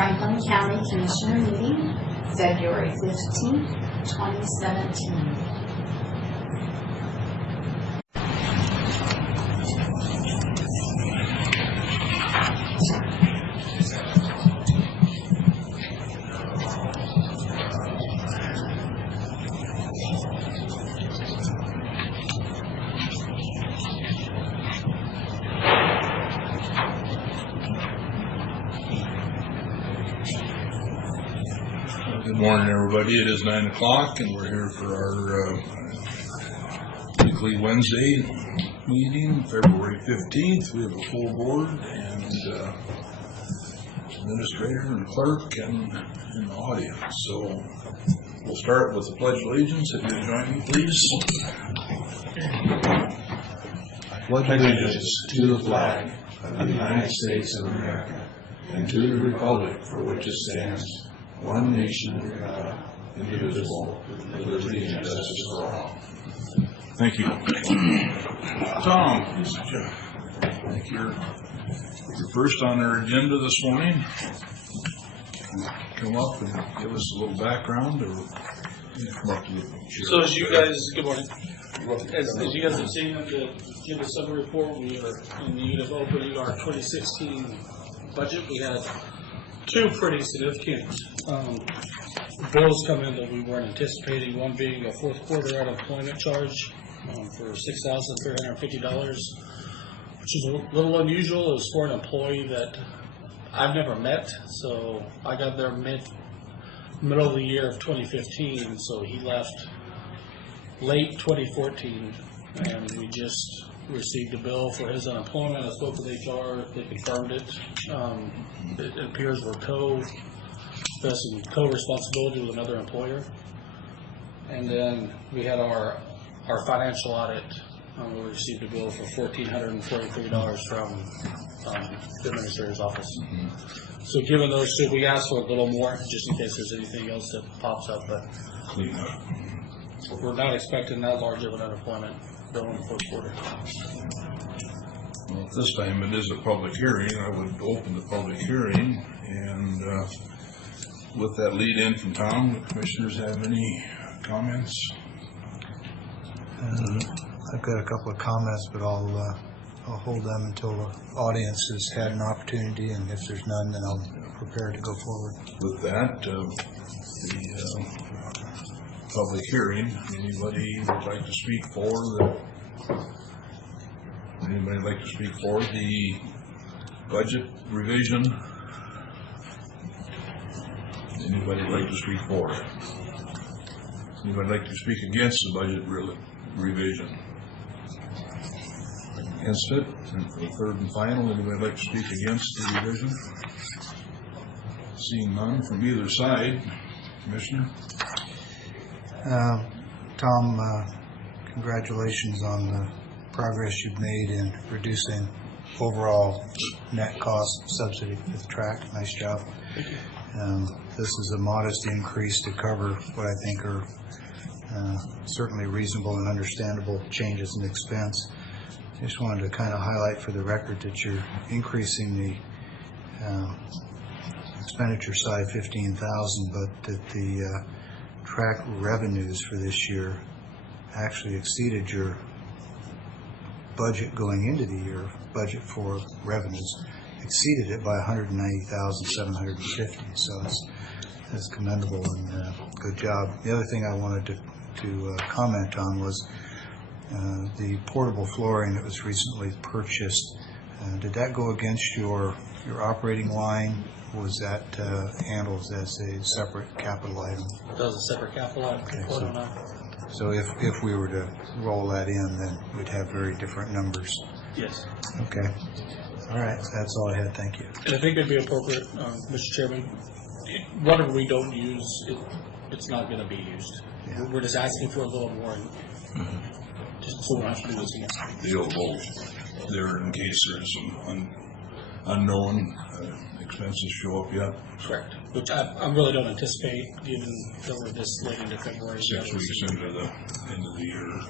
Franklin County Commissioner meeting, February 15th, 2017. Good morning, everybody. It is 9 o'clock, and we're here for our weekly Wednesday meeting, February 15th. We have a full board and administrator and clerk and in the audience. So we'll start with the Pledge of Allegiance. If you join me, please. I pledge allegiance to the flag of the United States of America and to the republic for which it stands, one nation under God, indivisible, with liberty and justice for all. Thank you. Tom, thank you. You're first on our agenda this morning. Come up and give us a little background, or come up to the chair. So as you guys, good morning. As you guys have seen in the agenda summary report, we are in need of opening our 2016 budget. We had two pretty significant bills come in that we weren't anticipating, one being a fourth quarter unemployment charge for $6,350, which is a little unusual. It was for an employee that I've never met, so I got there middle of the year of 2015, so he left late 2014, and we just received a bill for his unemployment. I spoke with HR, they confirmed it. It appears we're there's some co-responsibility with another employer. And then we had our financial audit. We received a bill for $1,443 from the administrator's office. So given those two, we asked for a little more just in case there's anything else that pops up, but we're not expecting that large of an unemployment bill in the fourth quarter. Well, this time it is a public hearing. I would open the public hearing, and with that lead in from Tom, the commissioners have any comments? I've got a couple of comments, but I'll hold them until the audience has had an opportunity, and if there's none, then I'll prepare to go forward. With that, the public hearing, anybody would like to speak for the budget revision? Anybody like to speak for it? Anybody like to speak against the budget revision? Against it? And for the third and final, anybody like to speak against the revision? Seeing none from either side. Commissioner? Tom, congratulations on the progress you've made in reducing overall net cost subsidy for the track. Nice job. This is a modest increase to cover what I think are certainly reasonable and understandable changes in expense. I just wanted to kind of highlight for the record that you're increasing the expenditure side $15,000, but that the track revenues for this year actually exceeded your budget going into the year. Budget for revenues exceeded it by $190,750. So it's commendable and good job. The other thing I wanted to comment on was the portable flooring that was recently purchased. Did that go against your operating line? Was that handled as a separate capital item? That was a separate capital item. Okay, so if we were to roll that in, then we'd have very different numbers. Yes. Okay. All right. That's all I had. Thank you. And I think it'd be appropriate, Mr. Chairman, whatever we don't use, it's not going to be used. Yeah. We're just asking for a little more, just so we don't have to do this again. The old vote there in case there's some unknown expenses show up yet. Correct. Which I really don't anticipate, given that we're this late into February. 6 weeks into the end of the year.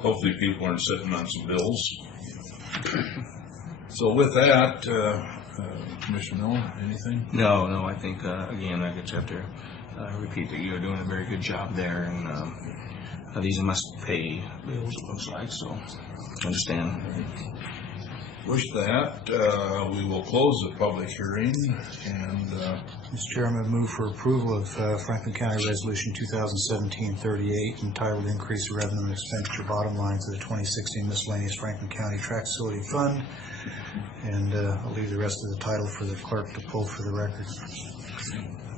Hopefully people aren't sitting on some bills. So with that, Commissioner Miller, anything? No, I think, again, I just have to repeat that you're doing a very good job there, and these must pay bills, it looks like, so understand. With that, we will close the public hearing, and Mr. Chairman, move for approval of Franklin County Resolution 2017-38 entitled Increase Revenue and Expenditure Bottom Line to the 2016 Miscellaneous Franklin County Track Facility Fund. And I'll leave the rest of the title for the clerk to pull for the record.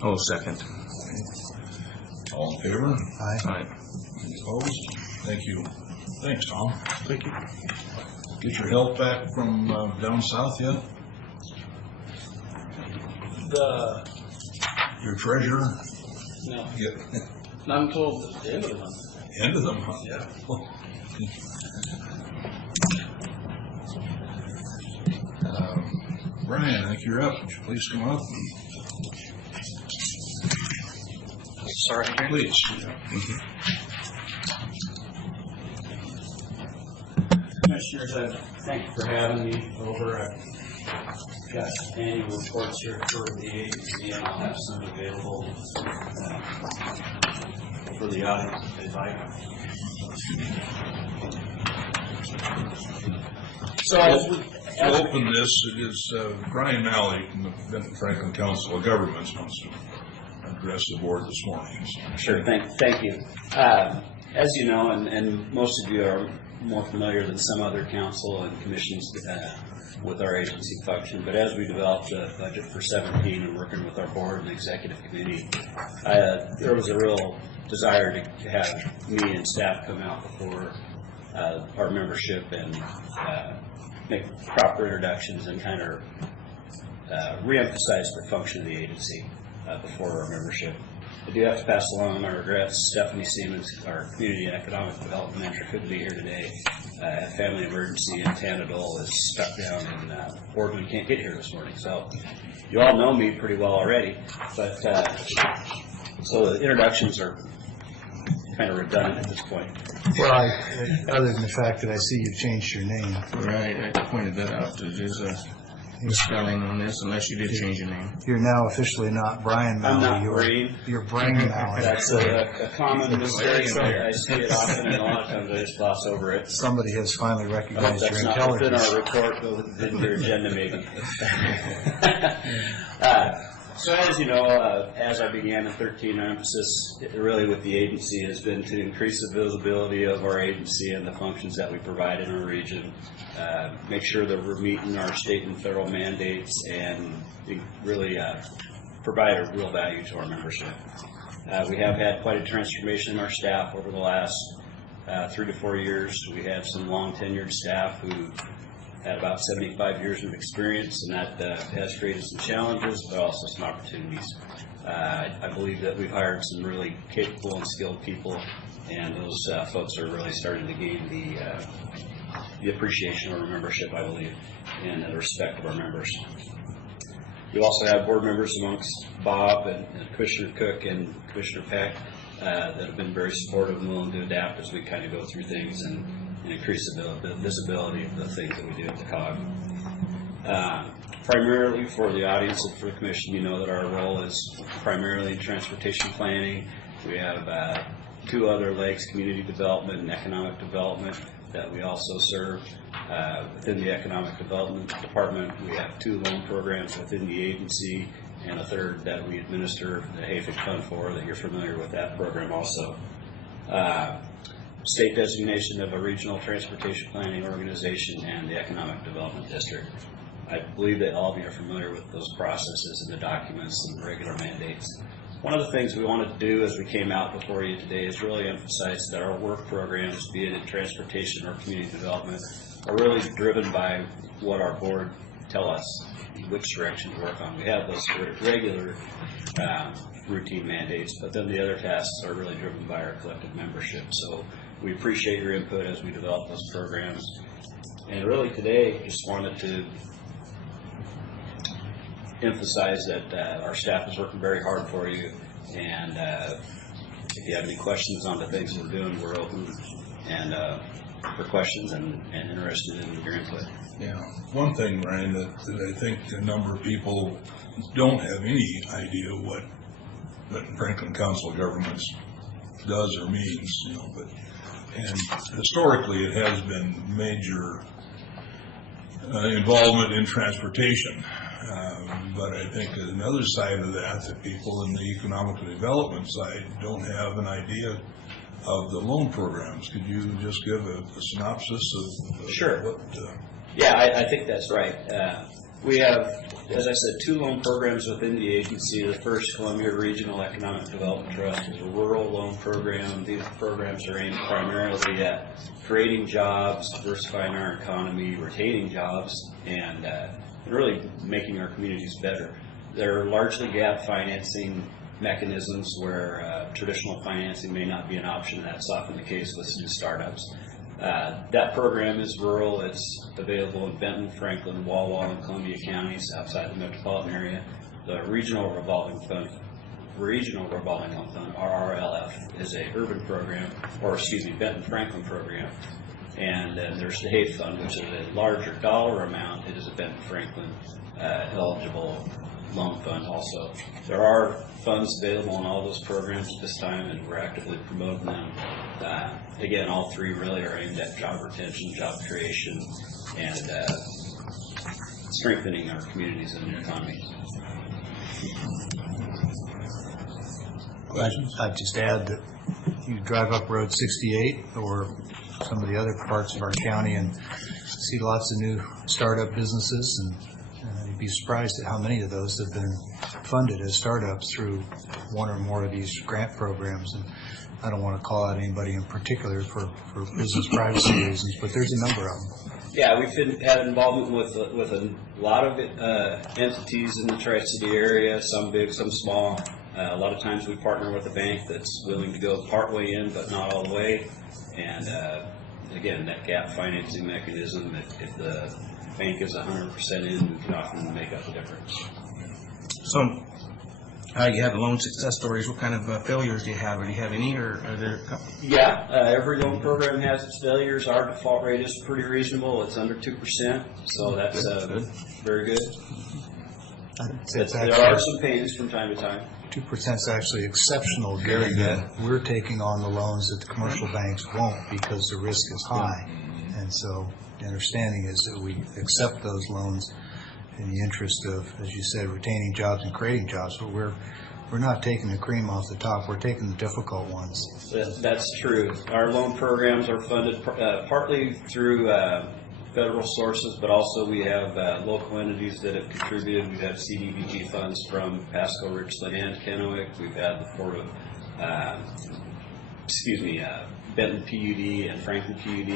Oh, second. all in favor? Aye. Aye. Any opposed? Thank you. Thanks, Tom. Thank you. Get your health back from down south yet? Your treasurer? No, Get not until the end of the month. end of the month. Yeah. Brian, I think you're up. Would you please come up? Sorry. Please. Commissioners, thank you for having me over. I've got annual reports here for the agency, and I'll have some available for the audience if they'd like. So To open this, it is Brian Malley from the Benton Franklin Council of Governments wants to address the board this morning. Sure, thank you. As you know, and most of you are more familiar than some other council and commissions with our agency function, but as we developed the budget for 17 and working with our board and executive committee, there was a real desire to have me and staff come out before our membership and make proper introductions and kind of reemphasize the function of the agency before our membership. I do have to pass along my regrets. Stephanie Siemens, our Community and Economic Development Manager, couldn't be here today. A family emergency in Tanadol is stuck down in Boardman, can't get here this morning. So you all know me pretty well already, but so the introductions are kind of redundant at this point. Well, other than the fact that I see you've changed your name. Right, I pointed that out. There's a misspelling on this, unless you did change your name. You're now officially not Brian I'm Malley. not Breen. You're Brain Malley. That's a common mistake. I see it often, and a lot of times I just gloss over it. Somebody has finally I hope recognized your that's not within intelligence. our report, but within your agenda maybe. So as you know, as I began in 13, our emphasis really with the agency has been to increase the visibility of our agency and the functions that we provide in our region, make sure that we're meeting our state and federal mandates, and really provide a real value to our membership. We have had quite a transformation in our staff over the last 3 to 4 years. We have some long tenured staff who had about 75 years of experience, and that has created some challenges, but also some opportunities. I believe that we've hired some really capable and skilled people, and those folks are really starting to gain the appreciation of our membership, I believe, and the respect of our members. We also have board members amongst Bob and Commissioner Cook and Commissioner Peck that have been very supportive and willing to adapt as we kind of go through things and increase the visibility of the things that we do at the COG. Primarily for the audience and for the commission, you know that our role is primarily in transportation planning. We have 2 other legs, community development and economic development, that we also serve. Within the economic development department, we have 2 loan programs within the agency, and a 3rd that we administer the HAFIC Fund for, that you're familiar with that program also. State designation of a regional transportation planning organization and the economic development district. I believe that all of you are familiar with those processes and the documents and the regular mandates. One of the things we wanted to do as we came out before you today is really emphasize that our work programs, be it in transportation or community development, are really driven by what our board tell us which direction to work on. We have those regular routine mandates, but then the other tasks are really driven by our collective membership. So we appreciate your input as we develop those programs. And really today, just wanted to emphasize that our staff is working very hard for you, and if you have any questions on the things we're doing, we're open and for questions and interested in your input. Yeah, one thing, Ryan, that I think a number of people don't have any idea what Franklin Council of Governments does or means, and historically it has been major involvement in transportation. But I think another side of that people in the economic development side don't have an idea of the loan programs. Could you just give a synopsis of Sure. what? Yeah, I think that's right. We have, as I said, 2 loan programs within the agency. The first, Columbia Regional Economic Development Trust, is a rural loan program. These programs are aimed primarily at creating jobs, diversifying our economy, retaining jobs, and really making our communities better. They're largely gap financing mechanisms where traditional financing may not be an option. That's often the case with new startups. That program is rural. It's available in Benton, Franklin, Walwall, and Columbia counties outside the metropolitan area. The Regional Revolving Loan Fund, RRLF, is a urban program, Benton Franklin program. And then there's the HAVE Fund, which is a larger dollar amount. It is a Benton Franklin eligible loan fund also. There are funds available in all those programs at this time, and we're actively promoting them. Again, all 3 really are aimed at job retention, job creation, and strengthening our communities and the economy. I'd just add that you drive up Road 68 or some of the other parts of our county and see lots of new startup businesses, and you'd be surprised at how many of those have been funded as startups through one or more of these grant programs. And I don't want to call out anybody in particular for business privacy reasons, but there's a number of them. Yeah, we've had involvement with a lot of entities in the Tri-City area, some big, some small. A lot of times we partner with a bank that's willing to go partway in, but not all the way. And again, that gap financing mechanism, if the bank is 100% in, we can often make up the difference. So, you have loan success stories. What kind of failures do you have? Or do you have any, or are there? Yeah, every loan program has its failures. Our default rate is pretty reasonable. It's under 2%, so that's very good. There are some pains from time to time. 2% is actually exceptional, given that we're taking on the loans that the commercial banks won't because the risk is high. And so the understanding is that we accept those loans in the interest of, as you said, retaining jobs and creating jobs. But we're not taking the cream off the top. We're taking the difficult ones. That's true. Our loan programs are funded partly through federal sources, but also we have local entities that have contributed. We've had CDBG funds from Pasco, Richland, and Kennewick. We've had the Port of, Benton PUD and Franklin PUD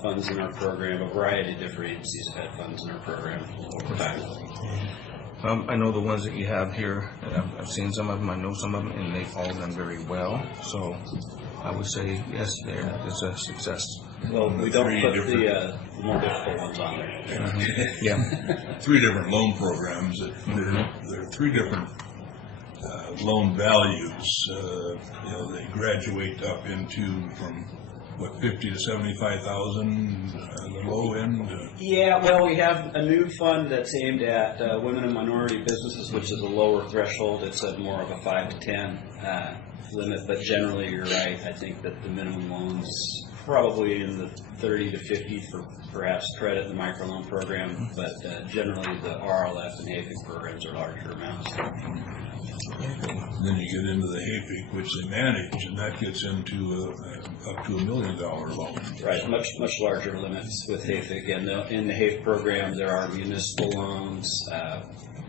funds in our program. A variety of different agencies have had funds in our program over time. I know the ones that you have here. I've seen some of them. I know some of them, and they've all done very well. So I would say yes, it's a success. Well, we don't put the more difficult ones on there. Yeah. 3 different loan programs. There are 3 different loan values. They graduate up into from what, 50 to 75,000, the low end. Yeah, well, we have a new fund that's aimed at women and minority businesses, which is a lower threshold. It's at more of a 5 to 10 limit, but generally, you're right. I think that the minimum loans probably in the 30 to 50 for perhaps credit in the microloan program, but generally the RLF and HAFIC programs are larger amounts. Then you get into the HAFIC, which they manage, and that gets into up to $1 million loan. Right, much larger limits with HAFIC. And in the HAFIC program, there are municipal loans,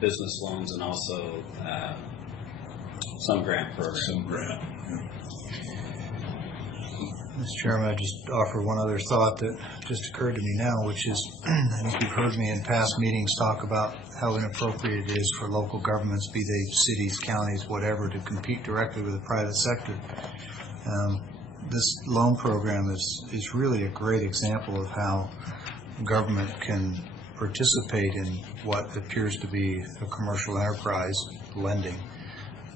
business loans, and also some grant programs. Some grant. Mr. Chairman, I just offer one other thought that just occurred to me now, which is, I think you've heard me in past meetings talk about how inappropriate it is for local governments, be they cities, counties, whatever, to compete directly with the private sector. This loan program is really a great example of how government can participate in what appears to be a commercial enterprise, lending,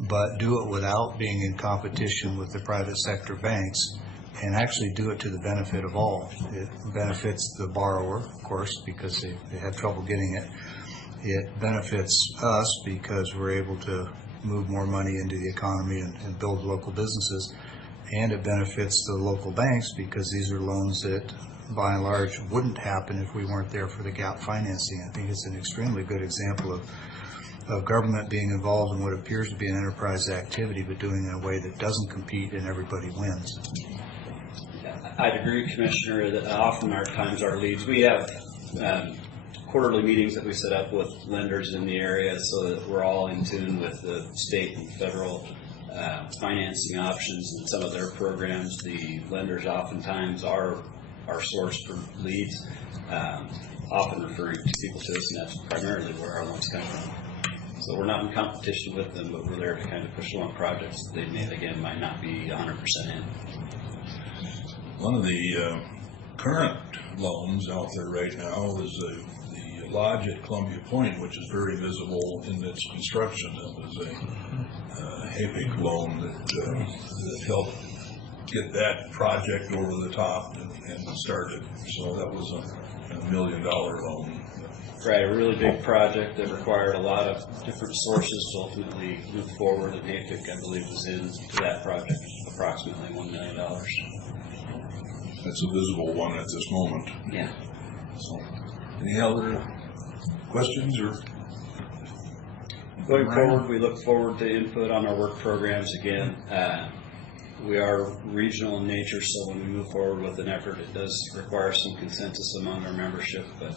but do it without being in competition with the private sector banks, and actually do it to the benefit of all. It benefits the borrower, of course, because they have trouble getting it. It benefits us because we're able to move more money into the economy and build local businesses. And it benefits the local banks because these are loans that, by and large, wouldn't happen if we weren't there for the gap financing. I think it's an extremely good example of government being involved in what appears to be an enterprise activity, but doing it in a way that doesn't compete and everybody wins. I'd agree, Commissioner, that often our leads, we have quarterly meetings that we set up with lenders in the area so that we're all in tune with the state and federal financing options and some of their programs. The lenders oftentimes are our source for leads, often referring to people to us, and that's primarily where our loans come from. So we're not in competition with them, but we're there to kind of push along projects that they may, again, might not be 100% in. One of the current loans out there right now is the lodge at Columbia Point, which is very visible in its construction. It was a HAPIC loan that helped get that project over the top and started. So that was a $1 million loan. Right, a really big project that required a lot of different sources to ultimately move forward, and HAPIC, I believe, was into that project approximately $1 million. That's a visible one at this moment. Yeah. So, any other questions or? Going forward, we look forward to input on our work programs again. We are regional in nature, so when we move forward with an effort, it does require some consensus among our membership, but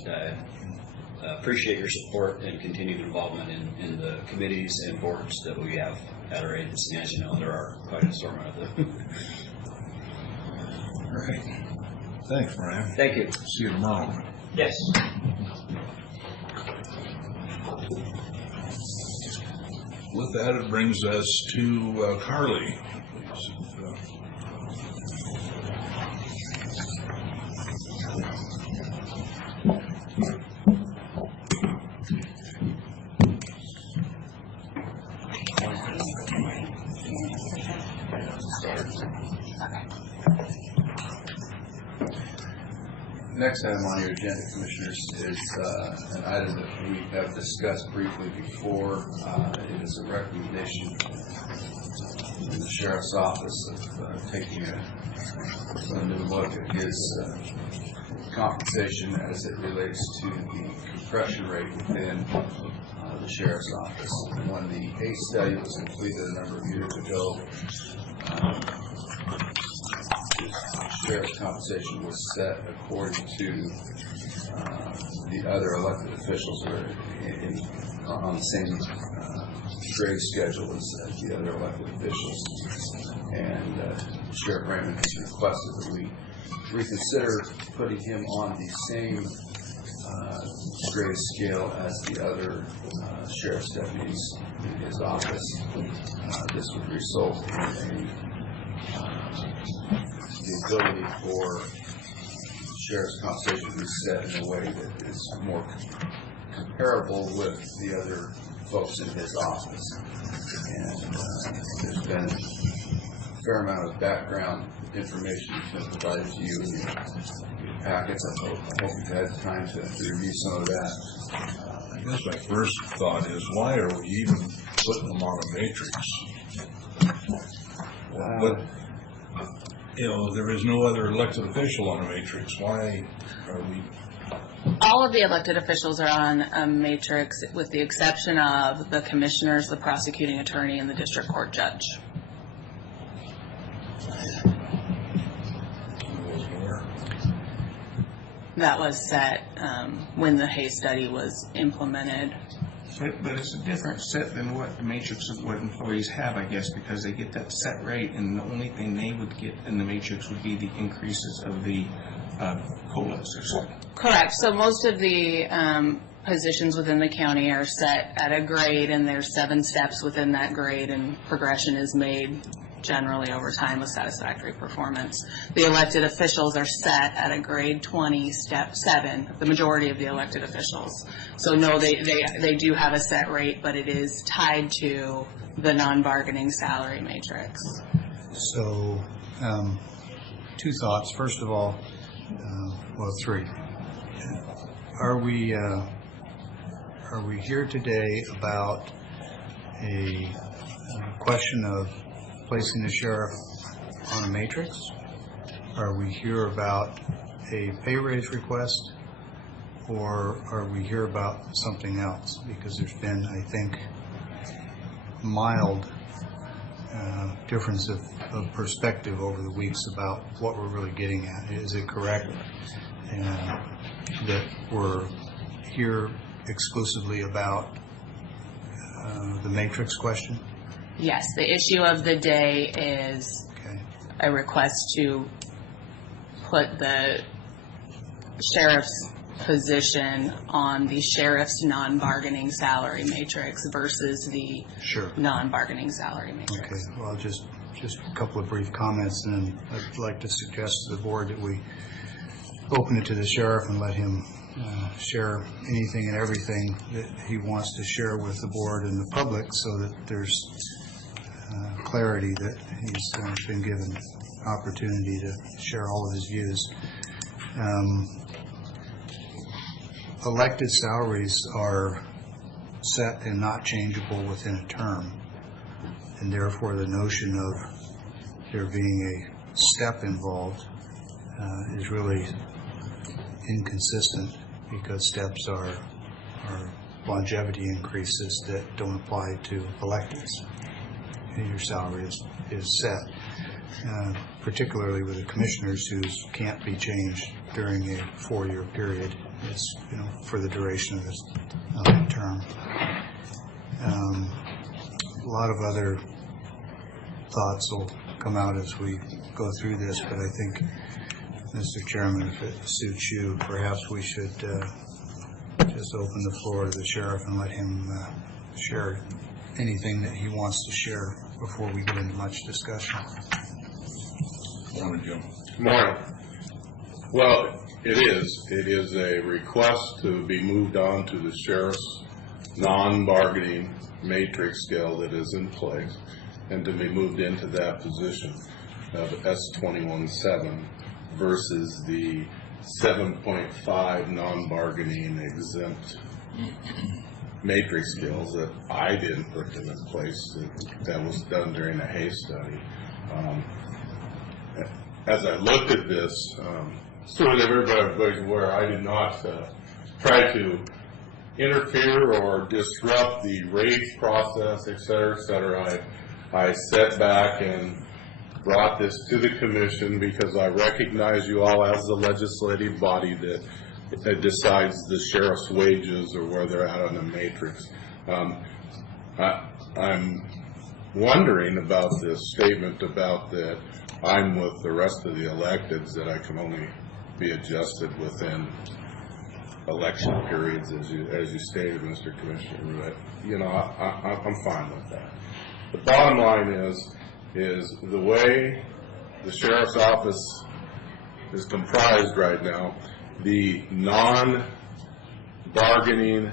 appreciate your support and continued involvement in the committees and boards that we have at our agency. As you know, there are quite an assortment of them. All right. Thanks, Brian. Thank you. See you tomorrow. Yes. With that, it brings us to Carly. Please. Next item on your agenda, Commissioners, is an item that we have discussed briefly before. It is a recommendation in the Sheriff's Office of taking a new look at his compensation as it relates to the compression rate within the Sheriff's Office. When the ACE study was completed a number of years ago, Sheriff's compensation was set according to the other elected officials who are on the same grade schedule as the other elected officials. And Sheriff Raymond has requested that we reconsider putting him on the same grade scale as the other sheriff's deputies in his office. This would result in the ability for sheriff's compensation to be set in a way that is more comparable with the other folks in his office. And there's been a fair amount of background information that's been provided to you in your packets. I hope you've had time to review some of that. I guess my first thought is, why are we even putting them on a matrix? You know, there is no other elected official on a matrix. Why are we? All of the elected officials are on a matrix with the exception of the commissioners, the prosecuting attorney, and the district court judge. That was set when the Hay study was implemented. But it's a different set than what the matrix of what employees have, I guess, because they get that set rate, and the only thing they would get in the matrix would be the increases of the COLAs or something. Correct. So most of the positions within the county are set at a grade, and there's 7 steps within that grade, and progression is made generally over time with satisfactory performance. The elected officials are set at a grade 20, step 7, the majority of the elected officials. So no, they do have a set rate, but it is tied to the non-bargaining salary matrix. So two thoughts. First of all, well, three. Are we here today about a question of placing the sheriff on a matrix? Are we here about a pay raise request? Or are we here about something else? Because there's been, I think, mild difference of perspective over the weeks about what we're really getting at. Is it correct that we're here exclusively about the matrix question? Yes, the issue of the day is Okay. a request to put the sheriff's position on the sheriff's non-bargaining salary matrix versus the Sure. non-bargaining salary matrix. Okay, well, just a couple of brief comments, and then I'd like to suggest to the board that we open it to the sheriff and let him share anything and everything that he wants to share with the board and the public, so that there's clarity that he's been given opportunity to share all of his views. Elected salaries are set and not changeable within a term, and therefore the notion of there being a step involved is really inconsistent, because steps are longevity increases that don't apply to electeds. Your salary is set, particularly with the commissioners, whose can't be changed during a 4-year period. It's, for the duration of this term. A lot of other thoughts will come out as we go through this, but I think, Mr. Chairman, if it suits you, perhaps we should just open the floor to the sheriff and let him share anything that he wants to share before we get into much discussion. Morning, Jim. Morning. Well, it is a request to be moved on to the sheriff's non-bargaining matrix scale that is in place, and to be moved into that position of S21-7 versus the 7.5 non-bargaining exempt matrix scales that I didn't put them in place. That was done during the Hay study. As I looked at this, so that everybody's aware, I did not try to interfere or disrupt the raise process, et cetera, I sat back and brought this to the commission because I recognize you all as the legislative body that decides the sheriff's wages or where they're at on the matrix. I'm wondering about this statement about that I'm with the rest of the electeds, that I can only be adjusted within election periods, as you stated, Mr. Commissioner. I'm fine with that. The bottom line is the way the sheriff's office is comprised right now, the non-bargaining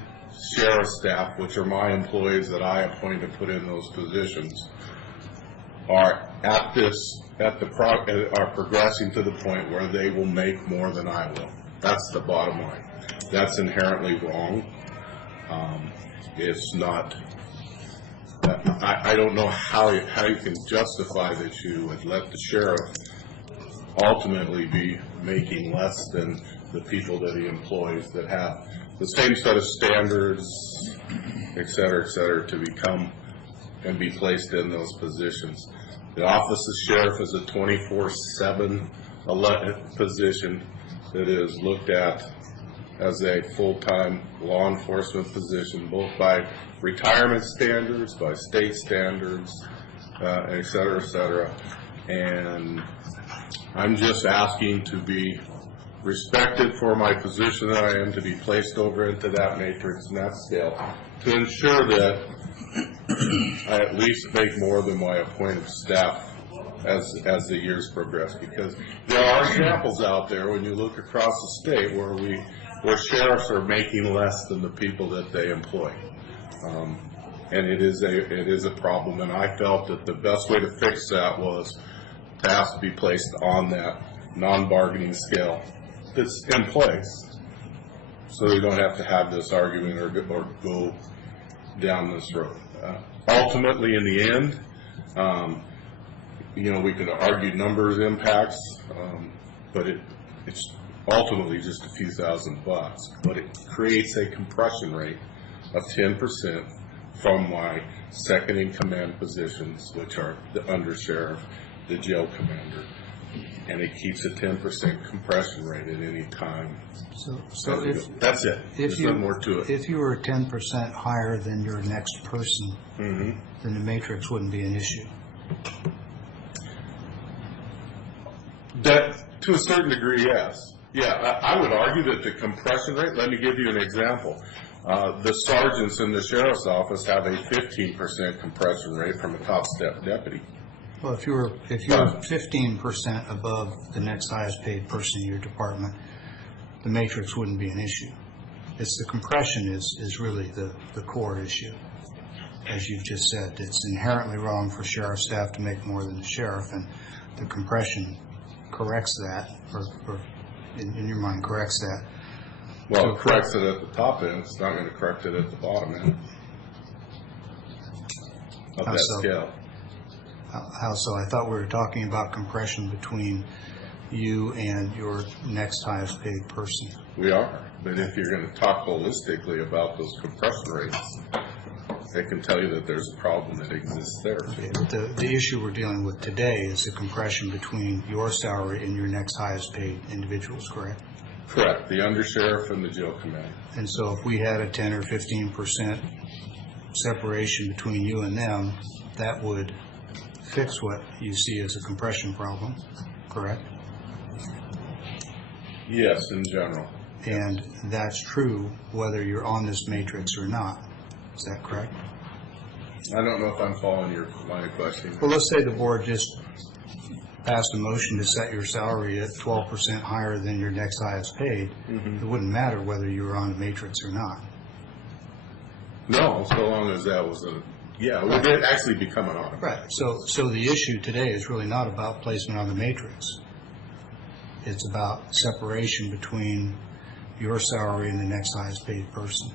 sheriff staff, which are my employees that I appoint to put in those positions, are are progressing to the point where they will make more than I will. That's the bottom line. That's inherently wrong. It's not. I don't know how you can justify that you would let the sheriff ultimately be making less than the people that he employs that have the same set of standards, et cetera, to become and be placed in those positions. The office of sheriff is a 24/7 position that is looked at as a full-time law enforcement position, both by retirement standards, by state standards, et cetera, and I'm just asking to be respected for my position that I am, to be placed over into that matrix and that scale, to ensure that I at least make more than my appointed staff as the years progress, because there are examples out there when you look across the state where sheriffs are making less than the people that they employ, and it is a problem. And I felt that the best way to fix that was to have to be placed on that non-bargaining scale that's in place, so we don't have to have this argument or go down this road. Ultimately, in the end, we can argue numbers impacts, but it's ultimately just a few $1,000s. But it creates a compression rate of 10% from my second in command positions, which are the undersheriff, the jail commander, and it keeps a 10% compression rate at any time. So if That's it. There's no more to it. If you were 10% higher than your next person, then the matrix wouldn't be an issue. That, to a certain degree, yes. Yeah, I would argue that the compression rate, let me give you an example. The sergeants in the sheriff's office have a 15% compression rate from a top step deputy. Well, if you're 15% above the next highest paid person in your department, the matrix wouldn't be an issue. It's the compression is really the core issue. As you've just said, it's inherently wrong for sheriff staff to make more than the sheriff, and the compression corrects that, or in your mind corrects that. Well, it corrects it at the top end. It's not going to correct it at the bottom end of that scale. How so? I thought we were talking about compression between you and your next highest paid person. We are. But if you're going to talk holistically about those compression rates, they can tell you that there's a problem that exists there. Okay, but the issue we're dealing with today is the compression between your salary and your next highest paid individuals, correct? Correct. The undersheriff and the jail commander. And so if we had a 10 or 15% separation between you and them, that would fix what you see as a compression problem, correct? Yes, in general. And that's true whether you're on this matrix or not. Is that correct? I don't know if I'm following your line of questioning. Well, let's say the board just passed a motion to set your salary at 12% higher than your next highest paid. It wouldn't matter whether you were on a matrix or not. No, so long as that was it would actually become an automatic. Right. So the issue today is really not about placement on the matrix. It's about separation between your salary and the next highest paid person.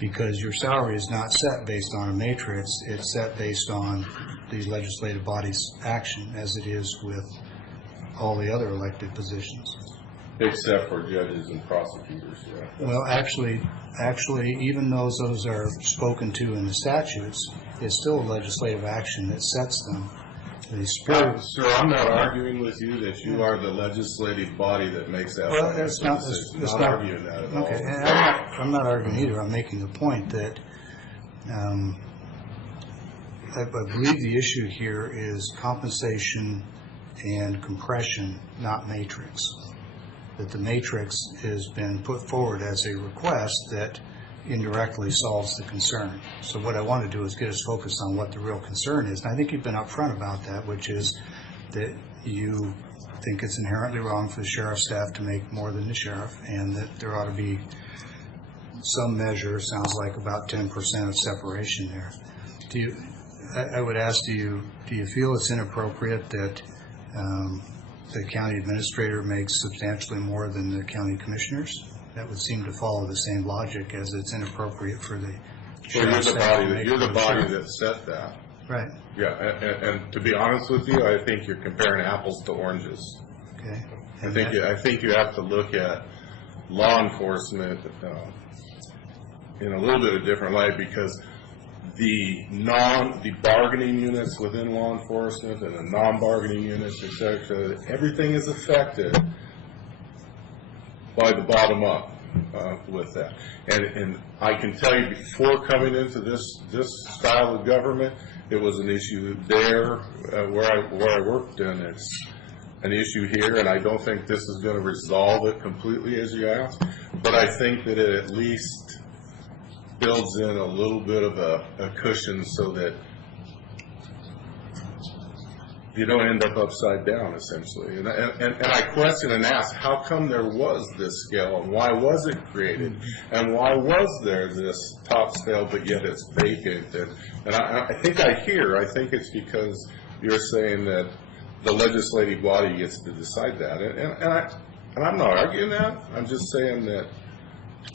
Because your salary is not set based on a matrix, it's set based on the legislative body's action, as it is with all the other elected positions. Except for judges and prosecutors, yeah. Well, actually, even though those are spoken to in the statutes, it's still a legislative action that sets them. Sir, I'm not arguing with you that you are the legislative body that makes that. Well, it's not arguing that at all. Okay, and I'm not arguing either. I'm making the point that I believe the issue here is compensation and compression, not matrix. That the matrix has been put forward as a request that indirectly solves the concern. So what I want to do is get us focused on what the real concern is. And I think you've been upfront about that, which is that you think it's inherently wrong for the sheriff's staff to make more than the sheriff, and that there ought to be some measure, sounds like about 10% of separation there. I would ask, do you feel it's inappropriate that the county administrator makes substantially more than the county commissioners? That would seem to follow the same logic as it's inappropriate for the sheriff's staff to make. You're the body that set that. Right. Yeah, and to be honest with you, I think you're comparing apples to oranges. Okay. I think you have to look at law enforcement in a little bit of different light, because the bargaining units within law enforcement and the non-bargaining units, et cetera, everything is affected by the bottom up with that. And I can tell you, before coming into this style of government, it was an issue there where I worked, and it's an issue here, and I don't think this is going to resolve it completely, as you asked, but I think that it at least builds in a little bit of a cushion so that you don't end up upside down, essentially. And I question and ask, how come there was this scale, and why was it created, and why was there this top scale, but yet it's vacant? And I think it's because you're saying that the legislative body gets to decide that. And I'm not arguing that. I'm just saying that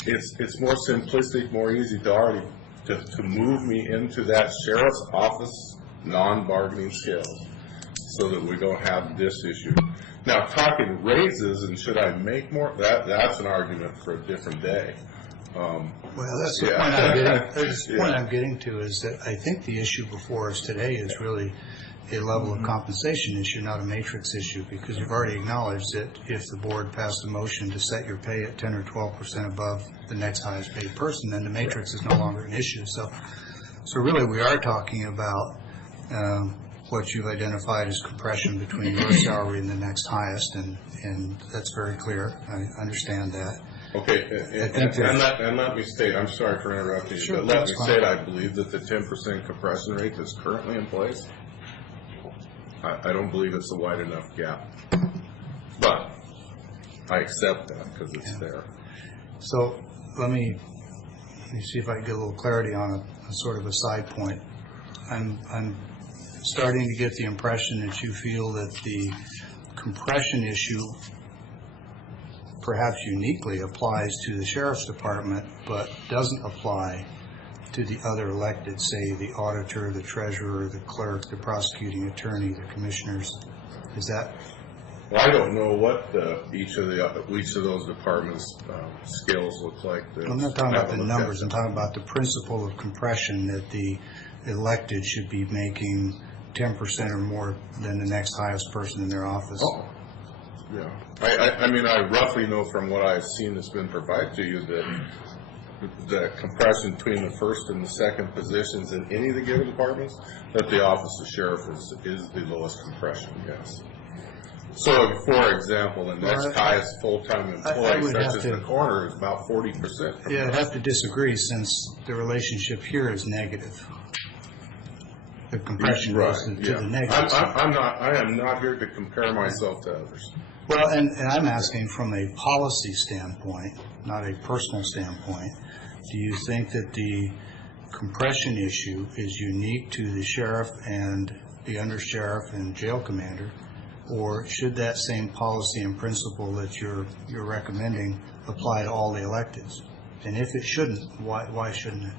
it's more simplistic, more easy to move me into that sheriff's office non-bargaining scale so that we don't have this issue. Now, talking raises and should I make more, that's an argument for a different day. Well, that's the point I'm getting. The point I'm getting to is that I think the issue before us today is really a level of compensation issue, not a matrix issue, because you've already acknowledged that if the board passed a motion to set your pay at 10 or 12% above the next highest paid person, then the matrix is no longer an issue. So really, we are talking about what you've identified as compression between your salary and the next highest, and that's very clear. I understand that. Okay, and let me state, I'm sorry for interrupting you, but let me state, I believe that the 10% compression rate that's currently in place, I don't believe it's a wide enough gap. But I accept that because it's there. So let me see if I can get a little clarity on a sort of a side point. I'm starting to get the impression that you feel that the compression issue perhaps uniquely applies to the sheriff's department, but doesn't apply to the other elected, say the auditor, the treasurer, the clerk, the prosecuting attorney, the commissioners. Is that? Well, I don't know what each of those departments' scales look like. I'm not talking about the numbers. I'm talking about the principle of compression, that the elected should be making 10% or more than the next highest person in their office. Oh. Yeah. I mean, I roughly know from what I've seen that's been provided to you that the compression between the first and the second positions in any of the given departments, that the office of sheriff is the lowest compression, yes. So, for example, the next highest full-time employee, such as the coroner, is about 40%. Yeah, I'd have to disagree since the relationship here is negative. The compression goes to the negative. I am not here to compare myself to others. Well, and I'm asking from a policy standpoint, not a personal standpoint. Do you think that the compression issue is unique to the sheriff and the undersheriff and jail commander, or should that same policy and principle that you're recommending apply to all the electeds? And if it shouldn't, why shouldn't it?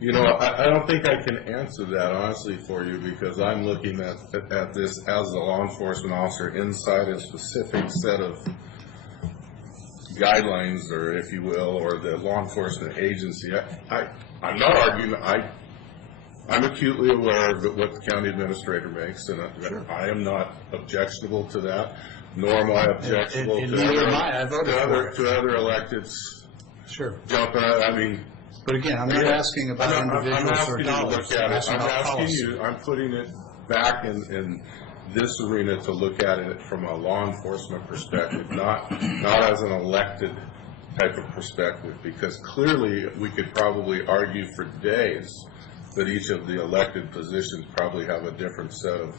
You know, I don't think I can answer that honestly for you, because I'm looking at this as a law enforcement officer inside a specific set of guidelines, or if you will, or the law enforcement agency. I'm not arguing. I'm acutely aware of what the county administrator makes, and I am not objectionable to that, nor am I objectionable to other electeds. Sure. Jumping out. I mean. But again, I'm not asking about individuals or dollars. I'm asking you, I'm putting it back in this arena to look at it from a law enforcement perspective, not as an elected type of perspective, because clearly we could probably argue for days that each of the elected positions probably have a different set of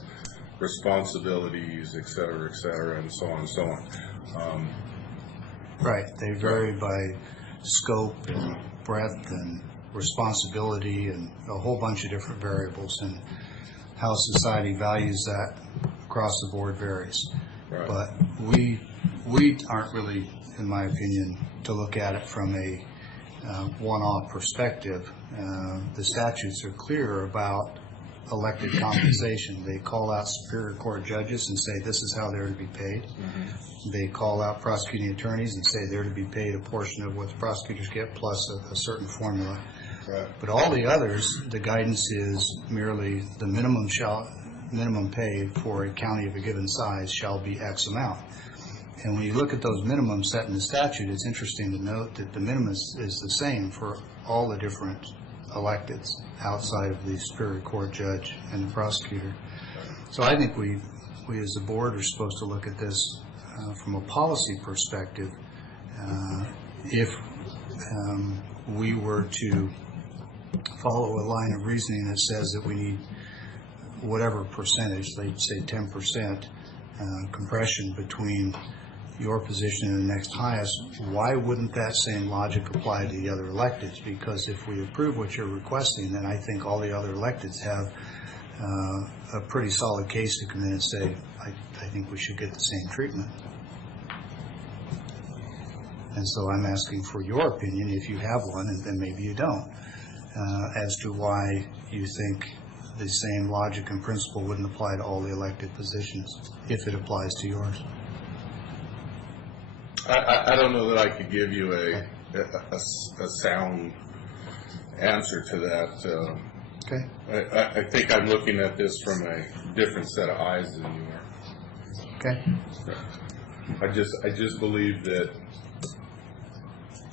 responsibilities, et cetera, and so on and so on. Right. They vary by scope and breadth and responsibility and a whole bunch of different variables, and how society values that across the board varies. Right. But we aren't really, in my opinion, to look at it from a one-off perspective. The statutes are clear about elected compensation. They call out Superior Court judges and say this is how they're to be paid. Mm-hmm. They call out prosecuting attorneys and say they're to be paid a portion of what the prosecutors get plus a certain formula. Right. But all the others, the guidance is merely the minimum pay for a county of a given size shall be X amount. And when you look at those minimums set in the statute, it's interesting to note that the minimum is the same for all the different electeds outside of the Superior Court judge and the prosecutor. So I think we as a board are supposed to look at this from a policy perspective. If we were to follow a line of reasoning that says that we need whatever percentage, they'd say 10% compression between your position in the next highest, why wouldn't that same logic apply to the other electeds? Because if we approve what you're requesting, then I think all the other electeds have a pretty solid case to come in and say, I think we should get the same treatment. And so I'm asking for your opinion, if you have one, and then maybe you don't, as to why you think the same logic and principle wouldn't apply to all the elected positions, if it applies to yours. I don't know that I could give you a sound answer to that. Okay. I think I'm looking at this from a different set of eyes than you are. Okay. I just believe that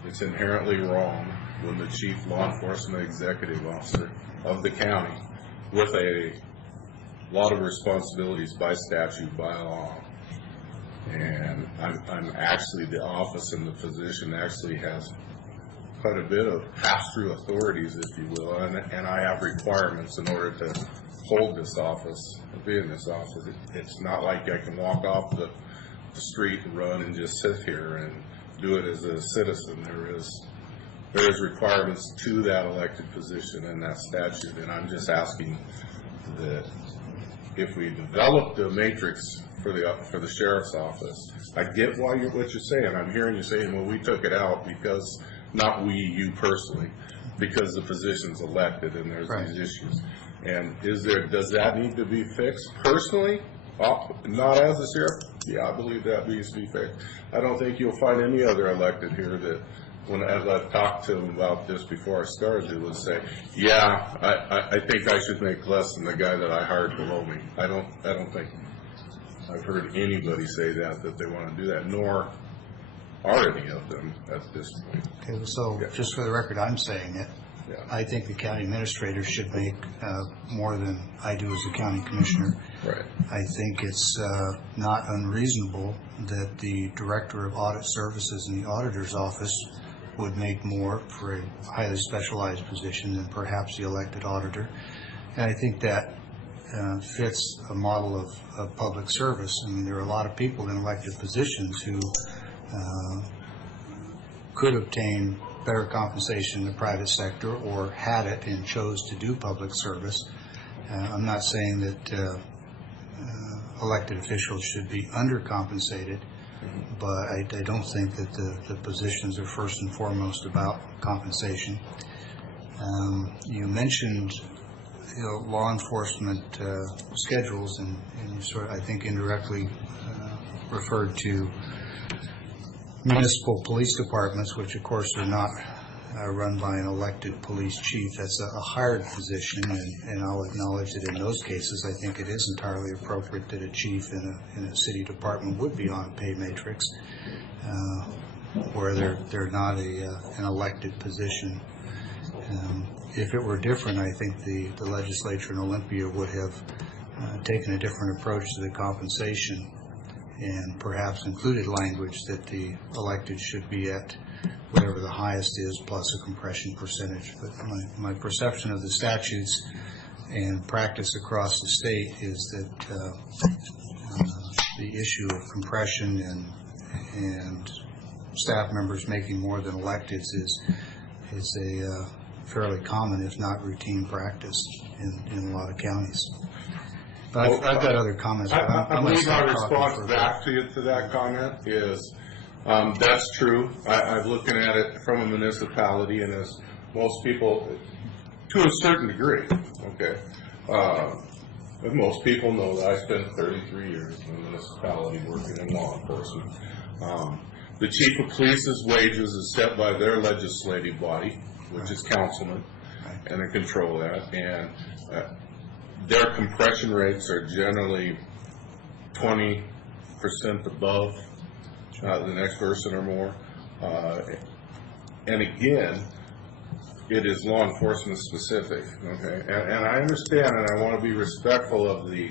it's inherently wrong when the chief law enforcement executive officer of the county, with a lot of responsibilities by statute, by law, and I'm actually, the office and the position actually has quite a bit of pass-through authorities, if you will, and I have requirements in order to hold this office, be in this office. It's not like I can walk off the street and run and just sit here and do it as a citizen. There is requirements to that elected position in that statute, and I'm just asking that if we developed a matrix for the sheriff's office, I get what you're saying. I'm hearing you saying, well, we took it out because, not we, you personally, because the position's elected and there's these issues. And does that need to be fixed personally? Not as a sheriff? Yeah, I believe that needs to be fixed. I don't think you'll find any other elected here that, as I've talked to them about this before I started, would say, yeah, I think I should make less than the guy that I hired below me. I don't think I've heard anybody say that they want to do that, nor are any of them at this point. Okay, so just for the record, I'm saying it. Yeah. I think the county administrator should make more than I do as a county commissioner. Right. I think it's not unreasonable that the director of audit services in the auditor's office would make more for a highly specialized position than perhaps the elected auditor. And I think that fits a model of public service. I mean, there are a lot of people in elected positions who could obtain better compensation in the private sector or had it and chose to do public service. I'm not saying that elected officials should be undercompensated, but I don't think that the positions are first and foremost about compensation. You mentioned law enforcement schedules, and you sort of, I think, indirectly referred to municipal police departments, which of course are not run by an elected police chief. That's a hired position, and I'll acknowledge that in those cases I think it is entirely appropriate that a chief in a city department would be on a pay matrix where they're not an elected position. If it were different, I think the legislature in Olympia would have taken a different approach to the compensation and perhaps included language that the elected should be at whatever the highest is plus a compression percentage. But my perception of the statutes and practice across the state is that the issue of compression and staff members making more than electeds is a fairly common, if not routine, practice in a lot of counties. But I've got other comments. I believe my response back to you to that comment is that's true. I'm looking at it from a municipality, and as most people, to a certain degree, okay. But most people know that I spent 33 years in a municipality working in law enforcement. The chief of police's wages is set by their legislative body, which is councilmen, and they control that. And their compression rates are generally 20% above the next person or more. And again, it is law enforcement specific, okay? And I understand, and I want to be respectful of the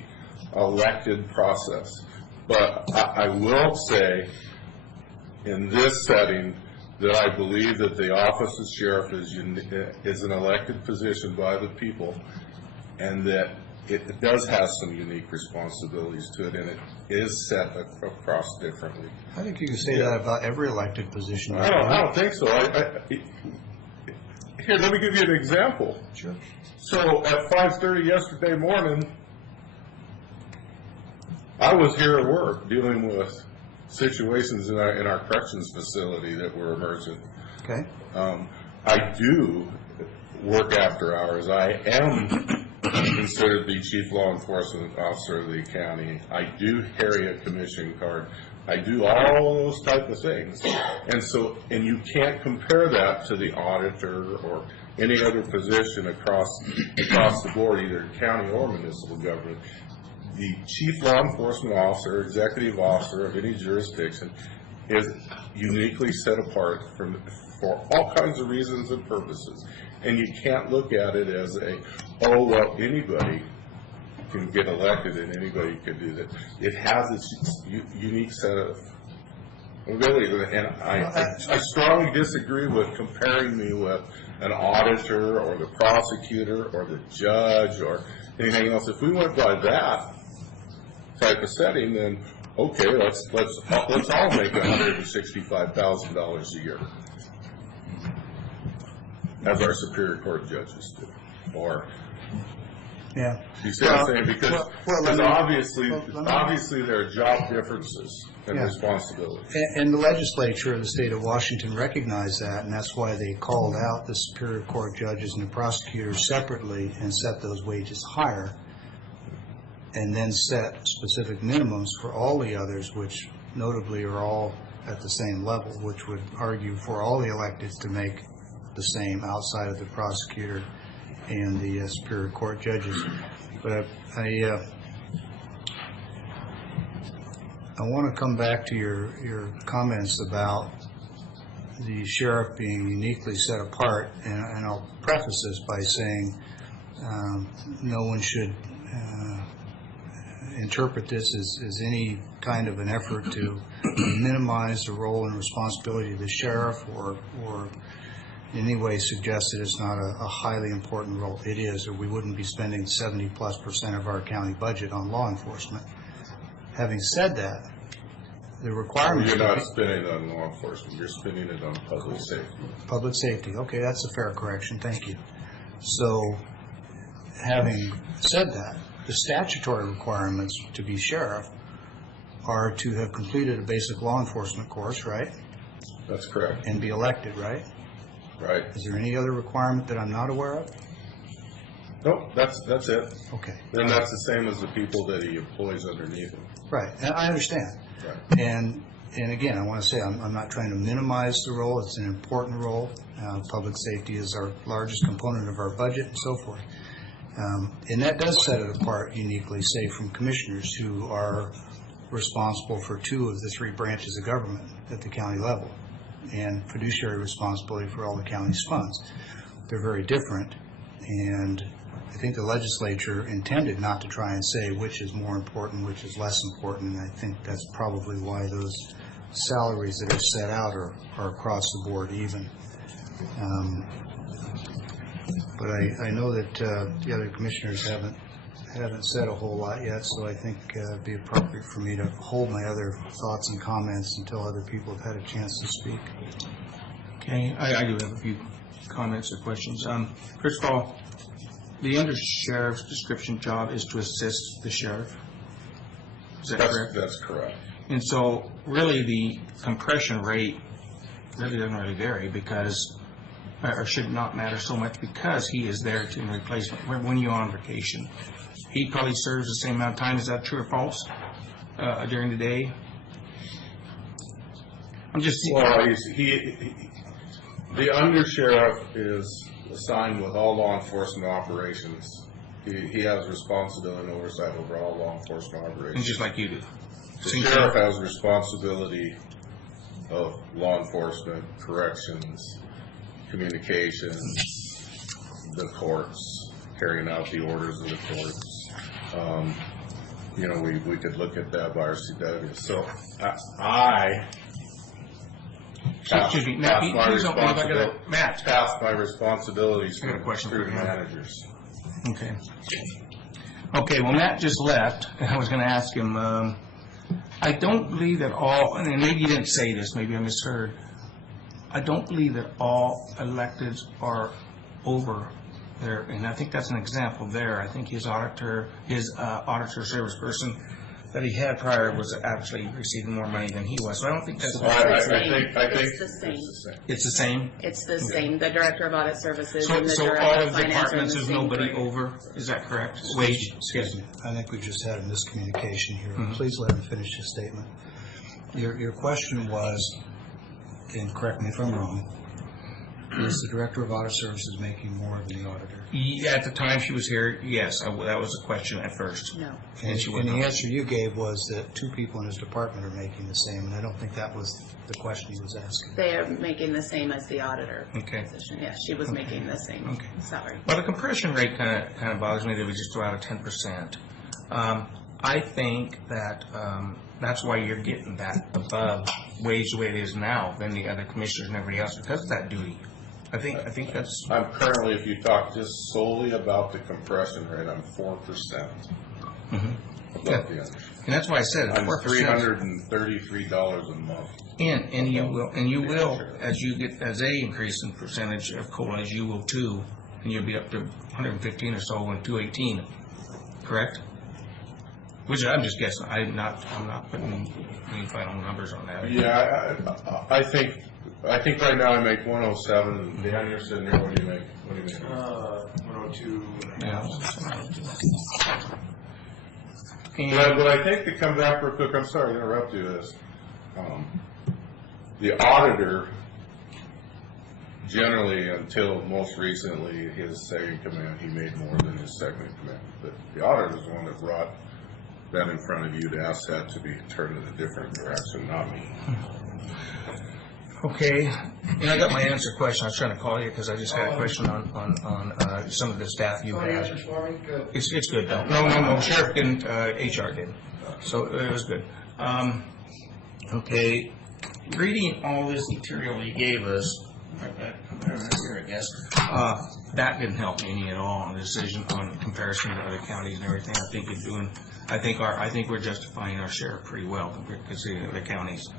elected process. But I will say, in this setting, that I believe that the office of sheriff is an elected position by the people, and that it does have some unique responsibilities to it, and it is set across differently. I think you can say that about every elected position. I don't think so. Here, let me give you an example. Sure. So at 5:30 yesterday morning, I was here at work dealing with situations in our corrections facility that were emergent. Okay. I do work after hours. I am considered the chief law enforcement officer of the county. I do carry a commission card. I do all those type of things. And you can't compare that to the auditor or any other position across the board, either county or municipal government. The chief law enforcement officer, executive officer of any jurisdiction is uniquely set apart for all kinds of reasons and purposes. And you can't look at it as anybody can get elected and anybody can do that. It has its unique set of abilities. And I strongly disagree with comparing me with an auditor or the prosecutor or the judge or anything else. If we went by that type of setting, then okay, let's all make $165,000 a year, as our Superior Court judges do. Or yeah, you see what I'm saying? Because obviously there are job differences and responsibilities. And the legislature of the state of Washington recognized that, and that's why they called out the Superior Court judges and the prosecutors separately and set those wages higher, and then set specific minimums for all the others, which notably are all at the same level, which would argue for all the electeds to make the same outside of the prosecutor and the Superior Court judges. But I want to come back to your comments about the sheriff being uniquely set apart, and I'll preface this by saying no one should interpret this as any kind of an effort to minimize the role and responsibility of the sheriff or in any way suggest that it's not a highly important role. It is, or we wouldn't be spending 70+% of our county budget on law enforcement. Having said that, the requirement... You're not spending it on law enforcement, you're spending it on public safety. Public safety, okay, that's a fair correction, thank you. So, having said that, the statutory requirements to be sheriff are to have completed a basic law enforcement course, right? That's correct. And be elected, right? Right. Is there any other requirement that I'm not aware of? Nope, that's it. Okay. And that's the same as the people that he employs underneath him. Right, and I understand. Right. And again, I want to say I'm not trying to minimize the role. It's an important role. Public safety is our largest component of our budget and so forth. And that does set it apart uniquely, say, from commissioners who are responsible for 2 of the 3 branches of government at the county level and fiduciary responsibility for all the county's funds. They're very different, and I think the legislature intended not to try and say which is more important, which is less important, and I think that's probably why those salaries that are set out are across the board even. But I know that the other commissioners haven't said a whole lot yet, so I think it'd be appropriate for me to hold my other thoughts and comments until other people have had a chance to speak. Okay, I do have a few comments or questions. First of all, the undersheriff's description job is to assist the sheriff. Is that correct? That's correct. And so really the compression rate really doesn't really vary because, or should not matter so much because he is there to replacement when you're on vacation. He probably serves the same amount of time. Is that true or false during the day? I'm just... Well, the undersheriff is assigned with all law enforcement operations. He has responsibility and oversight over all law enforcement operations. Just like you do. The sheriff has responsibility of law enforcement, corrections, communications, the courts, carrying out the orders of the courts. We could look at that by RCW. So pass my responsibilities through the managers. Okay. Okay, well, Matt just left, and I was going to ask him, I don't believe that all, and maybe you didn't say this, maybe I misheard, I don't believe that all electeds are over there, and I think that's an example there. I think his auditor service person that he had prior was actually receiving more money than he was, so I don't think that's. It's the same. It's the same? It's the same. The Director of Audit Services So, and the so Director all of of the Finance are in departments, the there's same nobody grade. over, is that correct? Wage? Excuse me, I think we just had a miscommunication here. Mhm. Please let him finish his statement. Your question was, and correct me if I'm wrong, is the Director of Audit Services making more than the auditor? At the time she was here, yes, that was a question at first. No. And she And went the on. answer you gave was that 2 people in his department are making the same, and I don't think that was the question he was asking. They are making the same as the auditor Okay. position. Yeah, she was making the same Okay. salary. Well, the compression rate kind of bothers me that we just throw out a 10%. I think that that's why you're getting that above wage the way it is now than the other commissioners and everybody else because of that duty. I think that's. I'm currently, if you talk just solely about the compression rate, I'm 4% Mhm. above Yeah. the others. And that's why I said I'm 4%. $333 a month. And you will as they increase in percentage of COLAs, you will too, and you'll be up to 115 or so in 218, correct? Which I'm just guessing. I'm not putting any final numbers on that. Yeah, I think right now I make 107, and Dan, you're sitting here, what do you make? 102. Yeah. But I think to come back real quick, I'm sorry to interrupt you, is the auditor, generally, until most recently, his second command, he made more than his second command. But the auditor is the one that brought that in front of you to ask that to be turned in a different direction, not me. Okay, and I got my answer question. I was trying to call you because I just had a question on some of the staff you had. It's good though. No. Sheriff didn't. HR did. So it was good. Okay, reading all this material he gave us, right here, I guess. That didn't help me any at all on the decision on comparison to other counties and everything. I think you're doing. I think we're justifying our share pretty well compared to the counties.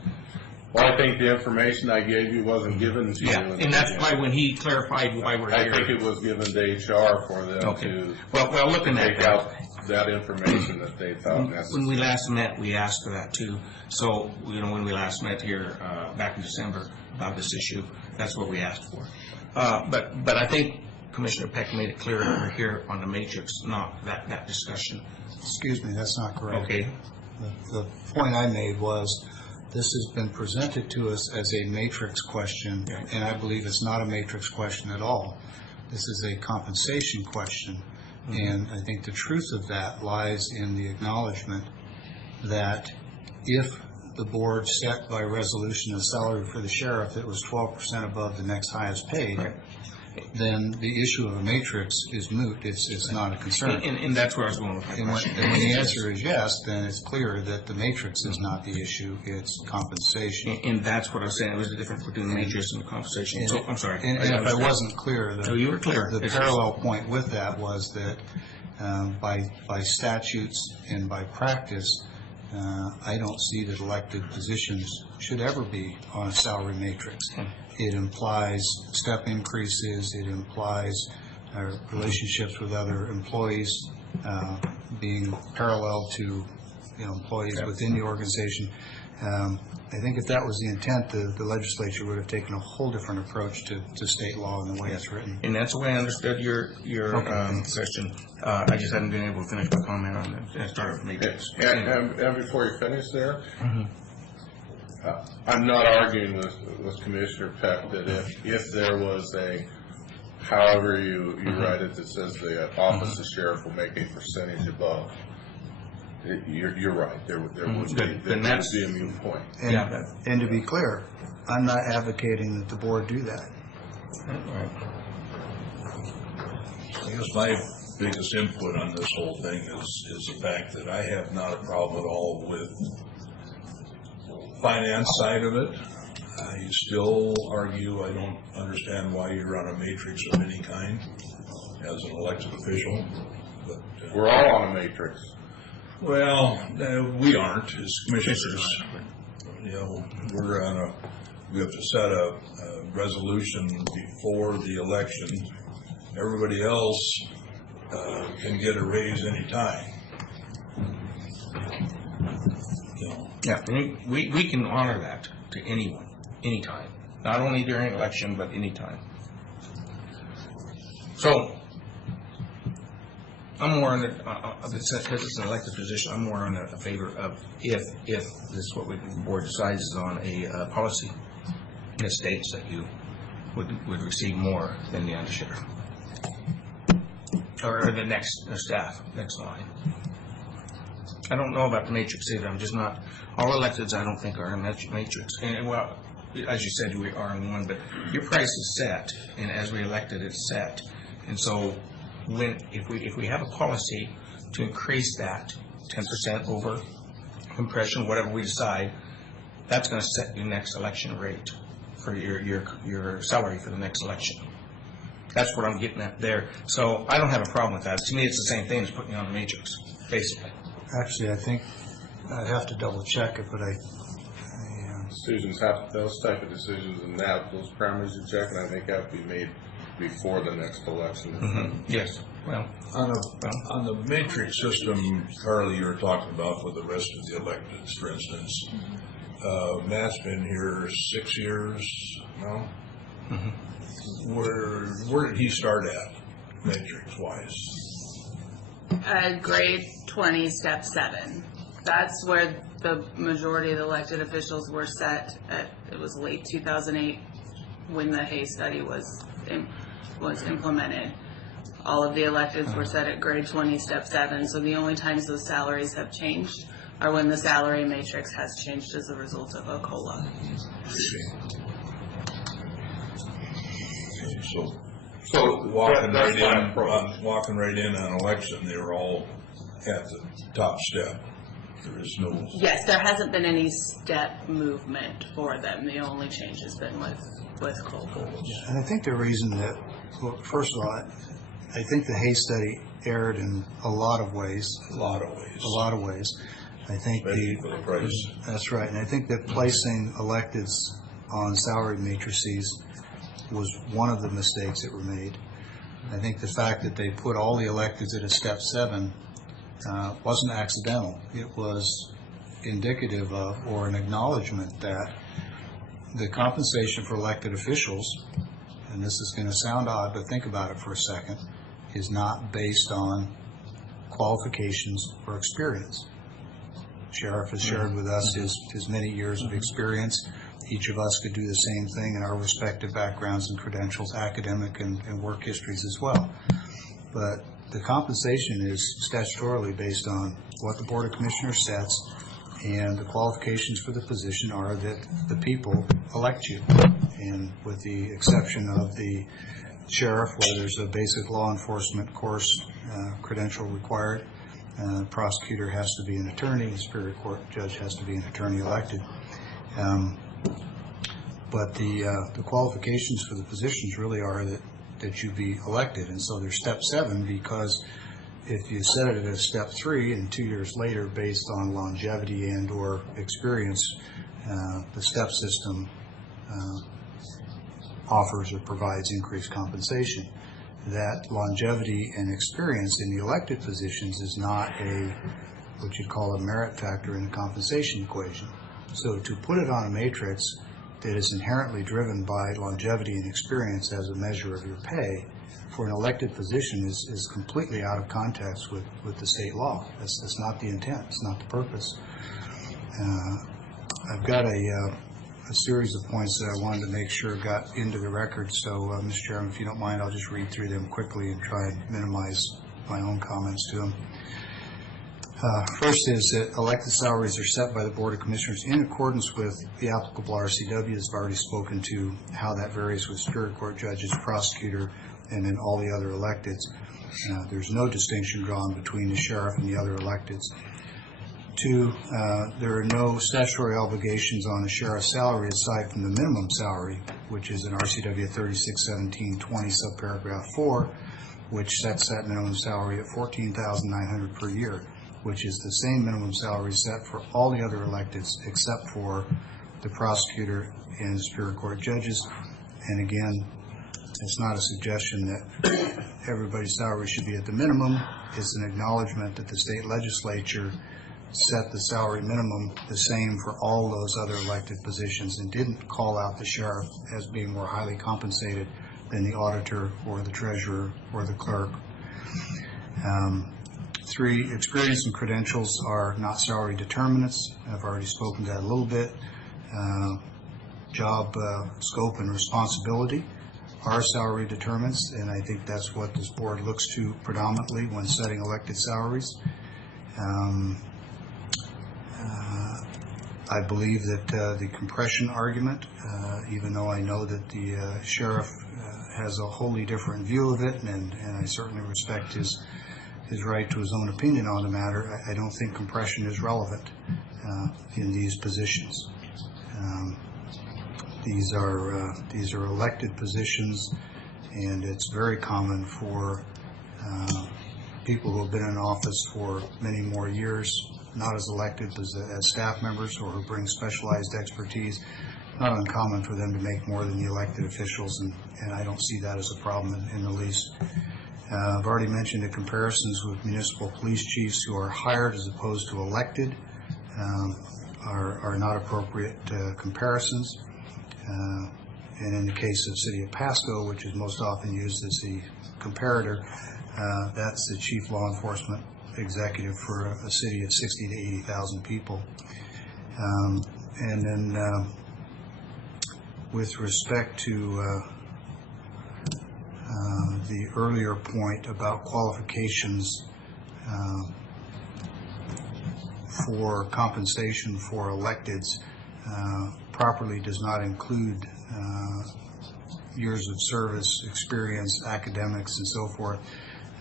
Well, I think the information I gave you wasn't given to you. Yeah, and that's why when he clarified why we're I here. think it was given to HR for them Okay. to Well, looking at take that. out that information that they thought necessary. When we last met, we asked for that too. So, when we last met here back in December about this issue, that's what we asked for. But I think Commissioner Peck made it clear that we're here on the matrix, not that discussion. Excuse me, that's not correct. Okay? The point I made was, this has been presented to us as a matrix question, and I believe it's not a matrix question at all. This is a compensation question, and I think the truth of that lies in the acknowledgement that if the board set by resolution a salary for the sheriff that was 12% above the next highest paid, then the issue of a matrix is moot. It's not a concern. And that's where I was going with my And question. when the answer is yes, then it's clear that the matrix is not the issue, it's compensation. And that's what I was saying. It was the difference between the matrix and the compensation. So, I'm sorry. And if I wasn't clear, No, you were clear. the parallel point with that was that by statutes and by practice, I don't see that elected positions should ever be on a salary matrix. It implies step increases, it implies relationships with other employees being parallel to employees within the organization. I think if that was the intent, the legislature would have taken a whole different approach to state law and the way it's written. And that's the way I understood your question. I just hadn't been able to finish my comment on it. I started with matrix. And before you finish there, I'm not arguing with Commissioner Peck that if there was however you write it, that says the office of sheriff will make a percentage above, you're right. There would be a moot point. And to be clear, I'm not advocating that the board do that. I guess my biggest input on this whole thing is the fact that I have not a problem at all with finance side of it. I still argue I don't understand why you run a matrix of any kind as an elected official. but. We're all on a matrix. Well, we aren't as commissioners. You know, we have to set a resolution before the election. Everybody else can get a raise anytime. You know. Yeah, we can honor that to anyone, anytime. Not only during election, but anytime. So, I'm more in because it's an elected position, I'm more in a favor of if this is what the board decides is on a policy, and it states that you would receive more than the undersheriff. Or the next staff, next line. I don't know about the matrix either. I'm just not, all electeds I don't think are in matrix. And well, as you said, we are in one, but your price is set, and as we elected, it's set. And so if we have a policy to increase that 10% over compression, whatever we decide, that's going to set your next election rate for your salary for the next election. That's what I'm getting at there. So I don't have a problem with that. To me, it's the same thing as putting you on the matrix, basically. Actually, I think I'd have to double check it, but Decisions have, those type of decisions and those parameters you check, and I think have to be made before the next election. Mm-hmm. Yes. Well, on the matrix system, Carly, you were talking about with the rest of the electeds, for instance. Matt's been here 6 years now. Mm-hmm. Where did he start at, matrix-wise? Grade 20, step 7. That's where the majority of the elected officials were set at. It was late 2008 when the Hay study was implemented. All of the electeds were set at grade 20, step 7. So the only times those salaries have changed are when the salary matrix has changed as a result of a COLA. So walking right in on election, they were all at the top step. There is no. Yes, there hasn't been any step movement for them. The only change has been with COLA. And I think the reason that, well, first of all, I think the Hay study erred in a lot of ways. A lot of ways. I think for the price. That's right, and I think that placing electeds on salary matrices was one of the mistakes that were made. I think the fact that they put all the electeds at a step 7 wasn't accidental. It was indicative of, or an acknowledgement that the compensation for elected officials, and this is going to sound odd, but think about it for a second, is not based on qualifications or experience. Sheriff has shared with us his many years of experience. Each of us could do the same thing in our respective backgrounds and credentials, academic and work histories as well. But the compensation is statutorily based on what the Board of Commissioners sets, and the qualifications for the position are that the people elect you. And with the exception of the sheriff, where there's a basic law enforcement course credential required, prosecutor has to be an attorney, the Superior Court judge has to be an attorney elected. But the qualifications for the positions really are that you be elected, and so there's step 7, because if you set it at a step 3 and 2 years later, based on longevity and or experience, the step system offers or provides increased compensation. That longevity and experience in the elected positions is not what you'd call a merit factor in the compensation equation. So to put it on a matrix that is inherently driven by longevity and experience as a measure of your pay for an elected position is completely out of context with the state law. That's not the intent. It's not the purpose. I've got a series of points that I wanted to make sure got into the record. So, Mr. Chairman, if you don't mind, I'll just read through them quickly and try and minimize my own comments to them. First is that elected salaries are set by the Board of Commissioners in accordance with the applicable RCW. I've already spoken to how that varies with Superior Court judges, prosecutor, and then all the other electeds. There's no distinction drawn between the sheriff and the other electeds. 2, there are no statutory obligations on the sheriff's salary aside from the minimum salary, which is in RCW 361720 subparagraph 4, which sets that minimum salary at $14,900 per year, which is the same minimum salary set for all the other electeds except for the prosecutor and Superior Court judges. And again, it's not a suggestion that everybody's salary should be at the minimum. It's an acknowledgement that the state legislature set the salary minimum the same for all those other elected positions and didn't call out the sheriff as being more highly compensated than the auditor or the treasurer or the clerk. 3, experience and credentials are not salary determinants. I've already spoken to that a little bit. Job scope and responsibility are salary determinants, and I think that's what this board looks to predominantly when setting elected salaries. I believe that the compression argument, even though I know that the sheriff has a wholly different view of it, and I certainly respect his right to his own opinion on the matter, I don't think compression is relevant in these positions. These are elected positions, and it's very common for people who have been in office for many more years, not as elected as staff members or who bring specialized expertise, not uncommon for them to make more than the elected officials, and I don't see that as a problem in the least. I've already mentioned the comparisons with municipal police chiefs who are hired as opposed to elected are not appropriate comparisons. And in the case of City of Pasco, which is most often used as the comparator, that's the chief law enforcement executive for a city of 60 to 80,000 people. And then with respect to the earlier point about qualifications for compensation for electeds, properly does not include years of service, experience, academics, and so forth.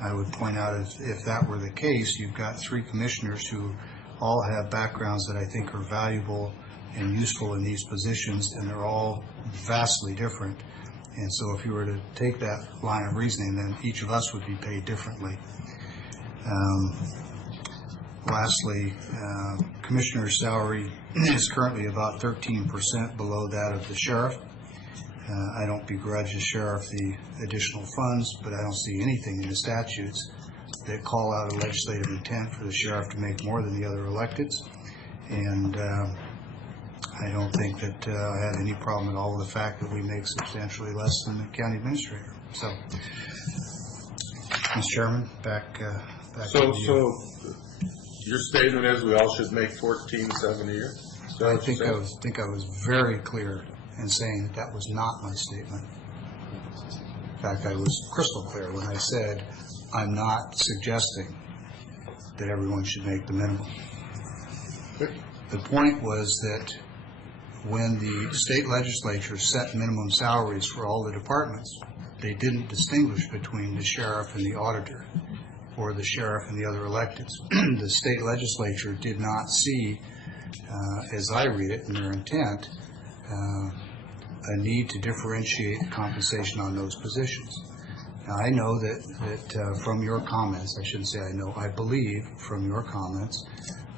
I would point out if that were the case, you've got 3 commissioners who all have backgrounds that I think are valuable and useful in these positions, and they're all vastly different. And so if you were to take that line of reasoning, then each of us would be paid differently. Lastly, commissioner's salary is currently about 13% below that of the sheriff. I don't begrudge the sheriff the additional funds, but I don't see anything in the statutes that call out a legislative intent for the sheriff to make more than the other electeds. And I don't think that I have any problem at all with the fact that we make substantially less than the county administrator. So, Mr. Chairman, back to you. So your statement is we all should make $14.7 a year? I think I was very clear in saying that was not my statement. In fact, I was crystal clear when I said I'm not suggesting that everyone should make the minimum. The point was that when the state legislature set minimum salaries for all the departments, they didn't distinguish between the sheriff and the auditor or the sheriff and the other electeds. The state legislature did not see, as I read it in their intent, a need to differentiate the compensation on those positions. Now, I know that from your comments, I shouldn't say I know, I believe from your comments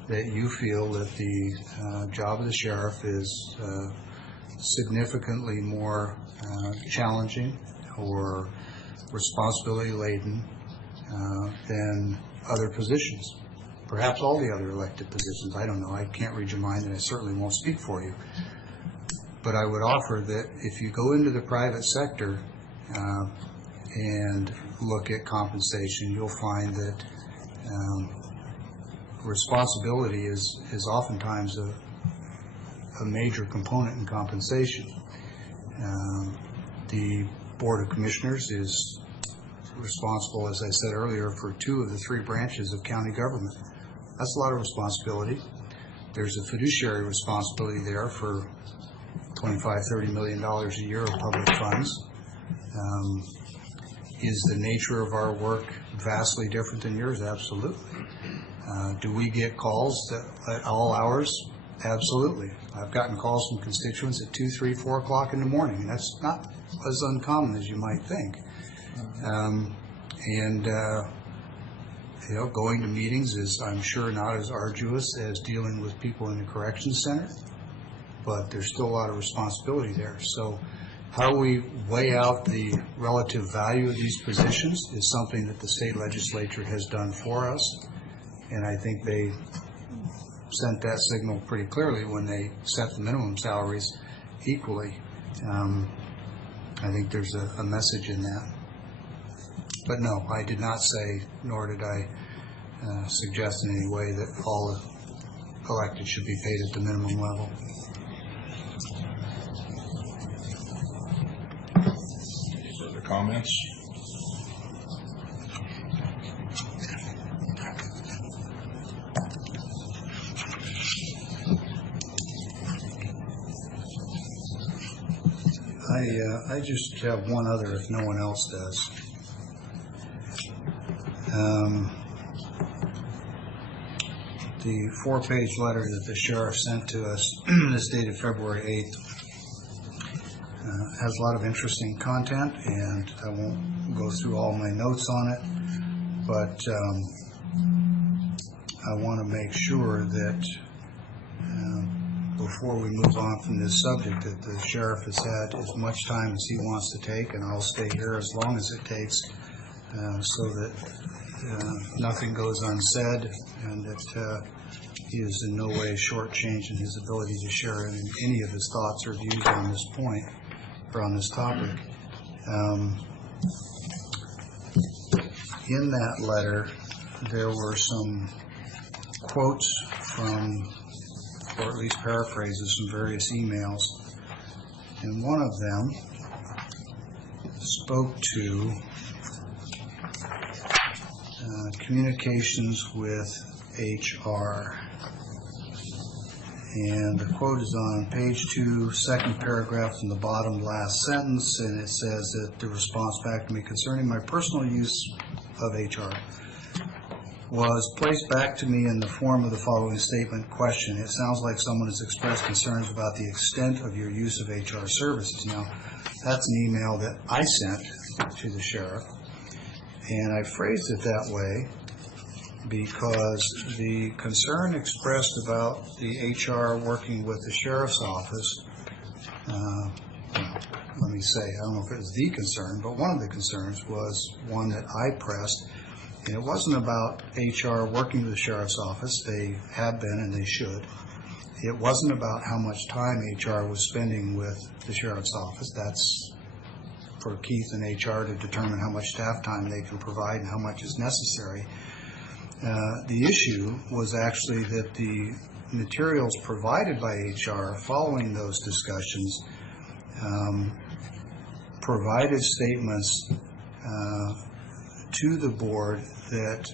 that you feel that the job of the sheriff is significantly more challenging or responsibility laden than other positions. Perhaps all the other elected positions. I don't know. I can't read your mind, and I certainly won't speak for you. But I would offer that if you go into the private sector and look at compensation, you'll find that responsibility is oftentimes a major component in compensation. The Board of Commissioners is responsible, as I said earlier, for 2 of the 3 branches of county government. That's a lot of responsibility. There's a fiduciary responsibility there for $25–30 million a year of public funds. Is the nature of our work vastly different than yours? Absolutely. Do we get calls at all hours? Absolutely. I've gotten calls from constituents at 2, 3, 4 o'clock in the morning, and that's not as uncommon as you might think. And, going to meetings is, I'm sure, not as arduous as dealing with people in the corrections center, but there's still a lot of responsibility there. So how we weigh out the relative value of these positions is something that the state legislature has done for us, and I think they sent that signal pretty clearly when they set the minimum salaries equally. I think there's a message in that. But no, I did not say, nor did I suggest in any way that all elected should be paid at the minimum level. Further comments? I just have one other if no one else does. The 4-page letter that the sheriff sent to us is dated February 8th. Has a lot of interesting content, and I won't go through all my notes on it, but I want to make sure that before we move on from this subject, that the sheriff has had as much time as he wants to take, and I'll stay here as long as it takes, so that nothing goes unsaid, and that he is in no way shortchanging his ability to share any of his thoughts or views on this point or on this topic. In that letter, there were some quotes from, or at least paraphrases from various emails, and one of them spoke to communications with HR. And the quote is on page 2, second paragraph from the bottom last sentence, and it says that the response back to me concerning my personal use of HR was placed back to me in the form of the following statement: question, it sounds like someone has expressed concerns about the extent of your use of HR services. Now, that's an email that I sent to the sheriff, and I phrased it that way because the concern expressed about the HR working with the sheriff's office, let me say, I don't know if it was the concern, but one of the concerns was one that I pressed, and it wasn't about HR working with the sheriff's office. They have been and they should. It wasn't about how much time HR was spending with the sheriff's office. That's for Keith and HR to determine how much staff time they can provide and how much is necessary. The issue was actually that the materials provided by HR following those discussions provided statements to the board that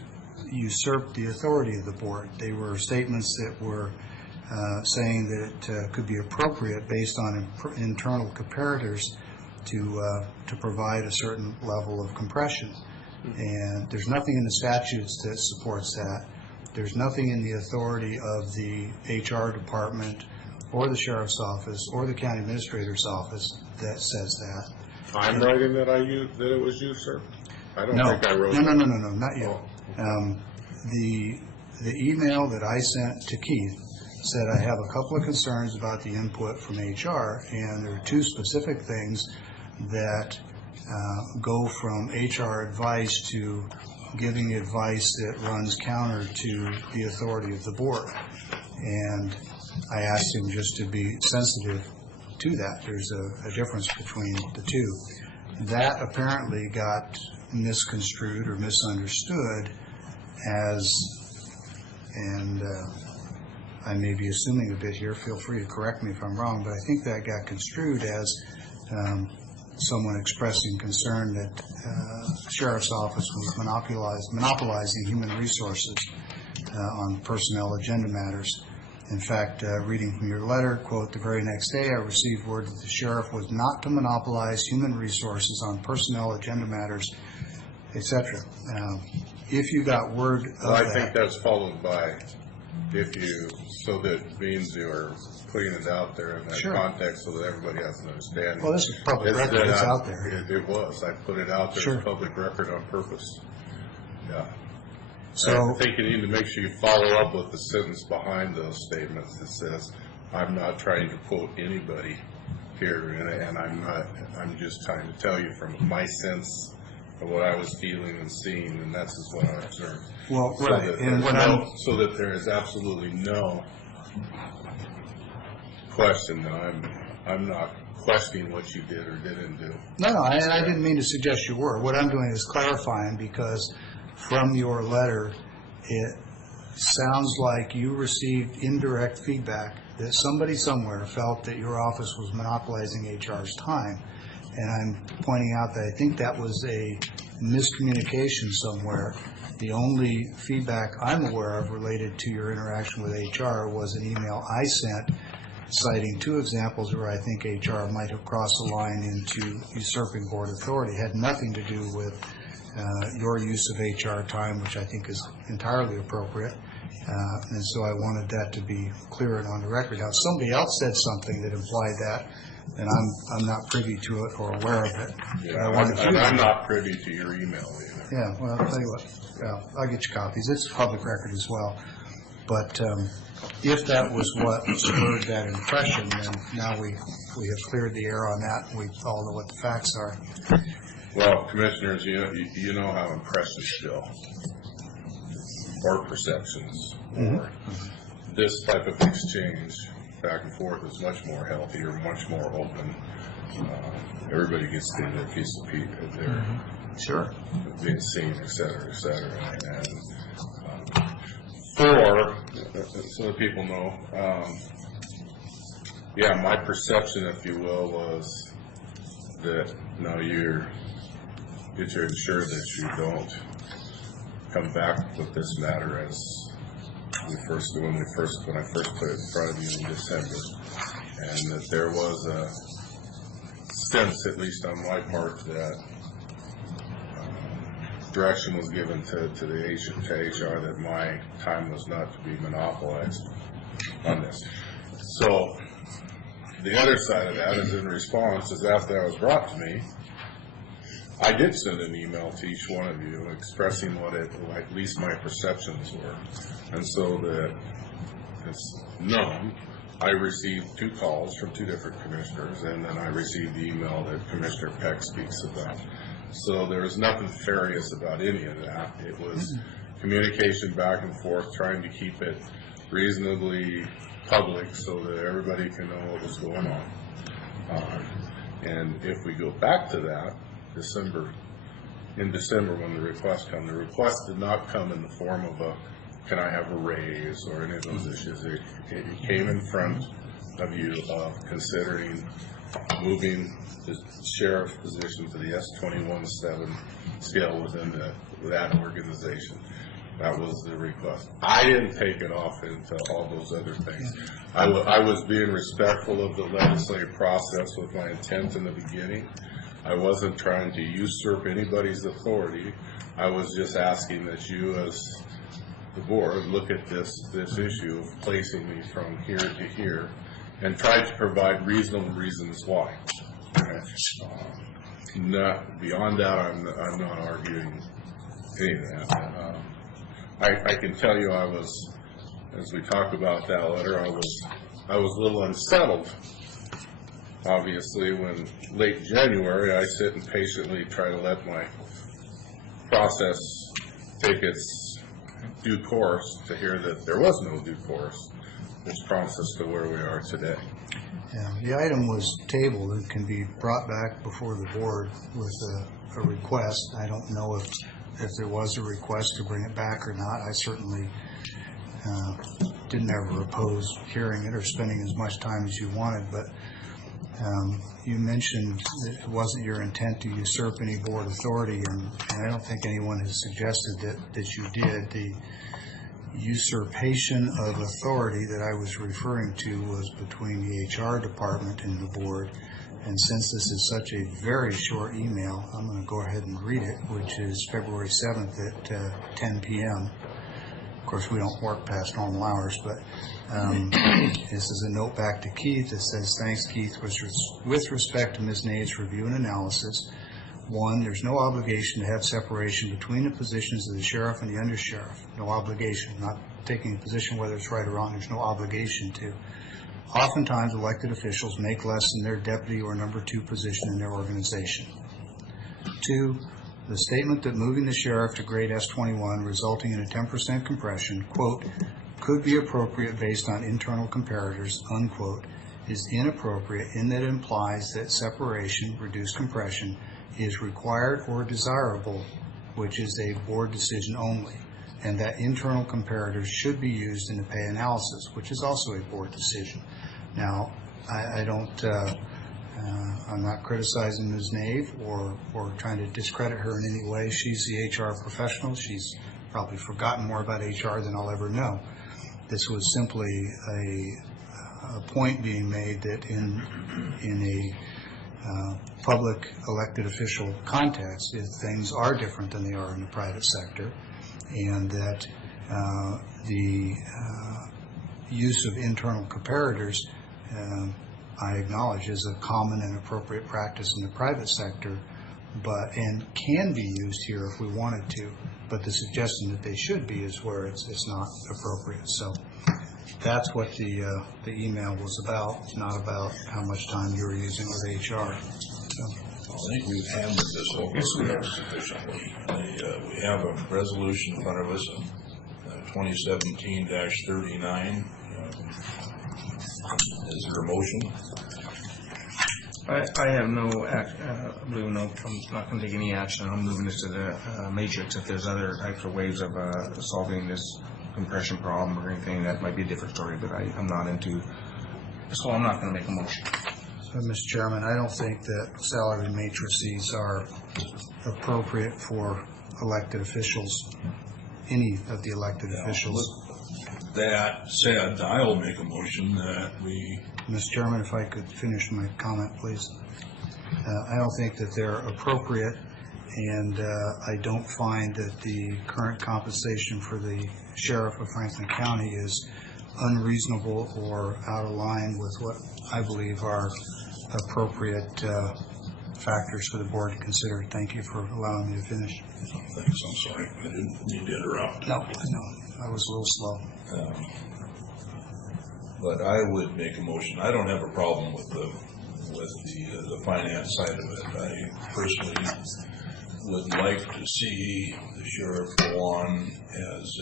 usurped the authority of the board. They were statements that were saying that it could be appropriate based on internal comparators to provide a certain level of compression. And there's nothing in the statutes that supports that. There's nothing in the authority of the HR department or the sheriff's office or the county administrator's office that says that. I'm writing that it was you, sir? I don't No. think I wrote No, that. no, not you. The email that I sent to Keith said I have a couple of concerns about the input from HR, and there are two specific things that go from HR advice to giving advice that runs counter to the authority of the board. And I asked him just to be sensitive to that. There's a difference between the two. That apparently got misconstrued or misunderstood as, and I may be assuming a bit here, feel free to correct me if I'm wrong, but I think that got construed as someone expressing concern that the sheriff's office was monopolizing human resources on personnel agenda matters. In fact, reading from your letter, quote, the very next day I received word that the sheriff was not to monopolize human resources on personnel agenda matters, etc. If you got word of Well, I that, think that's followed by so that means you're putting it out there in that Sure. context so that everybody has an understanding. Well, this is public record, that it's out there. It was, I put it out there Sure. as public record on purpose. Yeah. So, I think you need to make sure you follow up with the sentence behind those statements that says, I'm not trying to quote anybody here, and I'm just trying to tell you from my sense of what I was feeling and seeing, and that's just what I observed. well, So right, that and there's what so that there is absolutely no question that I'm not questioning what you did or didn't do. No, I didn't mean to suggest you were. What I'm doing is clarifying, because from your letter, it sounds like you received indirect feedback that somebody somewhere felt that your office was monopolizing HR's time. And I'm pointing out that I think that was a miscommunication somewhere. The only feedback I'm aware of related to your interaction with HR was an email I sent citing two examples where I think HR might have crossed the line into usurping board authority. It had nothing to do with your use of HR time, which I think is entirely appropriate. And so I wanted that to be clear and on the record. Now, if somebody else said something that implied that, and I'm not privy to it or aware of it. Yeah, I'm not privy to your email either. Yeah, well, I'll tell you what, I'll get you copies. It's public record as well. But if that was what spurred that impression, then now we have cleared the air on that. We all know what the facts are. Well, commissioners, you know how impressions go, or perceptions, or this type of exchange back and forth is much more healthier, much more open. Everybody gets to their piece of people. They're Sure. being seen, et cetera, et cetera. And so that people know, yeah, my perception, if you will, was that no, you're ensured that you don't come back with this matter as when I first put it in front of you in December, and that there was a sense, at least on my part, that direction was given to HR that my time was not to be monopolized on this. So the other side of that is, in response, is after that was brought to me, I did send an email to each one of you expressing what at least my perceptions were. And so that it's known, I received 2 calls from 2 different commissioners, and then I received the email that Commissioner Peck speaks about. So there was nothing nefarious about any of that. It was communication back and forth, trying to keep it reasonably public so that everybody can know what was going on. And if we go back to that, in December when the request came, the request did not come in the form of a, can I have a raise or any of those issues. It came in front of you considering moving the sheriff position to the S21-7 scale within that organization. That was the request. I didn't take it off into all those other things. I was being respectful of the legislative process with my intent in the beginning. I wasn't trying to usurp anybody's authority. I was just asking that you, as the board, look at this issue of placing me from here to here and try to provide reasonable reasons why. Not beyond that, I'm not arguing any of that. I can tell you, as we talked about that letter, I was a little unsettled. Obviously, when late January, I sit and patiently try to let my process take its due course to hear that there was no due course, which prompts us to where we are today. Yeah, the item was tabled and can be brought back before the board with a request. I don't know if there was a request to bring it back or not. I certainly didn't ever oppose hearing it or spending as much time as you wanted, but you mentioned that it wasn't your intent to usurp any board authority, and I don't think anyone has suggested that you did. The usurpation of authority that I was referring to was between the HR department and the board, and since this is such a very short email, I'm going to go ahead and read it, which is February 7th at 10 p.m. Of course, we don't work past normal hours, but this is a note back to Keith that says, thanks, Keith, with respect to Ms. Nade's review and analysis. 1, there's no obligation to have separation between the positions of the sheriff and the undersheriff. No obligation. Not taking a position whether it's right or wrong. There's no obligation to. Oftentimes, elected officials make less than their deputy or number 2 position in their organization. 2, the statement that moving the sheriff to grade S21 resulting in a 10% compression, quote, could be appropriate based on internal comparators, unquote, is inappropriate in that it implies that separation, reduced compression, is required or desirable, which is a board decision only, and that internal comparators should be used in the pay analysis, which is also a board decision. Now, I don't, I'm not criticizing Ms. Nave or trying to discredit her in any way. She's the HR professional. She's probably forgotten more about HR than I'll ever know. This was simply a point being made that in a public elected official context, things are different than they are in the private sector, and that the use of internal comparators, I acknowledge, is a common and appropriate practice in the private sector, and can be used here if we wanted to, but the suggestion that they should be is where it's not appropriate. So that's what the email was about, not about how much time you were using with HR. So. I think we've hammered this over sufficiently. We have a resolution in front of us, 2017-39. Is there a motion? I have no action. I'm not going to take any action. I'm moving this to the matrix. If there's other types of ways of solving this compression problem or anything, that might be a different story, but I'm not into, so I'm not going to make a motion. So, Mr. Chairman, I don't think that salary matrices are appropriate for elected officials, any of the elected officials. With that said, I'll make a motion that we... Mr. Chairman, if I could finish my comment, please. I don't think that they're appropriate, and I don't find that the current compensation for the sheriff of Franklin County is unreasonable or out of line with what I believe are appropriate factors for the board to consider. Thank you for allowing me to finish. Thanks, I'm sorry. I didn't mean to interrupt. No, I was a little slow. But I would make a motion. I don't have a problem with the finance side of it. I personally would like to see the sheriff go on as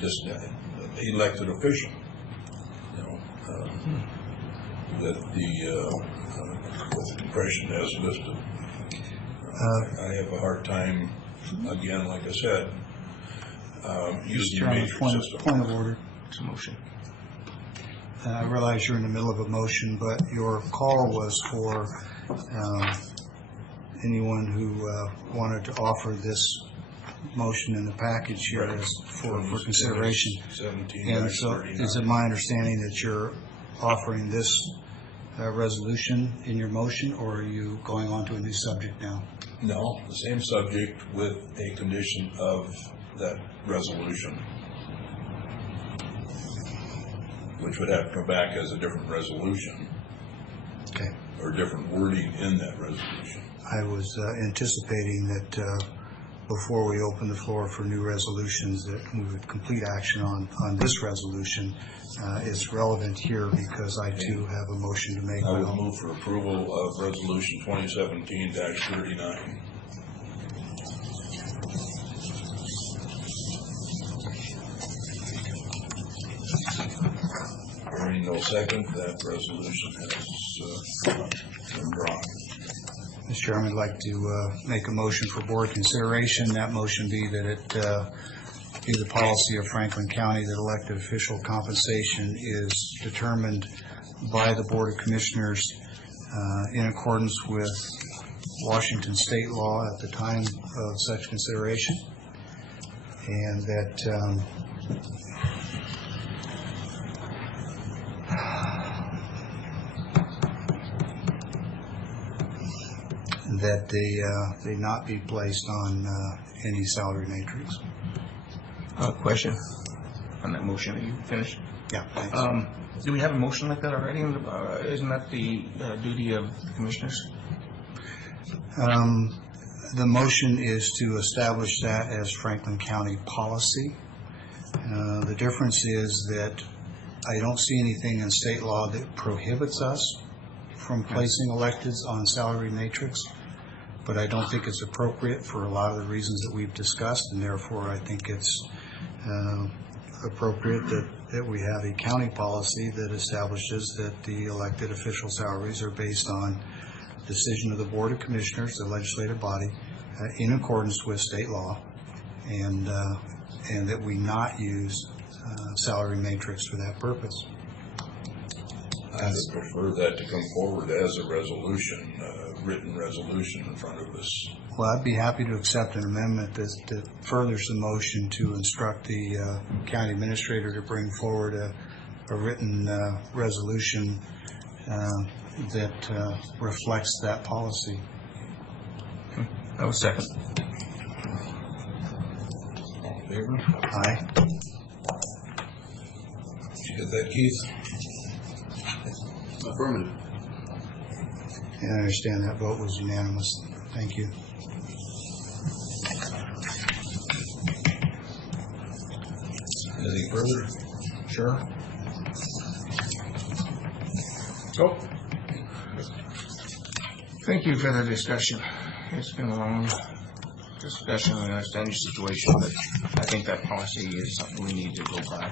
just an elected official. You know, with the compression as listed. I have a hard time, again, like I said, using the matrix system. Point of order. It's a motion. I realize you're in the middle of a motion, but your call was for anyone who wanted to offer this motion in the package here for consideration. And so is it my understanding that you're offering this resolution in your motion, or are you going on to a new subject now? No, the same subject with a condition of that resolution, which would have to come back as a different resolution. Okay. Or different wording in that resolution. I was anticipating that before we open the floor for new resolutions that we would complete action on this resolution. It's relevant here because I too have a motion to make. I would move for approval of resolution 2017-39. Hearing no second, that resolution has been drawn. Mr. Chairman, I'd like to make a motion for board consideration. That motion be that it be the policy of Franklin County that elected official compensation is determined by the Board of Commissioners in accordance with Washington state law at the time of such consideration, and that they not be placed on any salary matrix. Question on that motion. Are you finished? Yeah, thanks. Do we have a motion like that already? Isn't that the duty of the commissioners? The motion is to establish that as Franklin County policy. The difference is that I don't see anything in state law that prohibits us from placing electeds on salary matrix, but I don't think it's appropriate for a lot of the reasons that we've discussed, and therefore I think it's appropriate that we have a county policy that establishes that the elected official salaries are based on decision of the Board of Commissioners, the legislative body, in accordance with state law, and that we not use salary matrix for that purpose. I would prefer that to come forward as a resolution, written resolution in front of us. Well, I'd be happy to accept an amendment that furthers the motion to instruct the county administrator to bring forward a written resolution that reflects that policy. I will second. All in favor? Aye. Did you get that, Keith? Affirmative. And I understand that vote was unanimous. Thank you. Anything further? Sure. So, thank you for the discussion. It's been a long discussion, and I understand your situation, but I think that policy is something we need to go by,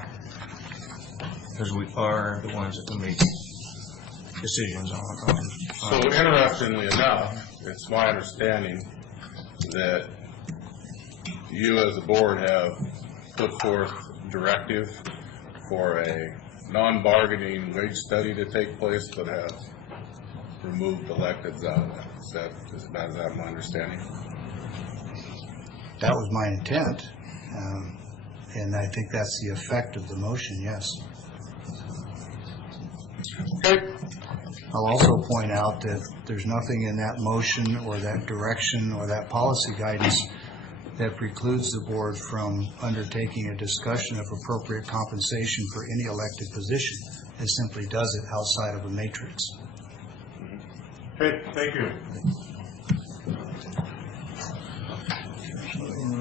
because we are the ones that can make decisions on. So interestingly enough, it's my understanding that you as a board have put forth directive for a non-bargaining wage study to take place, but have removed electeds out of that. Is that my understanding? That was my intent, and I think that's the effect of the motion, yes. Okay. I'll also point out that there's nothing in that motion or that direction or that policy guidance that precludes the board from undertaking a discussion of appropriate compensation for any elected position. It simply does it outside of a matrix. Okay, thank you.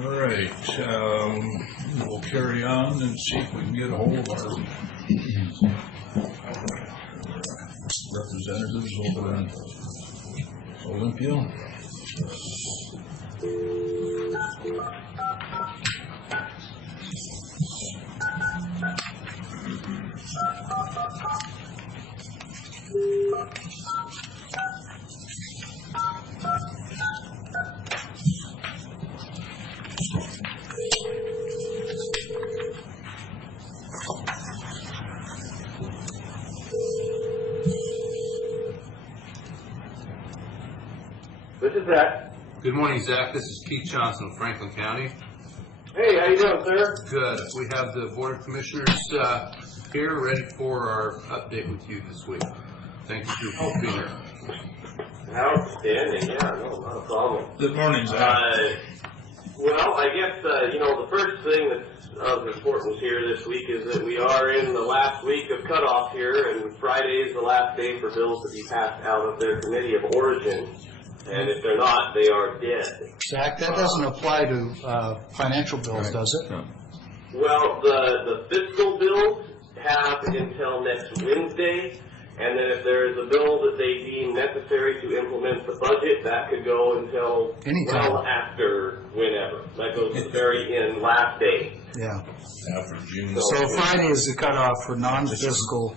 All right, we'll carry on and see if we can get a hold of our representatives over in Olympia. This is Zach. Good morning, Zach. This is Keith Johnson of Franklin County. Hey, how you doing, sir? Good. We have the Board of Commissioners here, ready for our update with you this week. Thank you for being here. Outstanding. Yeah, no, not a problem. Good morning, Zach. Well, I guess, the first thing that's of importance here this week is that we are in the last week of cutoff here, and Friday is the last day for bills to be passed out of their committee of origin. And if they're not, they are dead. Zach, that doesn't apply to financial bills, does it? No. Well, the fiscal bills have until next Wednesday, and then if there is a bill that they deem necessary to implement the budget, that could go until Anytime. well after whenever. That goes to the very end, last day. Yeah. After June. So Friday is the cutoff for non-fiscal,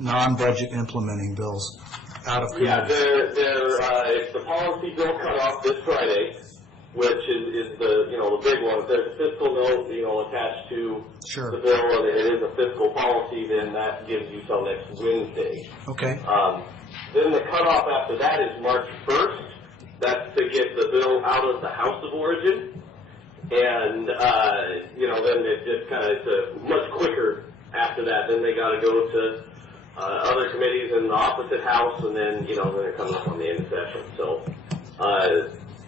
non-budget implementing bills out of committee. Yeah, it's the policy bill cutoff this Friday, which is the the big one. If there's a fiscal note attached to Sure. the bill, and it is a fiscal policy, then that gives you till next Wednesday. Okay. Then the cutoff after that is March 1st. That's to get the bill out of the House of Origin. And, then it just kind of, it's much quicker after that. Then they got to go to other committees in the opposite house, and then, then it comes up on the end of session. So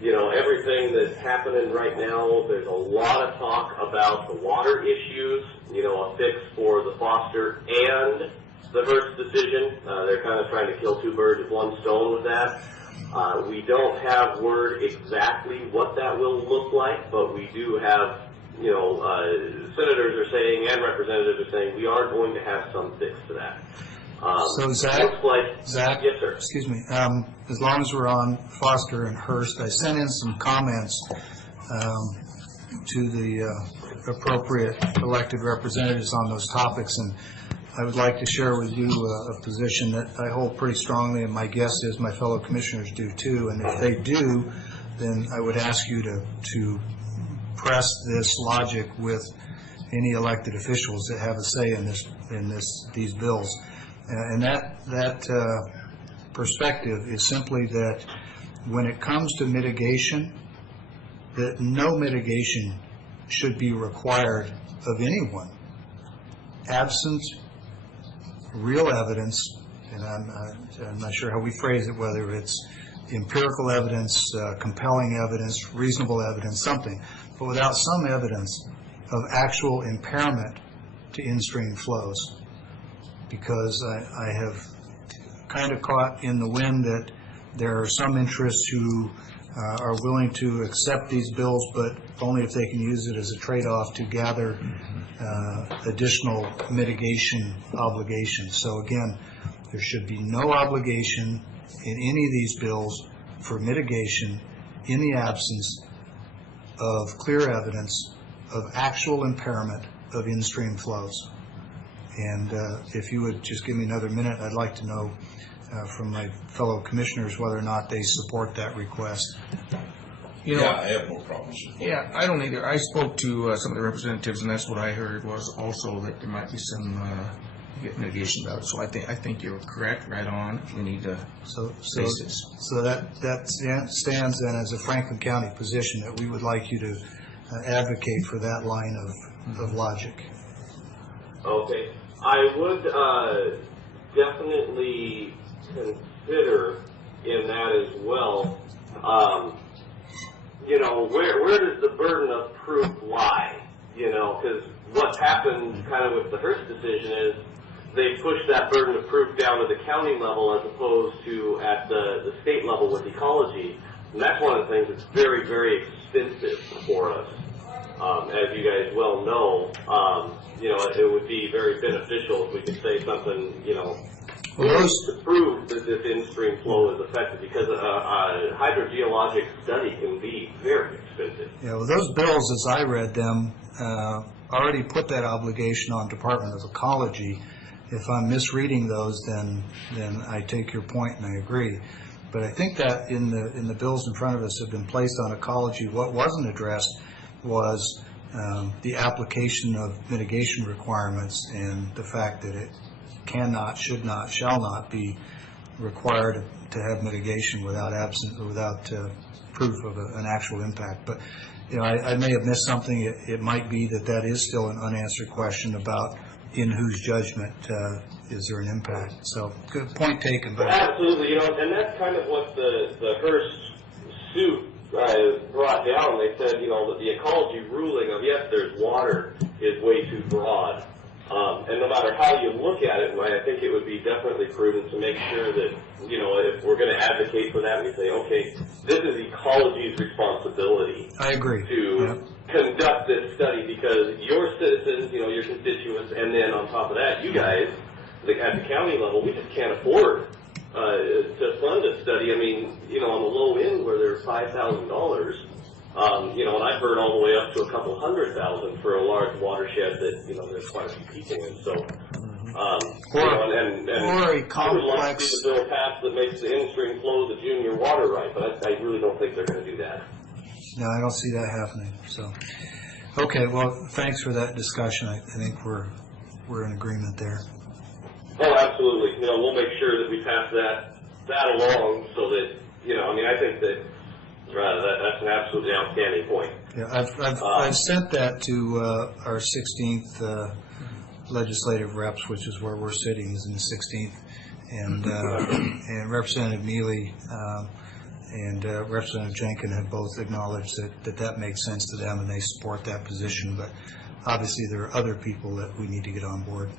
you know, everything that's happening right now, there's a lot of talk about the water issues, you know, a fix for the Foster and the Hearst decision. They're kind of trying to kill two birds with one stone with that. We don't have word exactly what that will look like, but we do have, you know, senators are saying and representatives are saying we are going to have some fix to that. So Zach, looks like, Zach, yes, sir. excuse me, as long as we're on Foster and Hearst, I sent in some comments to the appropriate elected representatives on those topics, and I would like to share with you a position that I hold pretty strongly, and my guess is my fellow commissioners do too. And if they do, then I would ask you to press this logic with any elected officials that have a say in these bills. And that perspective is simply that when it comes to mitigation, that no mitigation should be required of anyone, absent real evidence, and I'm not sure how we phrase it, whether it's empirical evidence, compelling evidence, reasonable evidence, something, but without some evidence of actual impairment to in-stream flows. Because I have kind of caught in the wind that there are some interests who are willing to accept these bills, but only if they can use it as a trade-off to gather additional mitigation obligations. So again, there should be no obligation in any of these bills for mitigation in the absence of clear evidence of actual impairment of in-stream flows. And if you would just give me another minute, I'd like to know from my fellow commissioners whether or not they support that request. You know, I have no problems. yeah, I don't either. I spoke to some of the representatives, and that's what I heard was also that there might be some mitigation about it. So I think you're correct, right on. We need to face this. So that stands then as a Franklin County position that we would like you to advocate for that line of logic. Okay. I would definitely consider in that as well. You know, where does the burden of proof lie? You know, because what happened kind of with the Hearst decision is they pushed that burden of proof down to the county level as opposed to at the state level with ecology. And that's one of the things that's very, very expensive for us. As you guys well know, you know, it would be very beneficial if we could say something, you know, to prove that this in-stream flow is affected, because a hydrogeologic study can be very expensive. Yeah, well, those bills, as I read them, already put that obligation on Department of Ecology. If I'm misreading those, then I take your point and I agree. But I think that in the bills in front of us have been placed on ecology. What wasn't addressed was the application of mitigation requirements and the fact that it cannot, should not, shall not be required to have mitigation without proof of an actual impact. But you know, I may have missed something. It might be that is still an unanswered question about in whose judgment is there an impact. So good point taken. But absolutely, you know, and that's kind of what the Hearst suit brought down. They said, you know, that the ecology ruling of yes, there's water is way too broad. And no matter how you look at it, I think it would be definitely prudent to make sure that, you know, if we're going to advocate for that, we say, okay, this is ecology's responsibility. I agree. To conduct this study, because your citizens, you know, your constituents, and then on top of that, you guys, at the county level, we just can't afford to fund a study. I mean, you know, on the low end where there's $5,000, you know, and I've heard all the way up to a couple $100,000 for a large watershed that, you know, there's quite a few people in. So, you know, and or a I would like to complex. see the bill passed that makes the in-stream flow the junior water right, but I really don't think they're going to do that. No, I don't see that happening. So, okay. Well, thanks for that discussion. I think we're in agreement there. Oh, absolutely. You know, we'll make sure that we pass that along so that, you know, I mean, I think that that's an absolutely outstanding point. Yeah, I've sent that to our 16th legislative reps, which is where we're sitting, is in the 16th, and Representative Neely and Representative Jenkin have both acknowledged that makes sense to them and they support that position, but obviously there are other people that we need to get on board.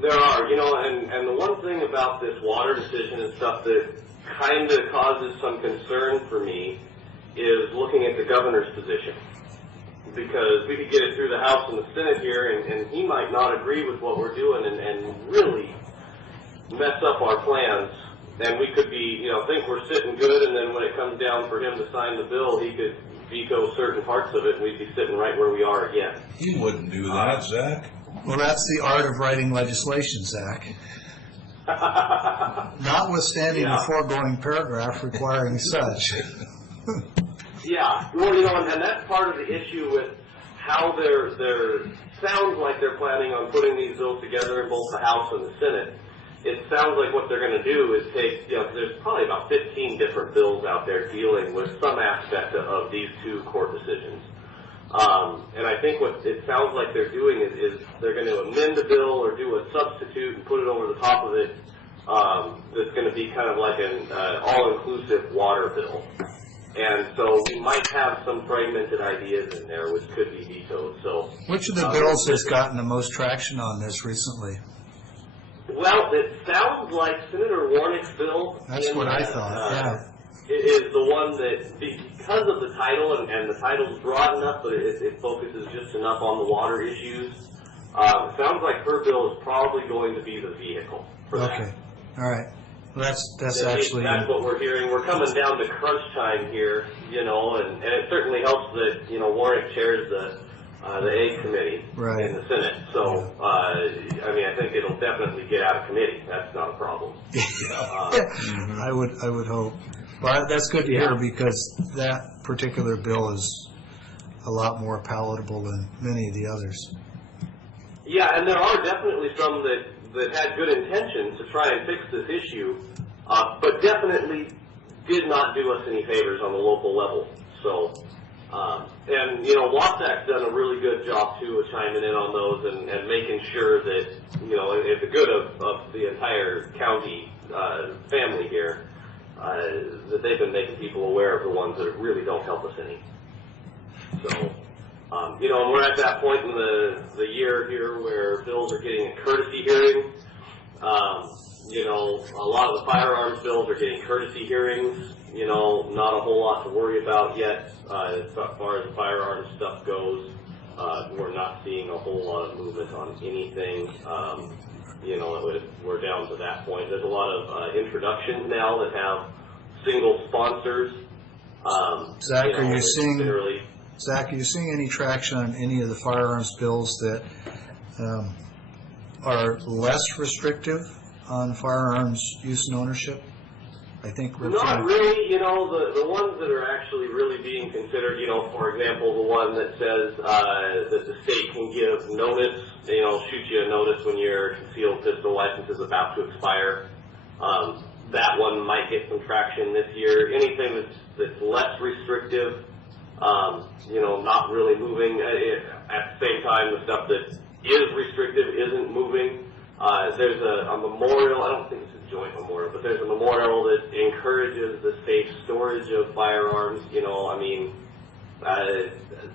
There are, and the one thing about this water decision and stuff that kind of causes some concern for me is looking at the governor's position. Because we could get it through the House and the Senate here, and he might not agree with what we're doing and really mess up our plans. And we could be, think we're sitting good, and then when it comes down for him to sign the bill, he could veto certain parts of it, and we'd be sitting right where we are again. He wouldn't do that, Zach. Well, that's the art of writing legislation, Zach. Notwithstanding the foregoing paragraph requiring such. Yeah, well, and that's part of the issue with how they're sounds like they're planning on putting these bills together in both the House and the Senate. It sounds like what they're going to do is take, there's probably about 15 different bills out there dealing with some aspect of these two court decisions. And I think what it sounds like they're doing is they're going to amend the bill or do a substitute and put it over the top of it. That's going to be kind of like an all-inclusive water bill. And so we might have some fragmented ideas in there which could be vetoed. So, which of the bills has gotten the most traction on this recently? Well, it sounds like Senator Warnick's bill. That's what I thought, yeah. Is the one that, because of the title, and the title's broad enough, but it focuses just enough on the water issues, it sounds like her bill is probably going to be the vehicle for that. Okay, all right. Well, that's actually... That's what we're hearing. We're coming down to crunch time here, and it certainly helps that, Warnick chairs the Ag Committee in the Senate. So, I think it'll definitely get out of committee. That's not a problem. I would hope. Well, that's good to hear because that particular bill is a lot more palatable than many of the others. Yeah, and there are definitely some that had good intentions to try and fix this issue, but definitely did not do us any favors on the local level. So, and Wasak's done a really good job too of chiming in on those and making sure that it's the good of the entire county family here. That they've been making people aware of the ones that really don't help us any. So, and we're at that point in the year here where bills are getting a courtesy hearing. A lot of the firearms bills are getting courtesy hearings. Not a whole lot to worry about yet as far as the firearms stuff goes. We're not seeing a whole lot of movement on anything. We're down to that point. There's a lot of introductions now that have single sponsors. Zach, are you seeing any traction on any of the firearms bills that are less restrictive on firearms use and ownership? I think not really. The ones that are actually really being considered, for example, the one that says that the state can give notice, shoot you a notice when your concealed pistol license is about to expire. That one might get some traction this year. Anything that's less restrictive, not really moving. At the same time, the stuff that is restrictive isn't moving. There's a memorial, I don't think it's a joint memorial, but there's a memorial that encourages the safe storage of firearms.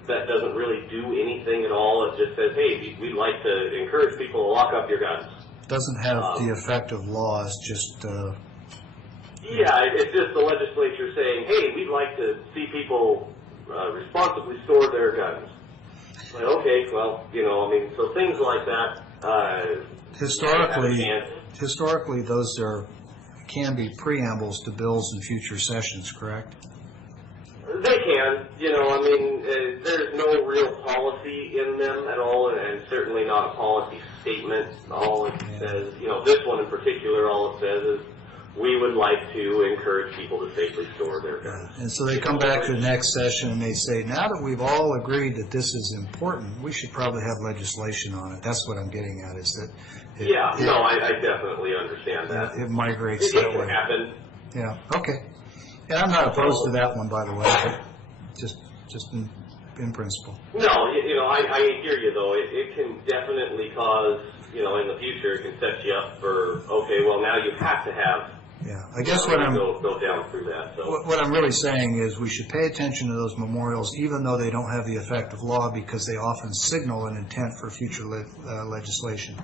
That doesn't really do anything at all. It just says, hey, we'd like to encourage people to lock up your guns. Doesn't have the effect of law, it's just... it's just the legislature saying, hey, we'd like to see people responsibly store their guns. Like, okay, well, so things like that... Historically, those can be preambles to bills in future sessions, correct? They can. There's no real policy in them at all, and certainly not a policy statement. All it says, this one in particular, all it says is, we would like to encourage people to safely store their guns. And so they come back to the next session and they say, now that we've all agreed that this is important, we should probably have legislation on it. That's what I'm getting at, is that... I definitely understand that. It migrates that way. It can happen. Yeah, okay. And I'm not opposed to that one, by the way, but just in principle. No, I hear you, though. It can definitely cause, in the future, it can set you up for, okay, well, now you have to have Yeah, I guess what I'm go down through that. So what I'm really saying is we should pay attention to those memorials, even though they don't have the effect of law, because they often signal an intent for future legislation.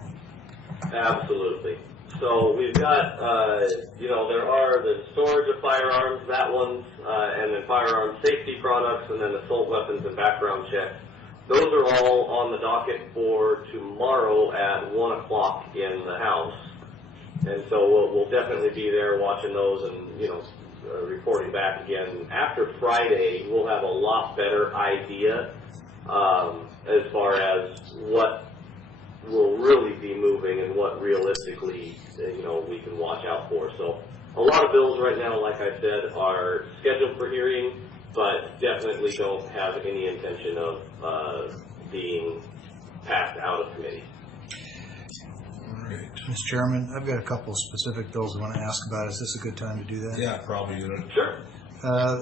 absolutely. So we've got, there are the storage of firearms, that one's, and then firearm safety products, and then assault weapons and background checks. Those are all on the docket for tomorrow at 1 o'clock in the House. And so we'll definitely be there watching those and, reporting back again. After Friday, we'll have a lot better idea as far as what will really be moving and what realistically, we can watch out for. So a lot of bills right now, like I said, are scheduled for hearing, but definitely don't have any intention of being passed out of committee. All right. Mr. Chairman, I've got a couple of specific bills I want to ask about. Is this a good time to do that? Yeah, probably. Sure.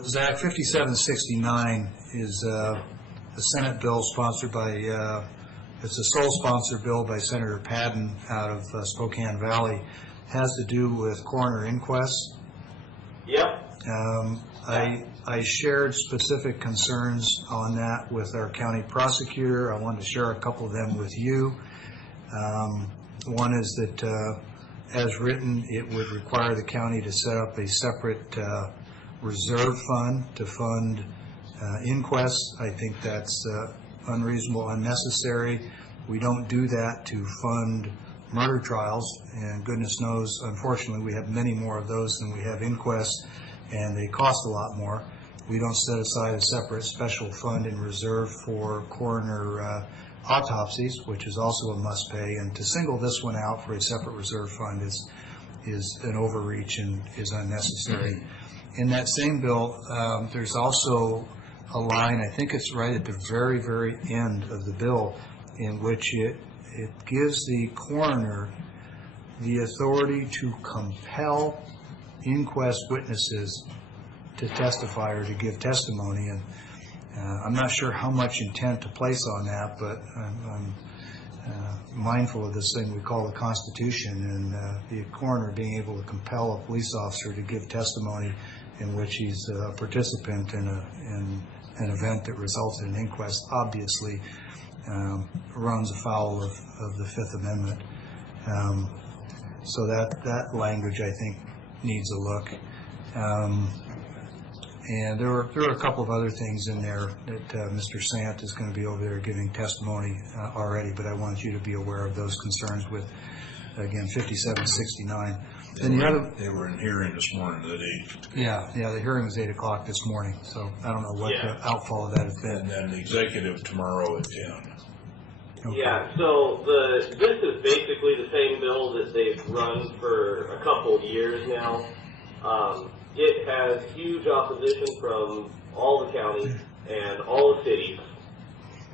Zach, 5769 is a Senate bill sponsored by, it's a sole sponsor bill by Senator Padden out of Spokane Valley. Has to do with coroner inquests. Yep. I shared specific concerns on that with our county prosecutor. I wanted to share a couple of them with you. One is that, as written, it would require the county to set up a separate reserve fund to fund inquests. I think that's unreasonable, unnecessary. We don't do that to fund murder trials, and goodness knows, unfortunately, we have many more of those than we have inquests, and they cost a lot more. We don't set aside a separate special fund in reserve for coroner autopsies, which is also a must pay, and to single this one out for a separate reserve fund is an overreach and is unnecessary. In that same bill, there's also a line, I think it's right at the very, very end of the bill, in which it gives the coroner the authority to compel inquest witnesses to testify or to give testimony. And I'm not sure how much intent to place on that, but I'm mindful of this thing we call the Constitution, and the coroner being able to compel a police officer to give testimony in which he's a participant in an event that results in an inquest obviously runs afoul of the Fifth Amendment. So that language, I think, needs a look. And there are a couple of other things in there that Mr. Sant is going to be over there giving testimony already, but I want you to be aware of those concerns with, again, 5769. They were in hearing this morning at 8. Yeah, the hearing was 8 o'clock this morning, so I don't know what the outfall of that has been. And then the executive tomorrow at 10. Okay. Yeah, so this is basically the same bill that they've run for a couple of years now. It has huge opposition from all the counties and all the cities,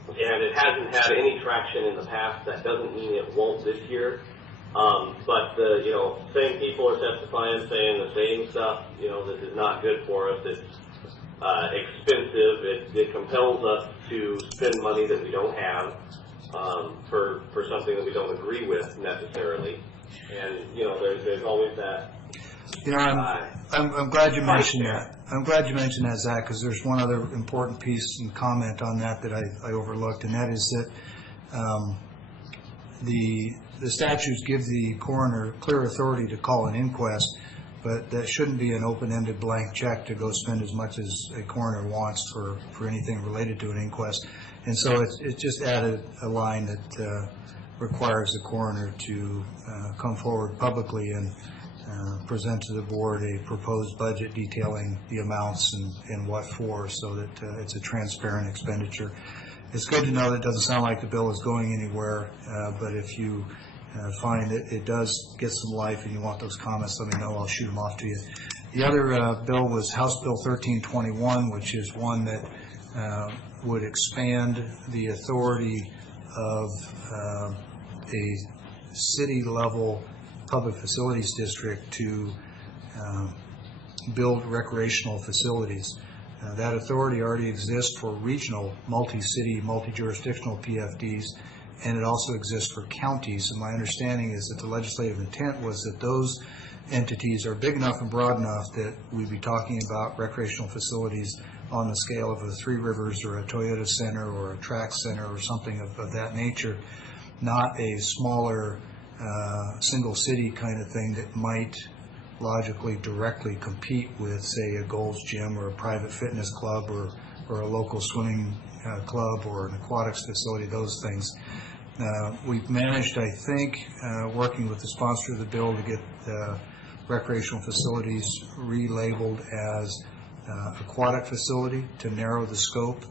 and it hasn't had any traction in the past. That doesn't mean it won't this year. But the same people are testifying, saying the same stuff. This is not good for us. It's expensive. It compels us to spend money that we don't have for something that we don't agree with necessarily. And there's always that. I'm glad you mentioned that. I'm glad you mentioned that, Zach, because there's one other important piece and comment on that I overlooked, and that is that the statutes give the coroner clear authority to call an inquest, but that shouldn't be an open-ended blank check to go spend as much as a coroner wants for anything related to an inquest. And so it just added a line that requires the coroner to come forward publicly and present to the board a proposed budget detailing the amounts and what for, so that it's a transparent expenditure. It's good to know that it doesn't sound like the bill is going anywhere, but if you find that it does get some life and you want those comments, let me know. I'll shoot them off to you. The other bill was House Bill 1321, which is one that would expand the authority of a city-level public facilities district to build recreational facilities. That authority already exists for regional, multi-city, multi-jurisdictional PFDs, and it also exists for counties. And my understanding is that the legislative intent was that those entities are big enough and broad enough that we'd be talking about recreational facilities on the scale of a Three Rivers or a Toyota Center or a Track Center or something of that nature, not a smaller single city kind of thing that might logically directly compete with, say, a Gold's Gym or a private fitness club or a local swimming club or an aquatics facility, those things. We've managed, I think, working with the sponsor of the bill to get recreational facilities relabeled as aquatic facility to narrow the scope,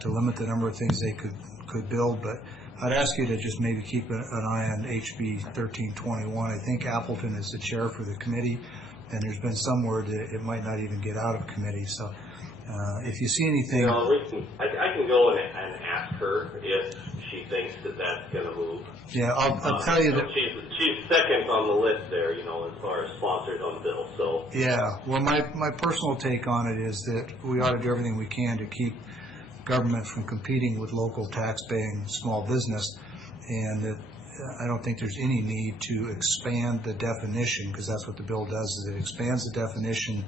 to limit the number of things they could build. But I'd ask you to just maybe keep an eye on HB 1321. I think Appleton is the chair for the committee, and there's been some word that it might not even get out of committee. So if you see anything... I can go and ask her if she thinks that that's going to move. Yeah, I'll tell you that... She's second on the list there, as far as sponsors on the bill, so... Yeah, well, my personal take on it is that we ought to do everything we can to keep government from competing with local tax-paying small business, and that I don't think there's any need to expand the definition, because that's what the bill does, is it expands the definition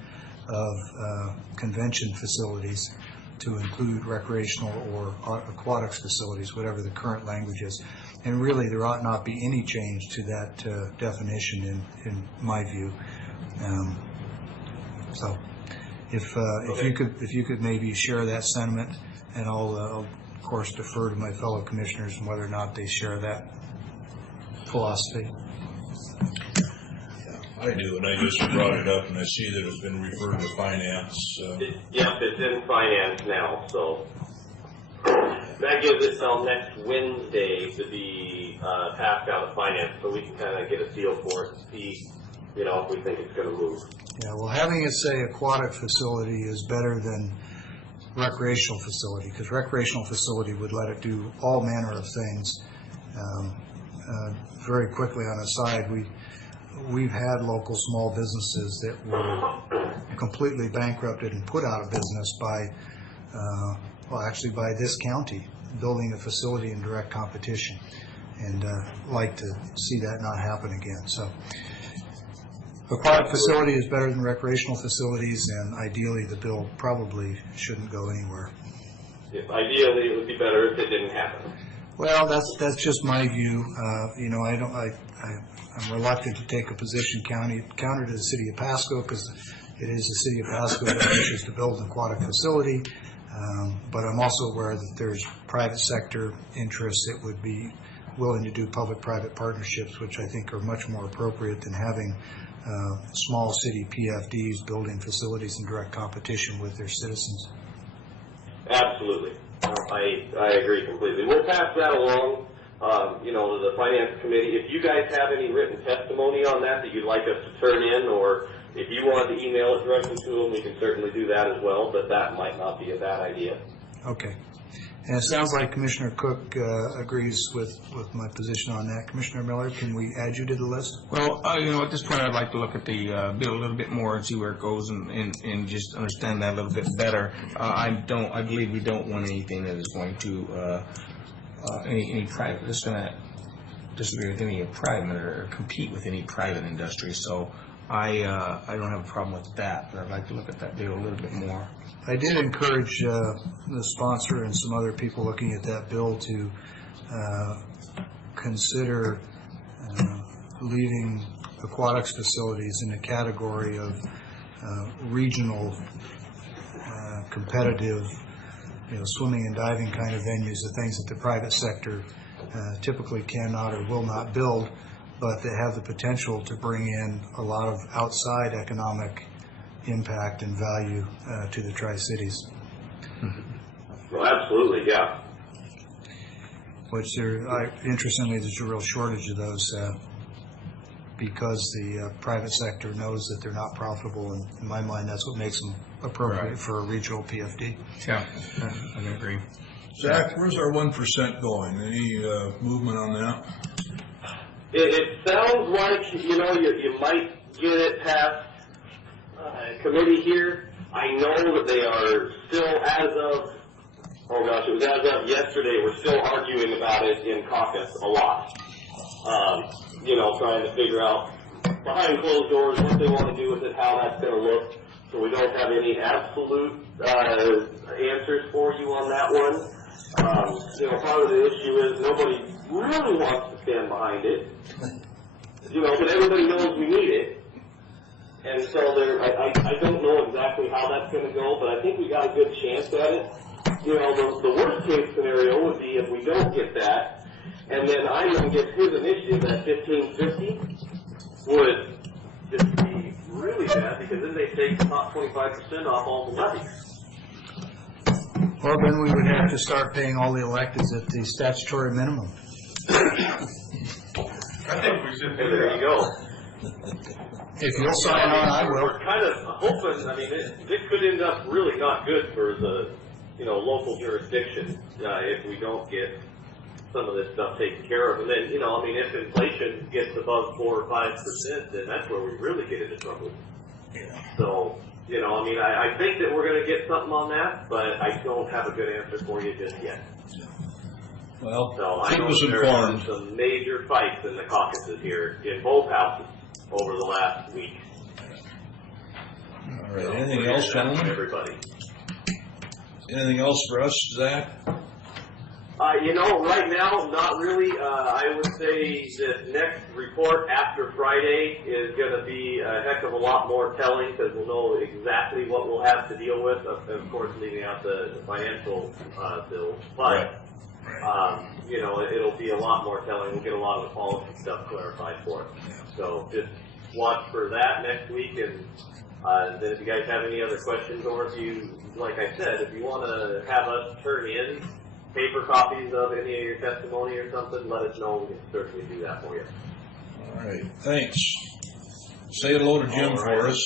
of convention facilities to include recreational or aquatics facilities, whatever the current language is. And really, there ought not be any change to that definition in my view. So if you could maybe share that sentiment, and I'll of course defer to my fellow commissioners on whether or not they share that philosophy. I do, and I just brought it up, and I see that it's been referred to finance. Yep, it's in finance now, so that gives it till next Wednesday to be passed out of finance, so we can kind of get a feel for it and see, if we think it's going to move. Yeah, well, having it say aquatic facility is better than recreational facility, because recreational facility would let it do all manner of things. Very quickly on a side, we've had local small businesses that were completely bankrupted and put out of business by this county building a facility in direct competition, and like to see that not happen again. So aquatic facility is better than recreational facilities, and ideally the bill probably shouldn't go anywhere. Ideally, it would be better if it didn't happen. Well, that's just my view. I'm reluctant to take a position counter to the city of Pasco, because it is the city of Pasco that wishes to build an aquatic facility. But I'm also aware that there's private sector interests that would be willing to do public-private partnerships, which I think are much more appropriate than having small city PFDs building facilities in direct competition with their citizens. Absolutely. I agree completely. We'll pass that along, to the Finance Committee. If you guys have any written testimony on that you'd like us to turn in, or if you want to email it directly to them, we can certainly do that as well, but that might not be a bad idea. Okay. And it sounds like Commissioner Cook agrees with my position on that. Commissioner Miller, can we add you to the list? Well, at this point, I'd like to look at the bill a little bit more and see where it goes, and just understand that a little bit better. I believe we don't want anything that is going to any private. That's going to disagree with any private or compete with any private industry. So I don't have a problem with that, but I'd like to look at that bill a little bit more. I did encourage the sponsor and some other people looking at that bill to consider leaving aquatics facilities in the category of regional competitive, swimming and diving kind of venues, the things that the private sector typically cannot or will not build, but that have the potential to bring in a lot of outside economic impact and value to the Tri-Cities. Well, absolutely, yeah. Which interestingly, there's a real shortage of those because the private sector knows that they're not profitable, and in my mind, that's what makes them appropriate for a regional PFD. Yeah, I agree. Zach, where's our 1% going? Any movement on that? It sounds like, you might get it past committee here. I know that they are still, it was as of yesterday, we're still arguing about it in caucus a lot. Trying to figure out behind closed doors, what they want to do with it, how that's going to look. So we don't have any absolute answers for you on that one. Part of the issue is nobody really wants to stand behind it. But everybody knows we need it. And so I don't know exactly how that's going to go, but I think we got a good chance at it. The worst case scenario would be if we don't get that, and then Iron gets his initiative at 1550, would just be really bad, because then they take the top 25% off all the levies. Well, then we would have to start paying all the electeds at the statutory minimum. I think we should And do there that. you go. If you'll sign on, I will. We're kind of hoping, this could end up really not good for the, local jurisdiction, if we don't get some of this stuff taken care of. And then, if inflation gets above 4 or 5%, then that's where we really get into trouble. So, I think that we're going to get something on that, but I don't have a good answer for you just yet. Well, So I keep know us there have informed. been some major fights in the caucuses here in both houses over the last week. All right, anything else, gentlemen? Everybody. Anything else for us, Zach? Right now, not really. I would say that next report after Friday is going to be a heck of a lot more telling, because we'll know exactly what we'll have to deal with, of course, leaving out the financial bill. But, it'll be a lot more telling. We'll get a lot of the policy stuff clarified for us. So just watch for that next week, and then if you guys have any other questions, or if you, like I said, if you want to have us turn in paper copies of any of your testimony or something, let us know. We can certainly do that for you. All right, thanks. Say hello to Jim for us.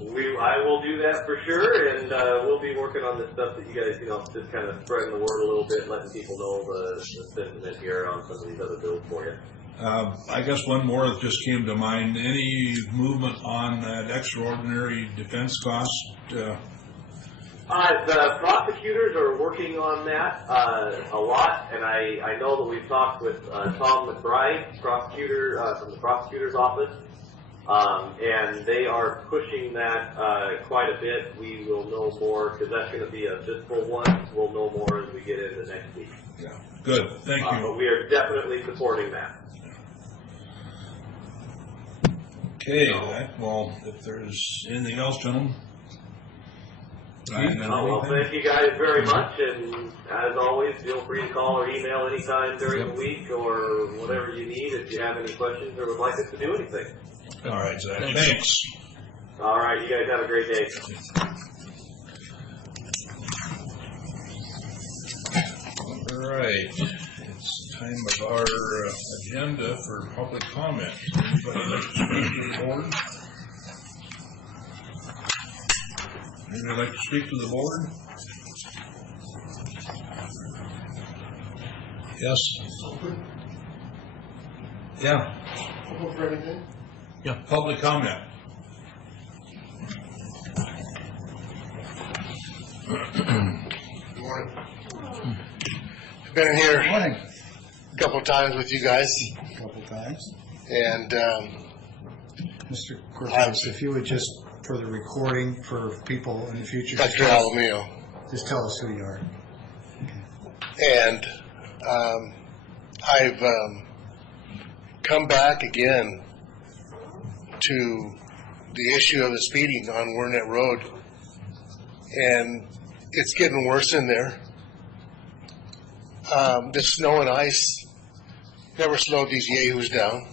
I will do that for sure, and we'll be working on this stuff that you guys, just kind of spreading the word a little bit, letting people know the sentiment here on some of these other bills for you. I guess one more that just came to mind. Any movement on that extraordinary defense cost? The prosecutors are working on that a lot, and I know that we've talked with Tom McBride, prosecutor from the prosecutor's office, and they are pushing that quite a bit. We will know more, because that's going to be a fiscal one. We'll know more as we get into next week. Yeah. Good, thank you. But we are definitely supporting that. Okay, well, if there's anything else, gentlemen? Well, thank you guys very much, and as always, feel free to call or email anytime during the week or whatever you need if you have any questions or would like us to do anything. All right, Zach, thanks. All right, you guys have a great day. All right, it's time of our agenda for public comment. Anybody like to speak to the board? Anybody like to speak to the board? Yes. Yeah. Yeah, public comment. I've been in here Morning. a couple of times with you guys, A couple times. and Mr. Cortez, if you would just, for the recording, for people in the future, just Dr. Alamillo. just tell us who you are. And I've come back again to the issue of the speeding on Wernet Road, and it's getting worse in there. The snow and ice never slowed these yahoos down.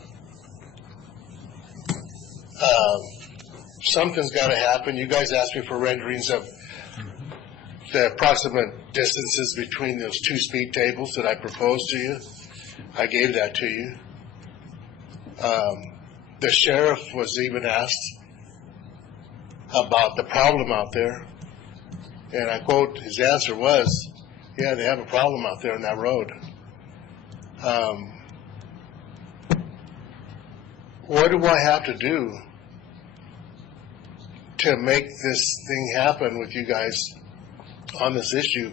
Something's got to happen. You guys asked me for renderings of the approximate distances between those two speed tables that I proposed to you. I gave that to you. The sheriff was even asked about the problem out there, and I quote, his answer was, yeah, they have a problem out there on that road. What do I have to do to make this thing happen with you guys on this issue?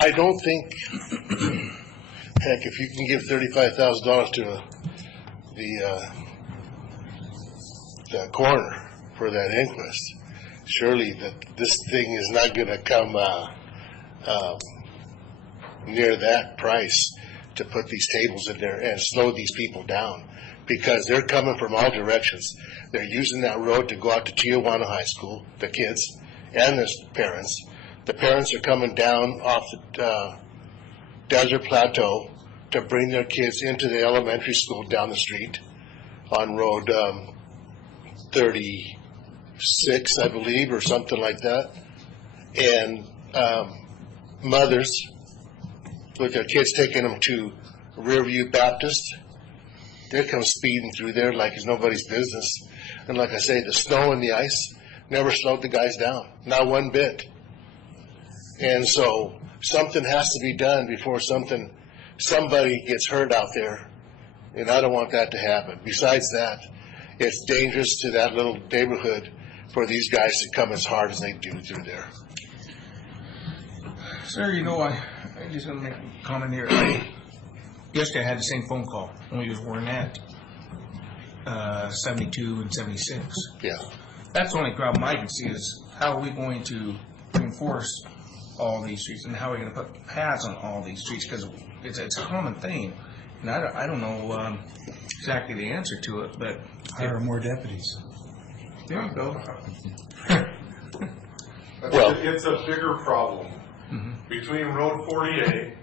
I don't think Heck, if you can give $35,000 to the coroner for that inquest, surely this thing is not going to come near that price to put these tables in there and slow these people down, because they're coming from all directions. They're using that road to go out to Tijuana High School, the kids and the parents. The parents are coming down off the Desert Plateau to bring their kids into the elementary school down the street on Road 36, I believe, or something like that. And mothers with their kids taking them to Rearview Baptist, they come speeding through there like it's nobody's business. And like I say, the snow and the ice never slowed the guys down, not one bit. And so something has to be done before somebody gets hurt out there, and I don't want that to happen. Besides that, it's dangerous to that little neighborhood for these guys to come as hard as they do through there. Sir, I just want to make a comment here. Yesterday I had the same phone call, only was we're at 72 and 76. Yeah. That's the only problem I can see is how are we going to enforce all these streets, and how are we going to put pads on all these streets, because it's a common thing. And I don't know exactly the answer to it, but... Hire more deputies. There you go. Well, it's a bigger problem. Between Road 48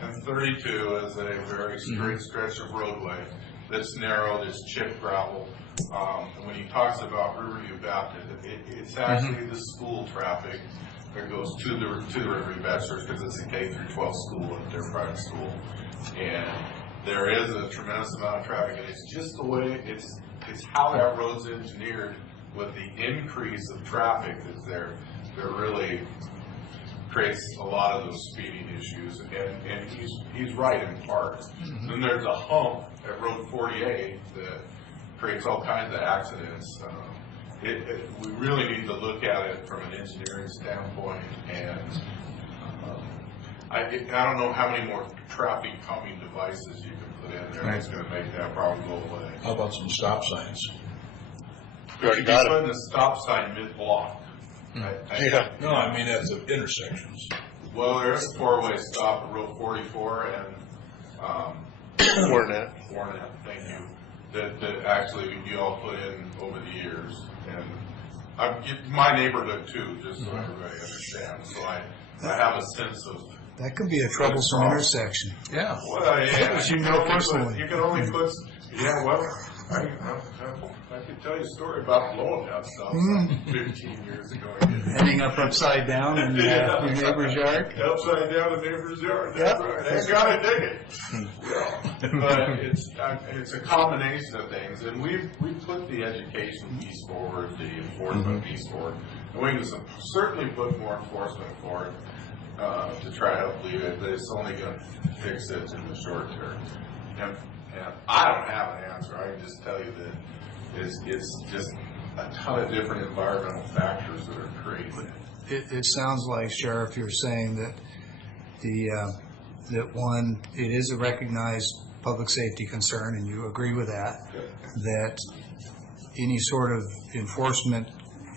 and 32 is a very straight stretch of roadway that's narrow, that's chip gravel. And when he talks about Riverview Baptist, it's actually the school traffic that goes to the Riverview Baptist, because it's a K through 12 school and their private school. And there is a tremendous amount of traffic, and it's just the way it's how that road's engineered with the increase of traffic that's there. There really creates a lot of those speeding issues, and he's right in part. Then there's a hump at Road 48 that creates all kinds of accidents. We really need to look at it from an engineering standpoint, and I don't know how many more traffic calming devices you can put in there that's going to make that problem go away. How about some stop signs? You already got it. Putting a stop sign mid-block. Yeah. No, I mean at the intersections. Well, there's a four-way stop at Road 44 and Warnet. Thank you. That actually you all put in over the years, and my neighborhood too, just so everybody understands. So I have a sense of. That could be a troublesome intersection. Yeah. Well, yeah. As you know personally. You can only put. Yeah, well, I could tell you a story about blowing that stuff 15 years ago. Ending up upside down in your neighbor's yard? Upside down in the neighbor's yard. That's right. They gotta dig it. But it's a combination of things, and we've put the education piece forward, the enforcement piece forward, and we can certainly put more enforcement forward to try to help lead it, but it's only going to fix it in the short term. And I don't have an answer. I can just tell you that it's just a ton of different environmental factors that are creating it. It sounds like, Sheriff, you're saying that that one, it is a recognized public safety concern, and you agree with that, that any sort of enforcement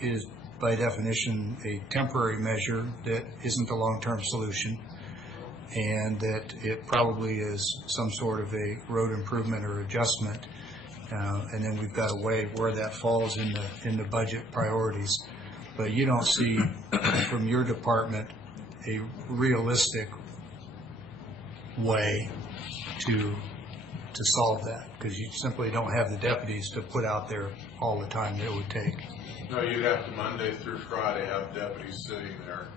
is by definition a temporary measure that isn't a long-term solution, and that it probably is some sort of a road improvement or adjustment, and then we've got to weigh where that falls in the budget priorities. But you don't see from your department a realistic way to solve that, because you simply don't have the deputies to put out there all the time that it would take. No, you'd have to Monday through Friday have deputies sitting there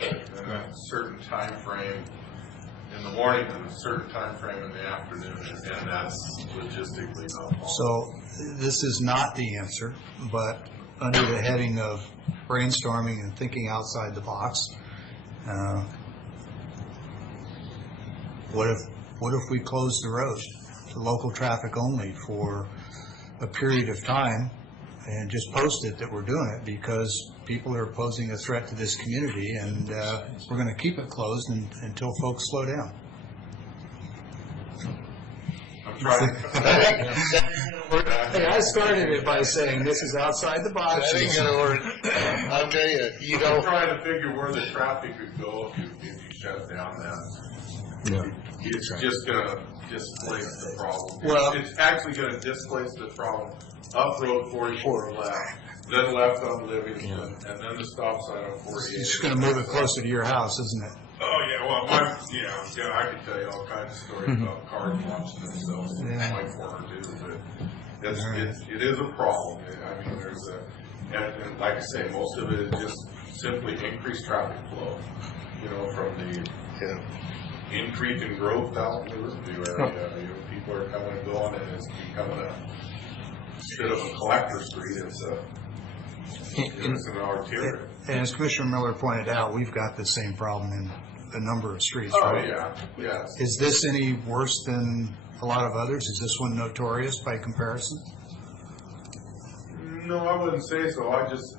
in a certain time frame in the morning and a certain time frame in the afternoon, and that's logistically not possible. So this is not the answer, but under the heading of brainstorming and thinking outside the box, what if we close the road to local traffic only for a period of time and just post it that we're doing it because people are posing a threat to this community, and we're going to keep it closed until folks slow down? Hey, I started it by saying this is outside the box. That ain't gonna work. I'll tell you, you know. I'm trying to figure where the traffic could go if you shut down that. It's just gonna displace the problem. Well- It's actually gonna displace the problem up Road 44 left, then left on Livingston, and then the stop sign on 48. It's just going to move it closer to your house, isn't it? Oh, yeah, well, I could tell you all kinds of stories about cars launching themselves in my corner too, but it is a problem. I mean, there's and like I say, most of it is just simply increased traffic flow, from the increase in growth out in the Riverview area. People are coming and going, and it's becoming instead of a collector street, it's an arterial. And as Commissioner Miller pointed out, we've got the same problem in a number of streets, Oh, right? yeah. Is this any worse than a lot of others? Is this one notorious by comparison? No, I wouldn't say so. I just,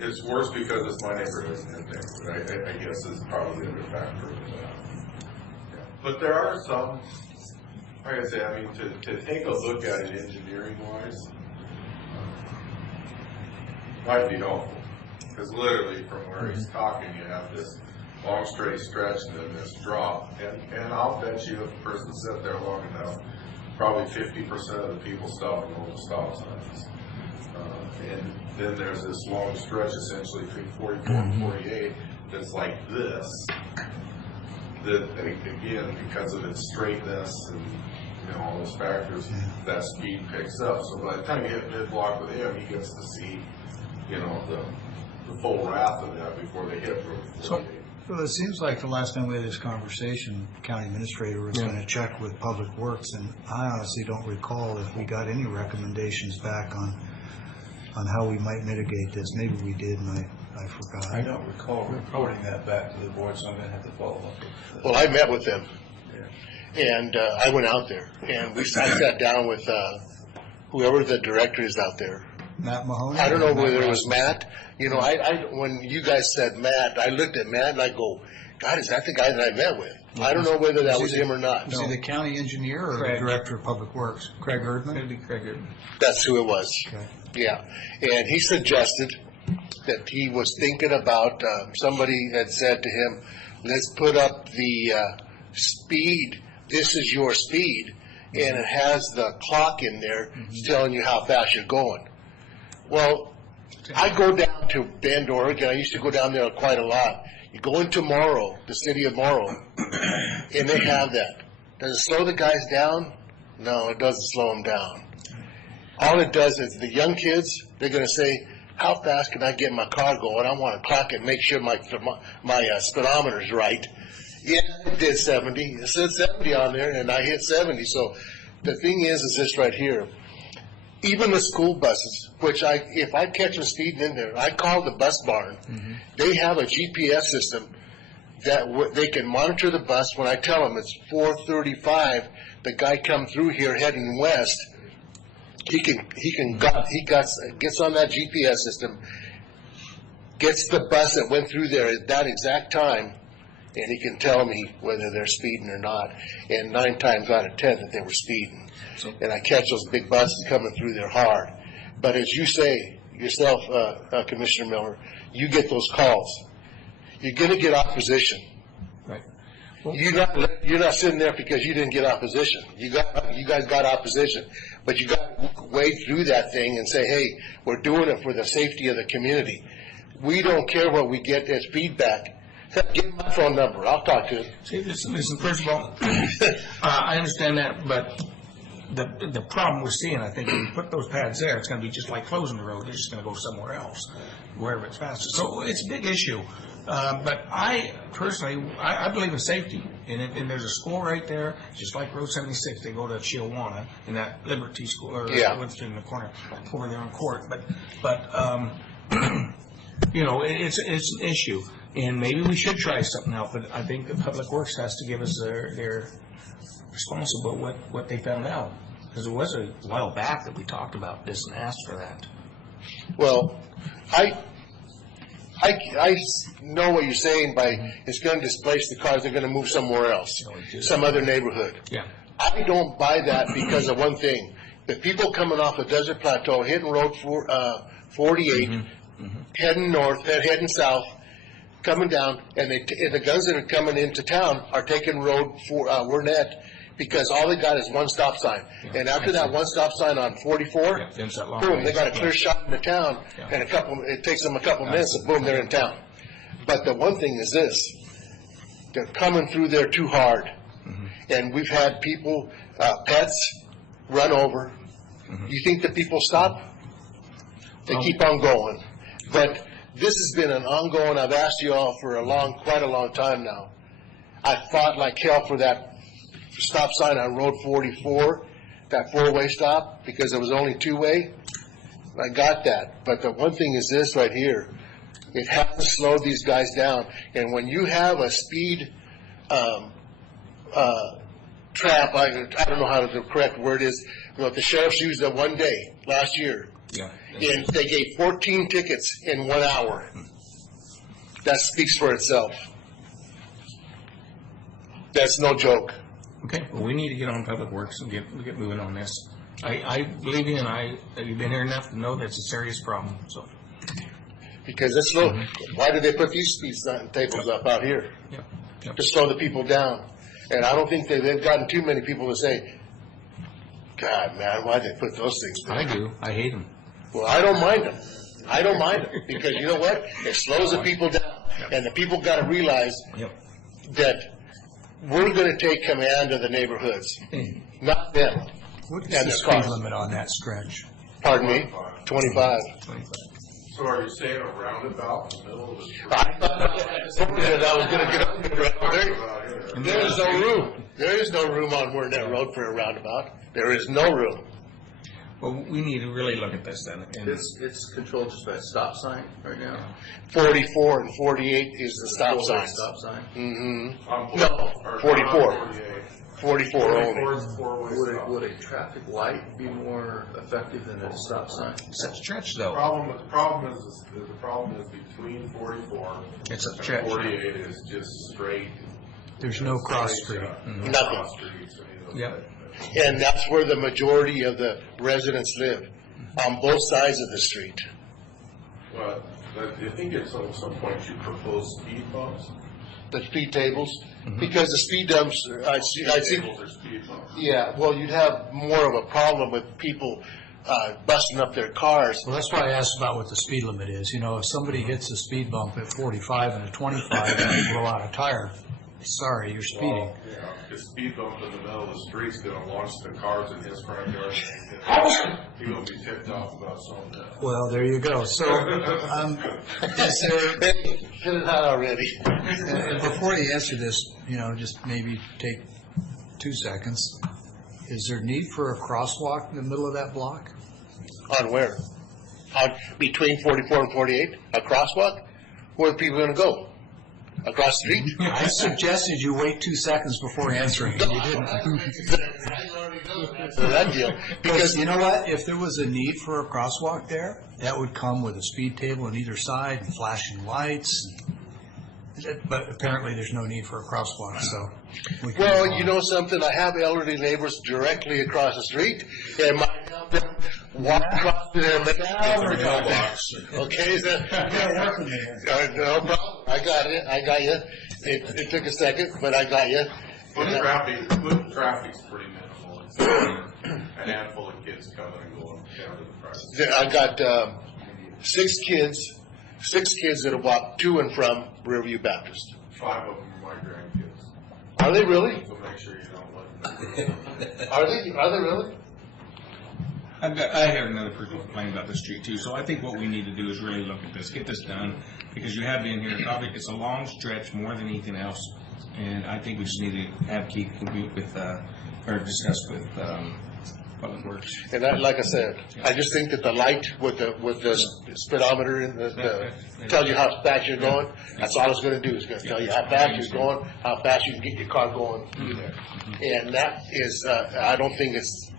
it's worse because it's my neighborhood and things. But I guess it's probably the other factor. But there are some, like I say, to take a look at it engineering-wise, might be helpful. Because literally from where he's talking, you have this long straight stretch and then this drop. And I'll bet you if a person sat there long enough, probably 50% of the people stop and roll the stop signs. And then there's this long stretch essentially between 44 and 48 that's like this. That, again, because of its straightness and all those factors, that speed picks up. So by the time you hit mid-block with him, he gets to see the full wrath of that before they hit Road 48. Well, it seems like the last time we had this conversation, the county administrator was going to check with Public Works, and I honestly don't recall if we got any recommendations back on how we might mitigate this. Maybe we did, and I forgot. I don't recall reporting that back to the board, so I'm going to have to follow up with that. Well, I met with them, and I went out there, and I sat down with whoever the director is out there. Matt Mahoney? I don't know whether it was Matt. When you guys said Matt, I looked at Matt and I go, God, is that the guy that I met with? I don't know whether that was him or not. Was he the county engineer or the director of Public Works? Craig Erdman? It'd be Craig Erdman. That's who it was. Okay. Yeah. And he suggested that he was thinking about, somebody had said to him, let's put up the speed. This is your speed. And it has the clock in there telling you how fast you're going. Well, I go down to Bend, Oregon. I used to go down there quite a lot. You go into Morrow, the city of Morrow, and they have that. Does it slow the guys down? No, it doesn't slow them down. All it does is the young kids, they're going to say, how fast can I get my car going? I want to clock it and make sure my speedometer's right. Yeah, it did 70. It said 70 on there, and I hit 70. So the thing is this right here. Even the school buses, which if I catch them speeding in there, I call the bus barn. They have a GPS system that they can monitor the bus. When I tell them it's 4:35, the guy come through here heading west. He gets on that GPS system, gets the bus that went through there at that exact time, and he can tell me whether they're speeding or not. And 9 times out of 10 that they were speeding. And I catch those big buses coming through there hard. But as you say yourself, Commissioner Miller, you get those calls. You're going to get opposition. Right. You're not sitting there because you didn't get opposition. You guys got opposition. But you got to wade through that thing and say, hey, we're doing it for the safety of the community. We don't care what we get as feedback. Give me my phone number. I'll talk to you. See, listen, first of all, I understand that, but the problem we're seeing, I think, when you put those pads there, it's going to be just like closing the road. They're just going to go somewhere else, wherever it's faster. So it's a big issue. But I personally, I believe in safety. And there's a school right there, just like Road 76. They go to Chiawana in that Liberty School, or Winston in the corner, over there on Court. But it's an issue. And maybe we should try something out, but I think the Public Works has to give us their response about what they found out. Because it was a while back that we talked about this and asked for that. Well, I know what you're saying by it's going to displace the cars, they're going to move somewhere else, some other neighborhood. Yeah. I don't buy that because of one thing. The people coming off the Desert Plateau, hitting Road 48, heading north, heading south, coming down, and the guns that are coming into town are taking Road Wernette, because all they got is one stop sign. And after that one stop sign on 44, boom, they got a clear shot into town, and it takes them a couple minutes, and boom, they're in town. But the one thing is this, they're coming through there too hard. And we've had people, pets, run over. You think the people stop? They keep on going. But this has been an ongoing, I've asked you all for quite a long time now. I fought like hell for that stop sign on Road 44, that four-way stop, because it was only two-way. I got that. But the one thing is this right here. It has to slow these guys down. And when you have a speed trap, I don't know how the correct word is, the sheriffs used it one day, last year. And they gave 14 tickets in 1 hour. That speaks for itself. That's no joke. Okay, well, we need to get on Public Works and get moving on this. I believe you, and you've been here enough to know that it's a serious problem, so. Because it's slow. Why did they put these speed tables up out here? To slow the people down. And I don't think they've gotten too many people to say, God, man, why did they put those things there? I do. I hate them. Well, I don't mind them. I don't mind them. Because you know what? It slows the people down. And the people got to realize that we're going to take command of the neighborhoods, not them. What is the speed limit on that stretch? Pardon me? 25. So are you saying a roundabout in the middle of the street? I thought I was going to get up there. There is no room. There is no room on Wernette Road for a roundabout. There is no room. Well, we need to really look at this then. And It's controlled just by a stop sign right now? 44 and 48 is the stop signs. Stop sign? Mm-hmm. No, 44. 44 only. Would a traffic light be more effective than a stop sign? it's a stretch, though. The problem is between 44 It's a and stretch. 48 is just straight. There's no cross street. Nothing. Yep. And that's where the majority of the residents live, on both sides of the street. Well, I think at some point you propose speed bumps. The speed tables, because the speed dumps, I see. Tables or speed bumps. Yeah, well, you'd have more of a problem with people busting up their cars. Well, that's why I asked about what the speed limit is. You know, if somebody hits a speed bump at 45 and a 25 and they blow out a tire, sorry, you're speeding. Well, the speed bump in the middle of the street's gonna launch the cars in his front yard. He's gonna be tipped off about something. Well, there you go. So, is there, Hit it out already. and before you answer this, you know, just maybe take 2 seconds. Is there need for a crosswalk in the middle of that block? On where? On between 44 and 48? A crosswalk? Where are people going to go? Across the street? I suggested you wait 2 seconds before answering, and you didn't. That deal. Because you know what? If there was a need for a crosswalk there, that would come with a speed table on either side and flashing lights. But apparently there's no need for a crosswalk, so. we can Well, move on. you know something? I have elderly neighbors directly across the street, and my help them walk across to their mailbox. Okay, so, no problem. I got you. It took a second, but I got you. Traffic's pretty minimal. It's a handful of kids coming and going down to the private. I got 6 kids that have walked to and from Riverview Baptist. 5 of them are my grandkids. Are they really? So make sure you don't let them. Are they really? I had another person complain about the street too, so I think what we need to do is really look at this, get this done, because you have been here, probably it's a long stretch more than anything else, and I think we just need to have Keith meet with, or discuss with, Public Works. And like I said, I just think that the light with the speedometer and the tell you how fast you're going, that's all it's going to do. It's going to tell you how fast you're going, how fast you can get your car going through there. And that is, I don't think it's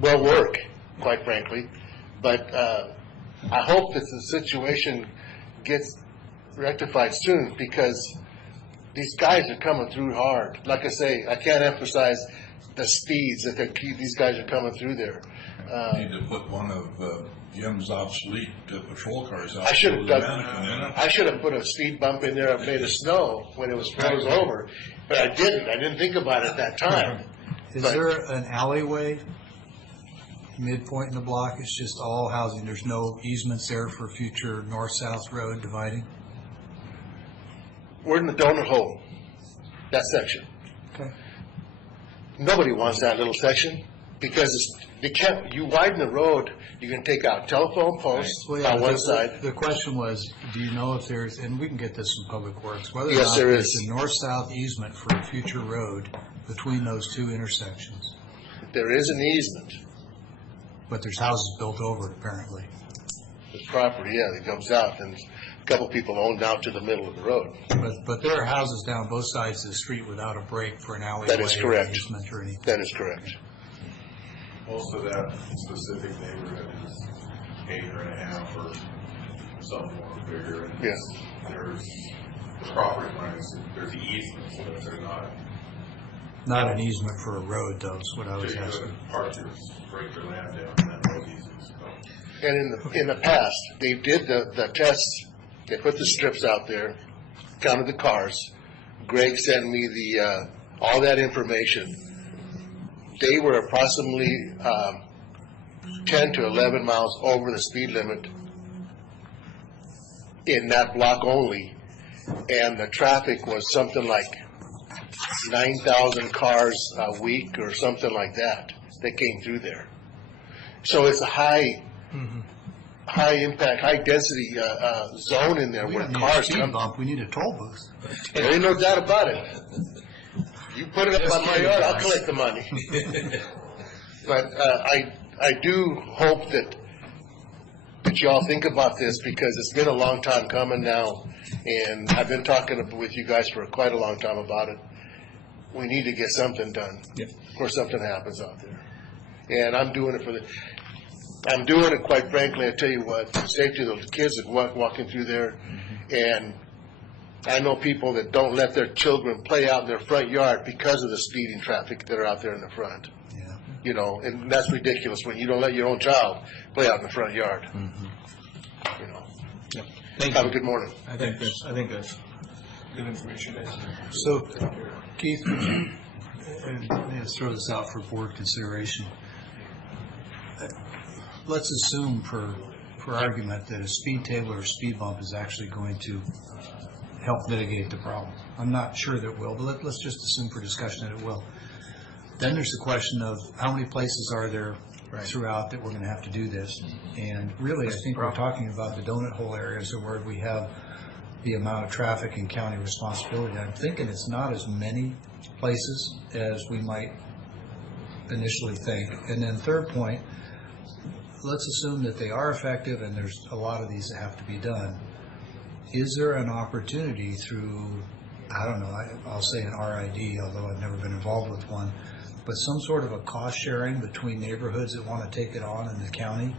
will work, quite frankly. But I hope that the situation gets rectified soon, because these guys are coming through hard. Like I say, I can't emphasize the speeds that these guys are coming through there. Need to put one of Jim's obsolete patrol cars out. I should have done. mannequin in it. I should have put a speed bump in there made of snow when it was froze over, but I didn't. I didn't think about it at that time. Is But- there an alleyway midpoint in the block? It's just all housing. There's no easements there for future north-south road dividing? We're in the donut hole, that section. Okay. Nobody wants that little section because you widen the road, you can take out telephone posts Well, yeah, on one the- side. The question was, do you know if there's, and we can get this from Public Works, whether or Yes, not there there's is. a north-south easement for a future road between those two intersections? There is an easement. But there's houses built over it, apparently. The property, yeah, that comes out, and a couple people own down to the middle of the road. But there are houses down both sides of the street without a break for an alleyway. That is or correct. easement or anything. That is correct. Most of that specific neighborhood is 1.5 or some more bigger. And Yeah. There's the property lines, there's easements, but they're not. Not an easement for a road, though, is what I was So you asking. could park your, break your land down and that road easements. And in the past, they did the tests, they put the strips out there, counted the cars. Greg sent me all that information. They were approximately 10 to 11 miles over the speed limit in that block only, and the traffic was something like 9,000 cars a week or something like that came through there. So it's a high impact, high density zone in there We where don't need a cars speed come. bump, we need a toll booth. There ain't no doubt about it. You put it up on my yard, I'll collect the money. But I do hope that y'all think about this, because it's been a long time coming now, and I've been talking with you guys for quite a long time about it. We need to get something done before something happens out there. And I'm doing it quite frankly, I tell you what, for the safety of those kids that walking through there. And I know people that don't let their children play out in their front yard because of the speeding traffic that are out there in the front. Yeah. You know, and that's ridiculous when you don't let your own child play out in the front yard. You know. Have a good morning. I think that's good information. So, Keith, would you, and let's throw this out for board consideration. Let's assume for argument that a speed table or a speed bump is actually going to help mitigate the problem. I'm not sure that it will, but let's just assume for discussion that it will. Then there's the question of how many places are there throughout that we're going to have to do this. And really, I think we're talking about the donut hole areas where we have the amount of traffic and county responsibility. I'm thinking it's not as many places as we might initially think. And then third point, let's assume that they are effective and there's a lot of these that have to be done. Is there an opportunity through, I don't know, I'll say an RID, although I've never been involved with one, but some sort of a cost sharing between neighborhoods that want to take it on in the county?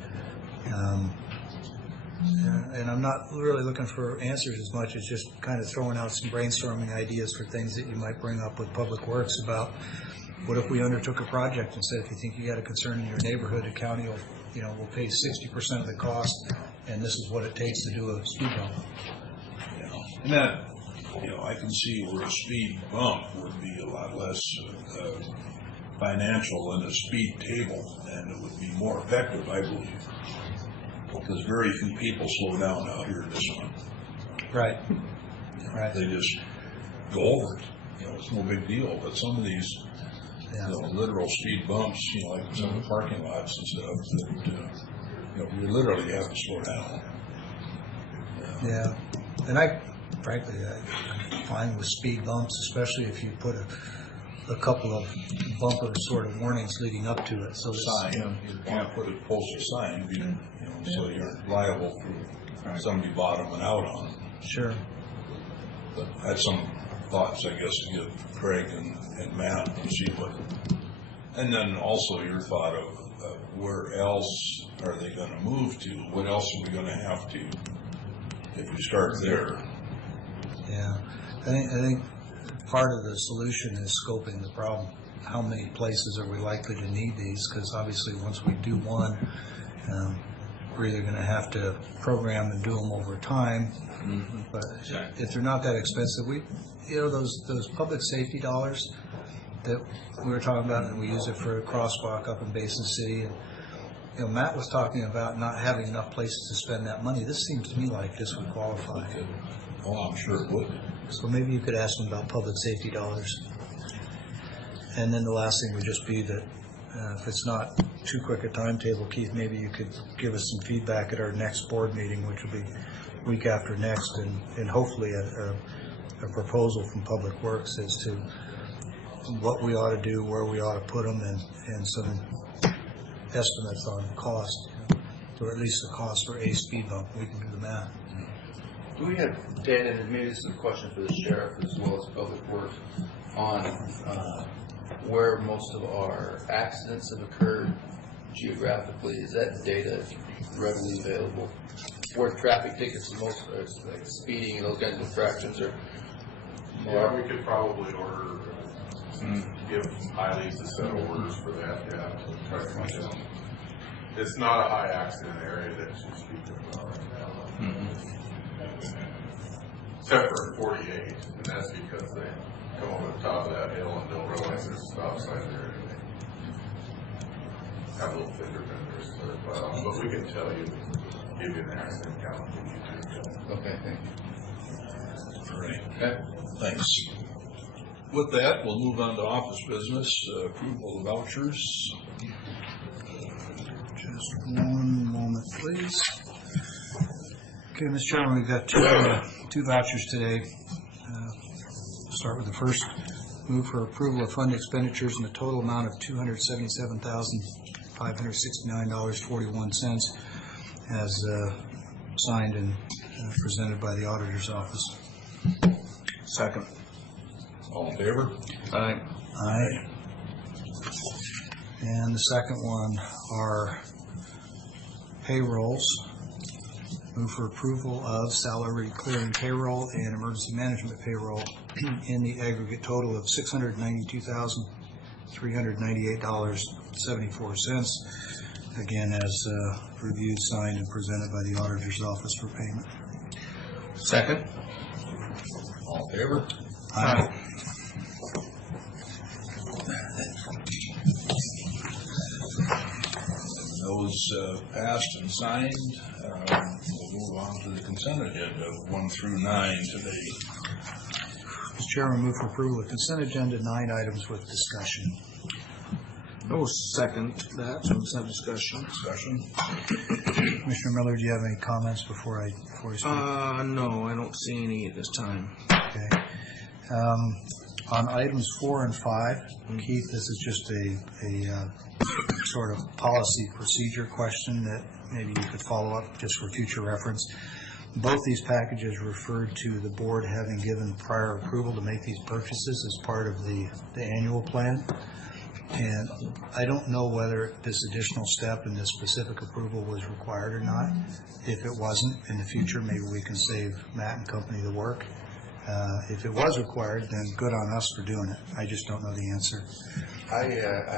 And I'm not really looking for answers as much as just kind of throwing out some brainstorming ideas for things that you might bring up with Public Works about what if we undertook a project and said, if you think you got a concern in your neighborhood, the county will, will pay 60% of the cost, and this is what it takes to do a speed bump. And that, I can see where a speed bump would be a lot less financial than a speed table, and it would be more effective, I believe. Because very few people slow down out here in this one. Right. They just go over it. It's no big deal. But some of these literal speed bumps, like some of the parking lots and stuff, that you literally have to slow down. Yeah. And frankly, I'm fine with speed bumps, especially if you put a couple of bumper sort of warnings leading up to it. So sign, you can't put a posted sign, so you're liable for somebody bottoming out on it. Sure. But I had some thoughts, I guess, to give Craig and Matt to see what, and then also your thought of where else are they going to move to? What else are we going to have to, if you start there? Yeah, I think part of the solution is scoping the problem. how many places are we likely to need these? Because obviously, once we do one, we're either going to have to program and do them over time. But if they're not that expensive, those public safety dollars that we were talking about, and we use it for a crosswalk up in Basin City. And, Matt was talking about not having enough places to spend that money. This seems to me like this would qualify. Oh, I'm sure it would. So maybe you could ask them about public safety dollars. And then the last thing would just be that if it's not too quick a timetable, Keith, maybe you could give us some feedback at our next board meeting, which will be week after next, and hopefully a proposal from Public Works as to what we ought to do, where we ought to put them, and some estimates on cost, or at least the cost for a speed bump. We can do the math. Do we have data, and maybe this is a question for the sheriff as well as Public Works, on where most of our accidents have occurred geographically? Is that data readily available? Where traffic tickets are most, like speeding and those kinds of infractions are? Yeah, we could probably order, give Hiley's a set of orders for that, yeah, to try to find out. It's not a high accident area that she's speaking about right now. Except for 48, and that's because they come over the top of that hill and don't realize there's a stop sign there. And have little fender benders, but we can tell you, give you an accident count. Okay, thank you. All right. Okay. Thanks. With that, we'll move on to office business, approval of vouchers. Just one moment, please. Okay, Mr. Chairman, we've got two vouchers today. Start with the first. Move for approval of fund expenditures in the total amount of $277,569.41 as signed and presented by the auditor's office. Second. All in favor? Aye. Aye. And the second one are payrolls. Move for approval of salary clearing payroll and emergency management payroll in the aggregate total of $692,398.74. Again, as reviewed, signed, and presented by the auditor's office for payment. Second. All in favor? Aye. Those passed and signed. We'll move on to the consent agenda of 1 through 9 today. Mr. Chairman, move for approval of consent agenda, 9 items with discussion. Oh, second that, so let's have discussion. Commissioner Miller, do you have any comments before you speak? No, I don't see any at this time. Okay. On items 4 and 5, Keith, this is just a sort of policy procedure question that maybe you could follow up just for future reference. Both these packages referred to the board having given prior approval to make these purchases as part of the annual plan. And I don't know whether this additional step in this specific approval was required or not. If it wasn't, in the future, maybe we can save Matt and company the work. If it was required, then good on us for doing it. I just don't know the answer. I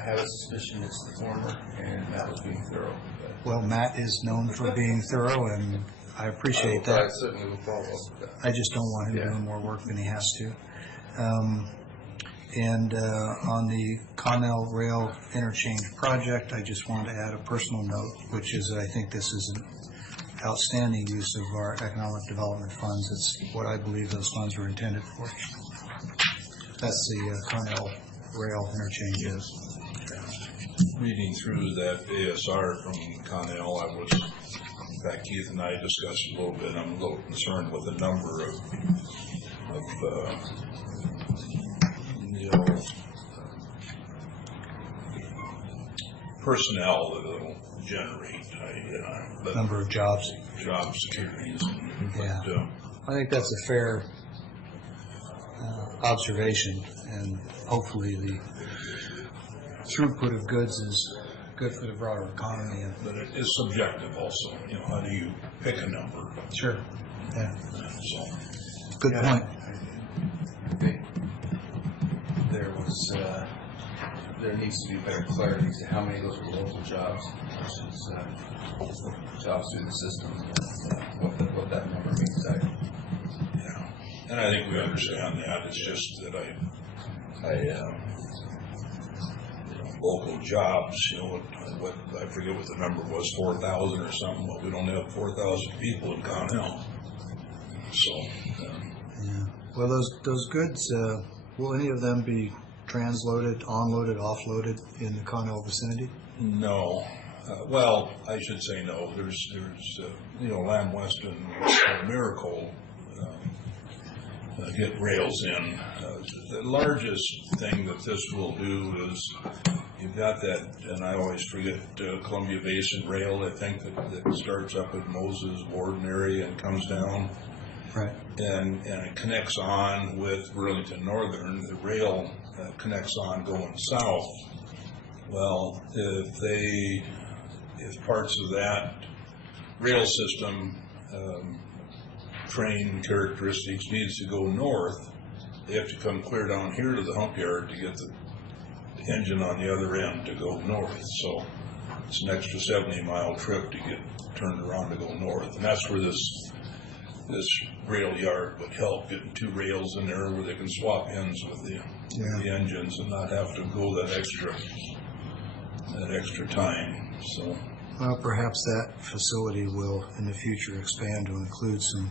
have a suspicion it's the former, and Matt was being thorough. Well, Matt is known for being thorough, and I appreciate that. I certainly will follow up with that. I just don't want him doing more work than he has to. And on the Connell Rail Interchange project, I just wanted to add a personal note, which is that I think this is an outstanding use of our economic development funds. It's what I believe those funds were intended for. That's the Connell Rail Interchange. Yes. Reading through that ASR from Connell, in fact, Keith and I discussed a little bit. I'm a little concerned with the number of personnel that it'll generate. Number of jobs. Job securities. Yeah. I think that's a fair observation, and hopefully the throughput of goods is good for the broader economy. But it is subjective also. How do you pick a number? Sure. Yeah. So. Good point. There was there needs to be better clarity as to how many of those are local jobs versus jobs through the system, what that number means. And I think we understand that. It's just that local jobs, what I forget what the number was, 4,000 or something, but we don't have 4,000 people in Connell. So, Yeah. Well, those goods, will any of them be transloaded, onloaded, offloaded in the Connell vicinity? no. Well, I should say no. There's Lamb Weston and Miracle get rails in. The largest thing that this will do is you've got that, and I always forget Columbia Basin Rail, I think, that starts up at Moses Warden area and comes down. Right. And it connects on with Burlington Northern. The rail connects on going south. Well, if parts of that rail system train characteristics needs to go north, they have to come clear down here to the hump yard to get the engine on the other end to go north. So it's an extra 70-mile trip to get turned around to go north. And that's where this rail yard would help, getting two rails in there where they can swap ends with the engines and not have to go that extra time. So, well, perhaps that facility will in the future expand to include some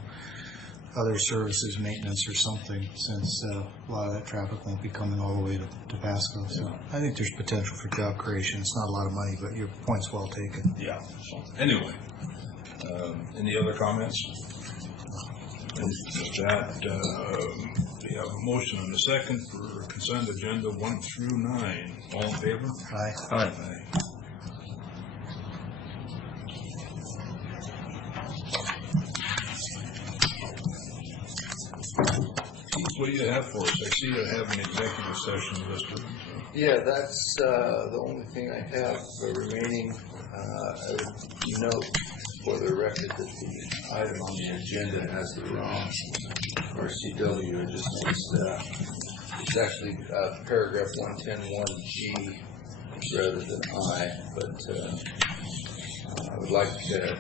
other services, maintenance or something, since a lot of that traffic won't be coming all the way to Pasco. So I think there's potential for job creation. It's not a lot of money, but your point's well taken. Yeah. So anyway, any other comments? With that, we have a motion and a second for consent agenda 1 through 9. All in favor? Aye. Aye. What do you have for us? I see you have an executive session listed. Yeah, that's the only thing I have remaining. I would note for the record that the item on the agenda has the wrong RCW. It just makes it's actually paragraph 110(1)G rather than I. But I would like up to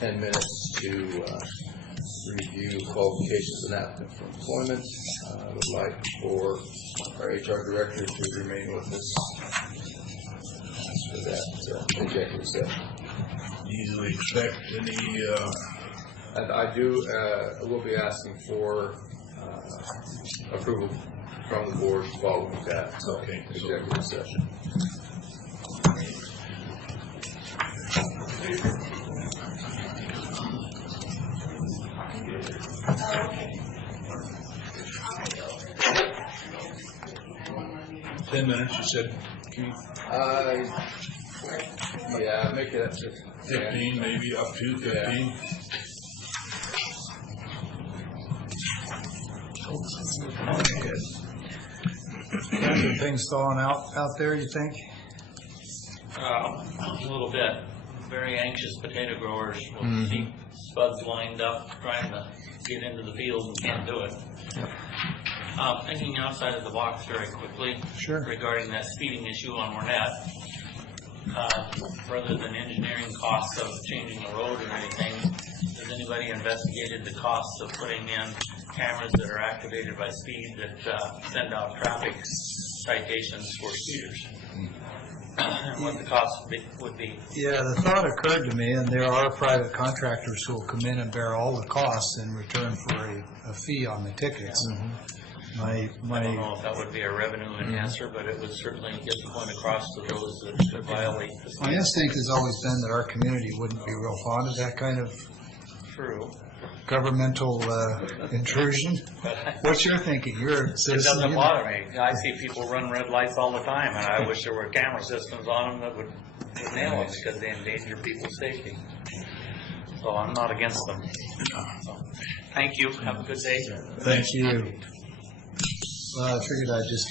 10 minutes to review qualifications of an applicant for employment. I would like for our HR director to remain with us for that executive session. Do you expect any? And I will be asking for approval from the board following that executive session. 10 minutes, you said, Keith? Yeah, make it up to 15, maybe up to 15. Are things thawing out there, you think? A little bit. Very anxious potato growers will keep spuds lined up trying to get into the field and can't do it. Yep. Thinking outside of the box very quickly regarding that speeding issue on Ornette. Rather than engineering costs of changing the road or anything, has anybody investigated the costs of putting in cameras that are activated by speed that send out traffic citations for speeders? And what the cost would be? Yeah, the thought occurred to me, and there are private contractors who will come in and bear all the costs in return for a fee on the tickets. I don't know if that would be a revenue enhancer, but it would certainly get the point across to those that violate the My instinct has always been that our community wouldn't be real fond of that kind of governmental intrusion. What's your thinking? You're a citizen. It doesn't bother me. I see people run red lights all the time, and I wish there were camera systems on them that would nail them because they endanger people's safety. So I'm not against them. So, thank you. Have a good day. Thank you. Well, I figured I'd just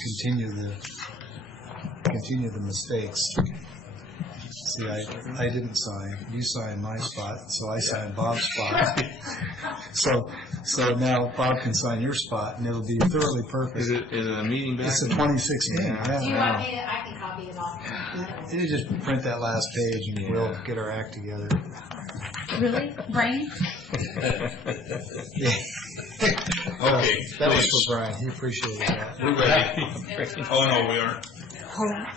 continue the mistakes. See, I didn't sign. You signed my spot, so I signed Bob's spot. So now Bob can sign your spot, and it'll be thoroughly perfect. Is it a meeting back? It's the 2016. Do you Yeah. want me to, I can copy it off. You just print that last page, and we'll get our act together. Really? Brian? Okay, That was please. for Brian. He appreciated that. We're ready. Oh, no, we aren't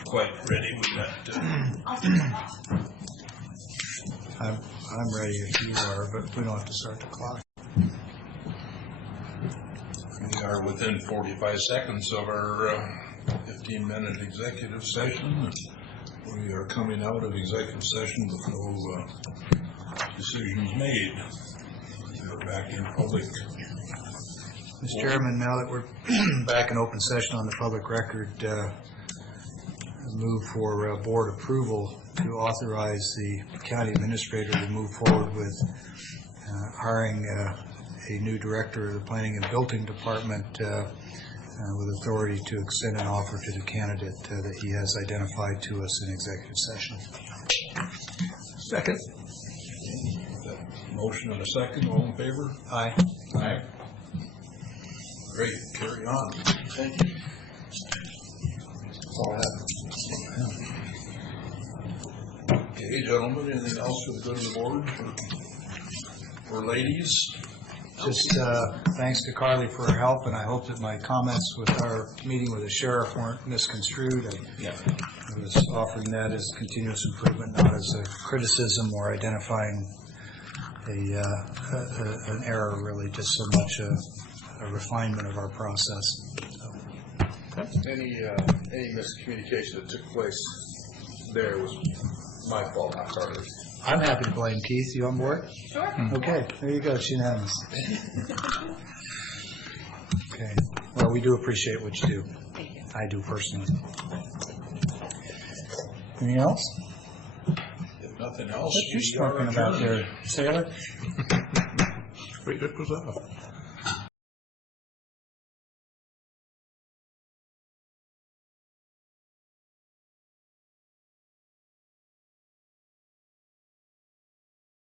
quite ready. We got, I'm ready if you are, but we don't have to start the clock. we are within 45 seconds of our 15-minute executive session. We are coming out of executive session with no decisions made. We're back in public. Mr. Chairman, now that we're back in open session on the public record, move for board approval to authorize the county administrator to move forward with hiring a new director of the Planning and Building Department with authority to extend an offer to the candidate that he has identified to us in executive session. Second. Motion and a second. All in favor? Aye. Aye. Great. Carry on. Thank you. That's all I have. Okay, gentlemen, anything else for the good of the board or ladies? Just thanks to Carly for her help, and I hope that my comments with our meeting with the sheriff weren't misconstrued. I was offering that as continuous improvement, not as a criticism or identifying an error, really, just so much a refinement of our process. Any miscommunication that took place there was my fault, not Carter's. I'm happy to blame Keith. You on board? Sure. Okay, there you go. It's unanimous. Okay. Well, we do appreciate what you do. Thank you. I do personally. Anything else? If nothing else, What you we are talking about adjourned. there, sailor? Pretty good was up.